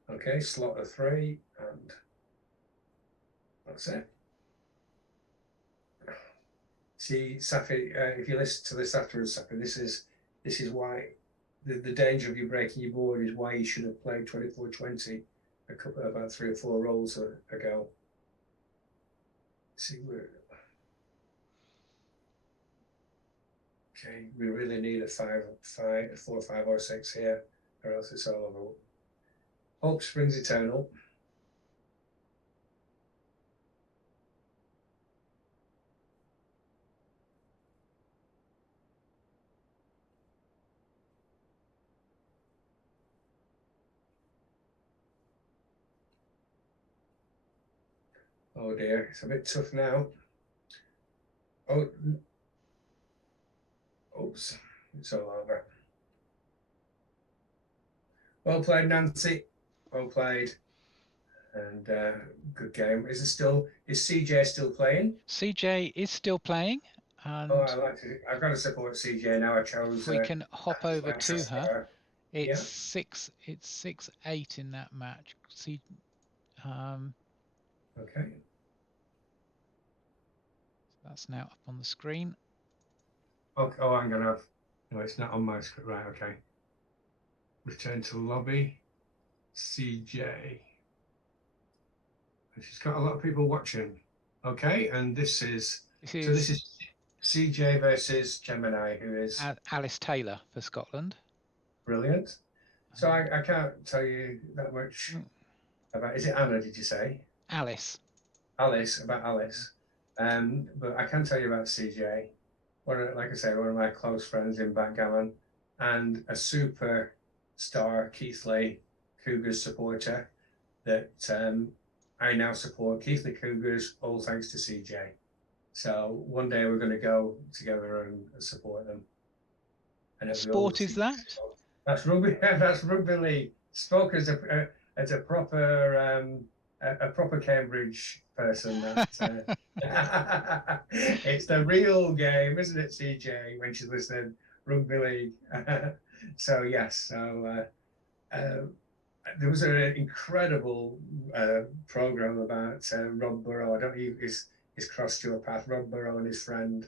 Okay, slot of 3, and that's it. See, Safi, if you listen to this afterwards, Safi, this is why the danger of you breaking your board is why you should have played 24-20 about 3 or 4 rolls ago. See, we really need a 4, 5, or 6 here, or else it's all over. Hope springs eternal. Oh dear, it's a bit tough now. Oh, oops, it's all over. Well played, Nancy. Well played. And good game. Is CJ still playing? CJ is still playing. And oh, I've got to support CJ now. I chose. If we can hop over to her, it's yeah. 6-8 in that match. See, okay. That's now up on the screen. Okay. Oh, I'm gonna have. No, it's not on my screen. Right. Okay. Return to lobby. CJ. She's got a lot of people watching. Okay, and this is CJ versus Gemini, who is Alice Taylor for Scotland. Brilliant. So I can't tell you that much about. Is it Anna? Did you say Alice? Alice, about Alice. But I can tell you about CJ. Like I say, one of my close friends in backgammon, and a superstar Keith Lee Cougars supporter that I now support Keith Lee Cougars, all thanks to CJ. So one day we're going to go together and support them. And what sport is that? That's rugby. That's rugby league. Spoke as a proper Cambridge person. That it's the real game, isn't it, CJ? When she's listening, rugby league. So yes. So there was an incredible program about Rob Burrow. I don't know if he's crossed your path. Rob Burrow and his friend.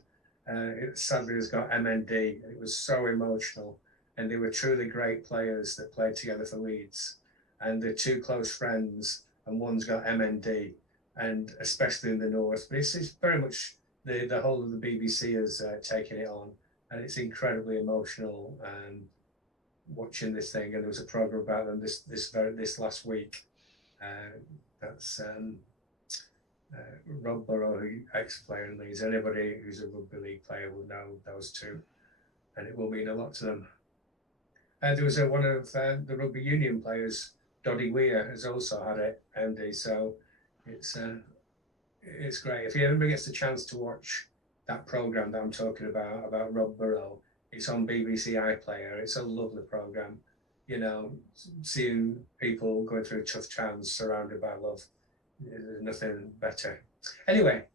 Sadly has got MND. It was so emotional, and they were truly great players that played together for Leeds. And they're two close friends, and one's got MND, and especially in the north. But it's very much the whole of the BBC has taken it on, and it's incredibly emotional. Watching this thing, and there was a program about them this last week. That's Rob Burrow, who ex-player in Leeds. Anybody who's a rugby league player will know those two, and it will mean a lot to them. There was one of the rugby union players, Doddy Weir, has also had it, MD. So it's great. If anybody gets the chance to watch that program that I'm talking about Rob Burrow, it's on BBC iPlayer. It's a lovely program. You know, seeing people going through tough times surrounded by love. There's nothing better. Anyway,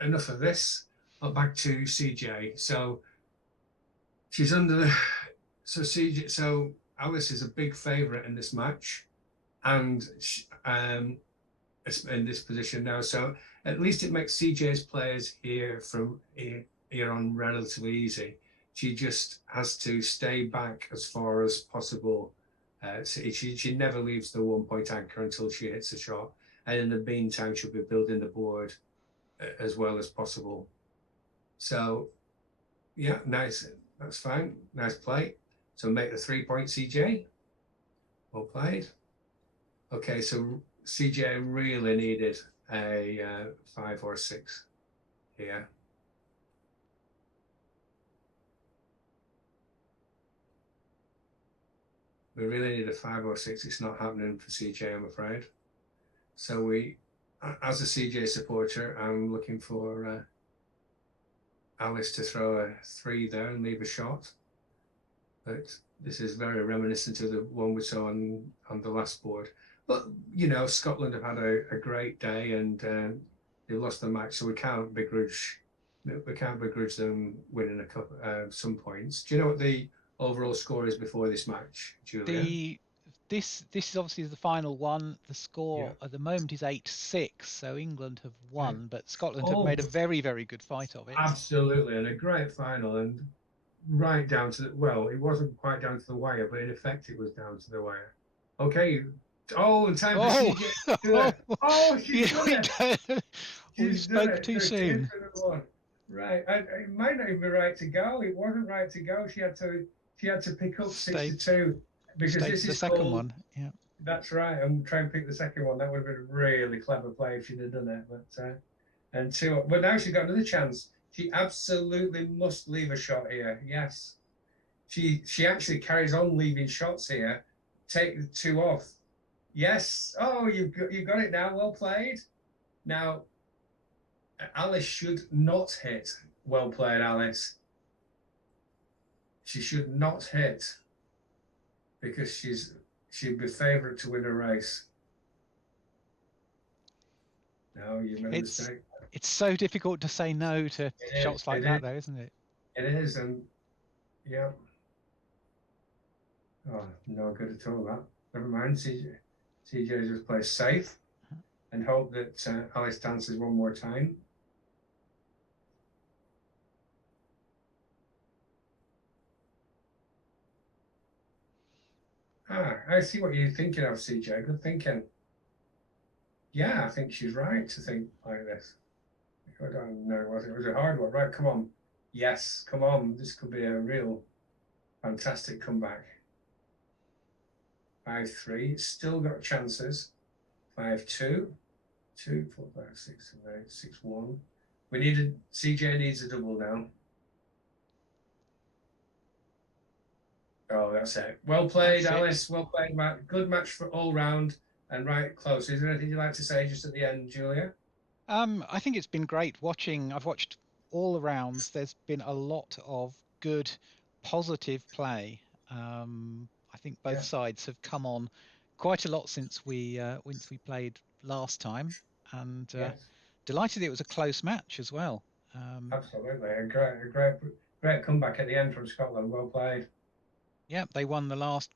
enough of this. But back to CJ. So she's CJ. So Alice is a big favourite in this match, and in this position now. So at least it makes CJ's players here on relatively easy. She just has to stay back as far as possible. She never leaves the 1 point anchor until she hits a shot. And in the meantime, she'll be building the board as well as possible. So, yeah, nice. That's fine. Nice play. So make the 3 point, CJ. Well played. Okay, so CJ really needed a 5 or 6 here. We really need a 5 or 6. It's not happening for CJ, I'm afraid. So as a CJ supporter, I'm looking for Alice to throw a 3 there and leave a shot. But this is very reminiscent of the one we saw on the last board. But, you know, Scotland have had a great day, and they lost the match, so we can't begrudge them winning some points. Do you know what the overall score is before this match, Julia? This is obviously the final one. The score at the moment is 8-6, so England have won, but Scotland have made a very, very good fight of it. Absolutely, and a great final, and right down to it wasn't quite down to the wire, but in effect it was down to the wire. Okay. Oh, time for CJ to do it. Oh, she's done it. We spoke too soon. Right. It might not even be right to go. It wasn't right to go. She had to pick up 6-2 because this is the second one. Yeah. That's right. I'm trying to pick the second one. That would have been a really clever play if she'd have done it. But and two, but now she's got another chance. She absolutely must leave a shot here. Yes, she actually carries on leaving shots here. Take the two off. Yes. Oh, you've got it now. Well played. Now Alice should not hit. Well played, Alice. She should not hit because she'd be favourite to win a race. No, you made a mistake. It's so difficult to say no to shots like that, though, isn't it? It is, and yeah. Oh, no good at all. That. Never mind. CJ just plays safe and hope that Alice dances one more time. I see what you're thinking of, CJ. Good thinking. Yeah, I think she's right to think like this. I don't know what it was. A hard one, right? Come on. Yes, come on. This could be a real fantastic comeback. 5-3. Still got chances. 5-2. 2, 4, 5, 6, 7, 8, 6, 1. CJ needs a double now. Oh, that's it. Well played, Alice. Well played, Matt. Good match for all round and right close. Is there anything you'd like to say just at the end, Julia? I think it's been great watching. I've watched all the rounds. There's been a lot of good, positive play. I think both sides have come on quite a lot since we played last time, and delighted it was a close match as well. Absolutely, a great comeback at the end from Scotland. Well played. Yeah, they won the last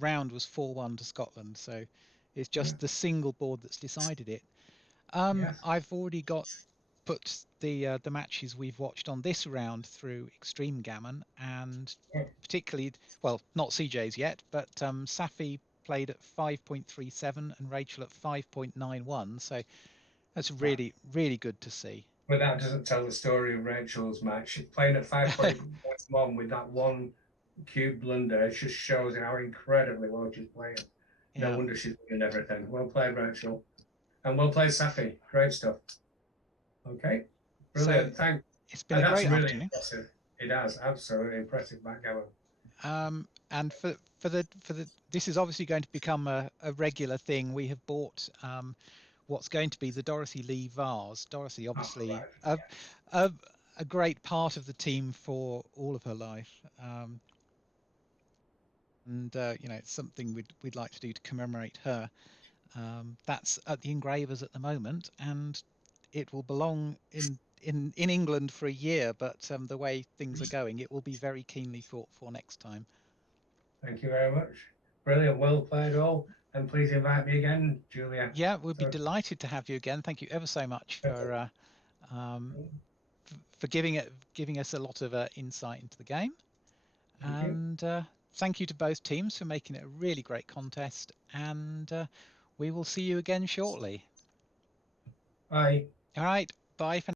round was 4-1 to Scotland, so it's just the single board that's decided it. I've already put the matches we've watched on this round through Extreme Gammon, and particularly, well, not CJ's yet, but Safi played at 5.37 and Rachel at 5.91, so that's really, really good to see. But that doesn't tell the story of Rachel's match. She's playing at 5.1 with that one cube blunder. It just shows how incredibly well she's playing. No wonder she's winning everything. Well played, Rachel. And well played, Safi. Great stuff. Okay. Brilliant. Thanks. It's been a great afternoon. Impressive. It has. Absolutely impressive backgammon. And for the this is obviously going to become a regular thing. We have bought what's going to be the Dorothy Lee Vase. Dorothy, obviously, a great part of the team for all of her life. And it's something we'd like to do to commemorate her. That's at the engravers at the moment, and it will belong in England for a year. But the way things are going, it will be very keenly fought for next time. Thank you very much. Brilliant. Well played all. And please invite me again, Julia. Yeah, we'll be delighted to have you again. Thank you ever so much for giving us a lot of insight into the game. And thank you to both teams for making it a really great contest. And we will see you again shortly. Bye. All right. Bye for now.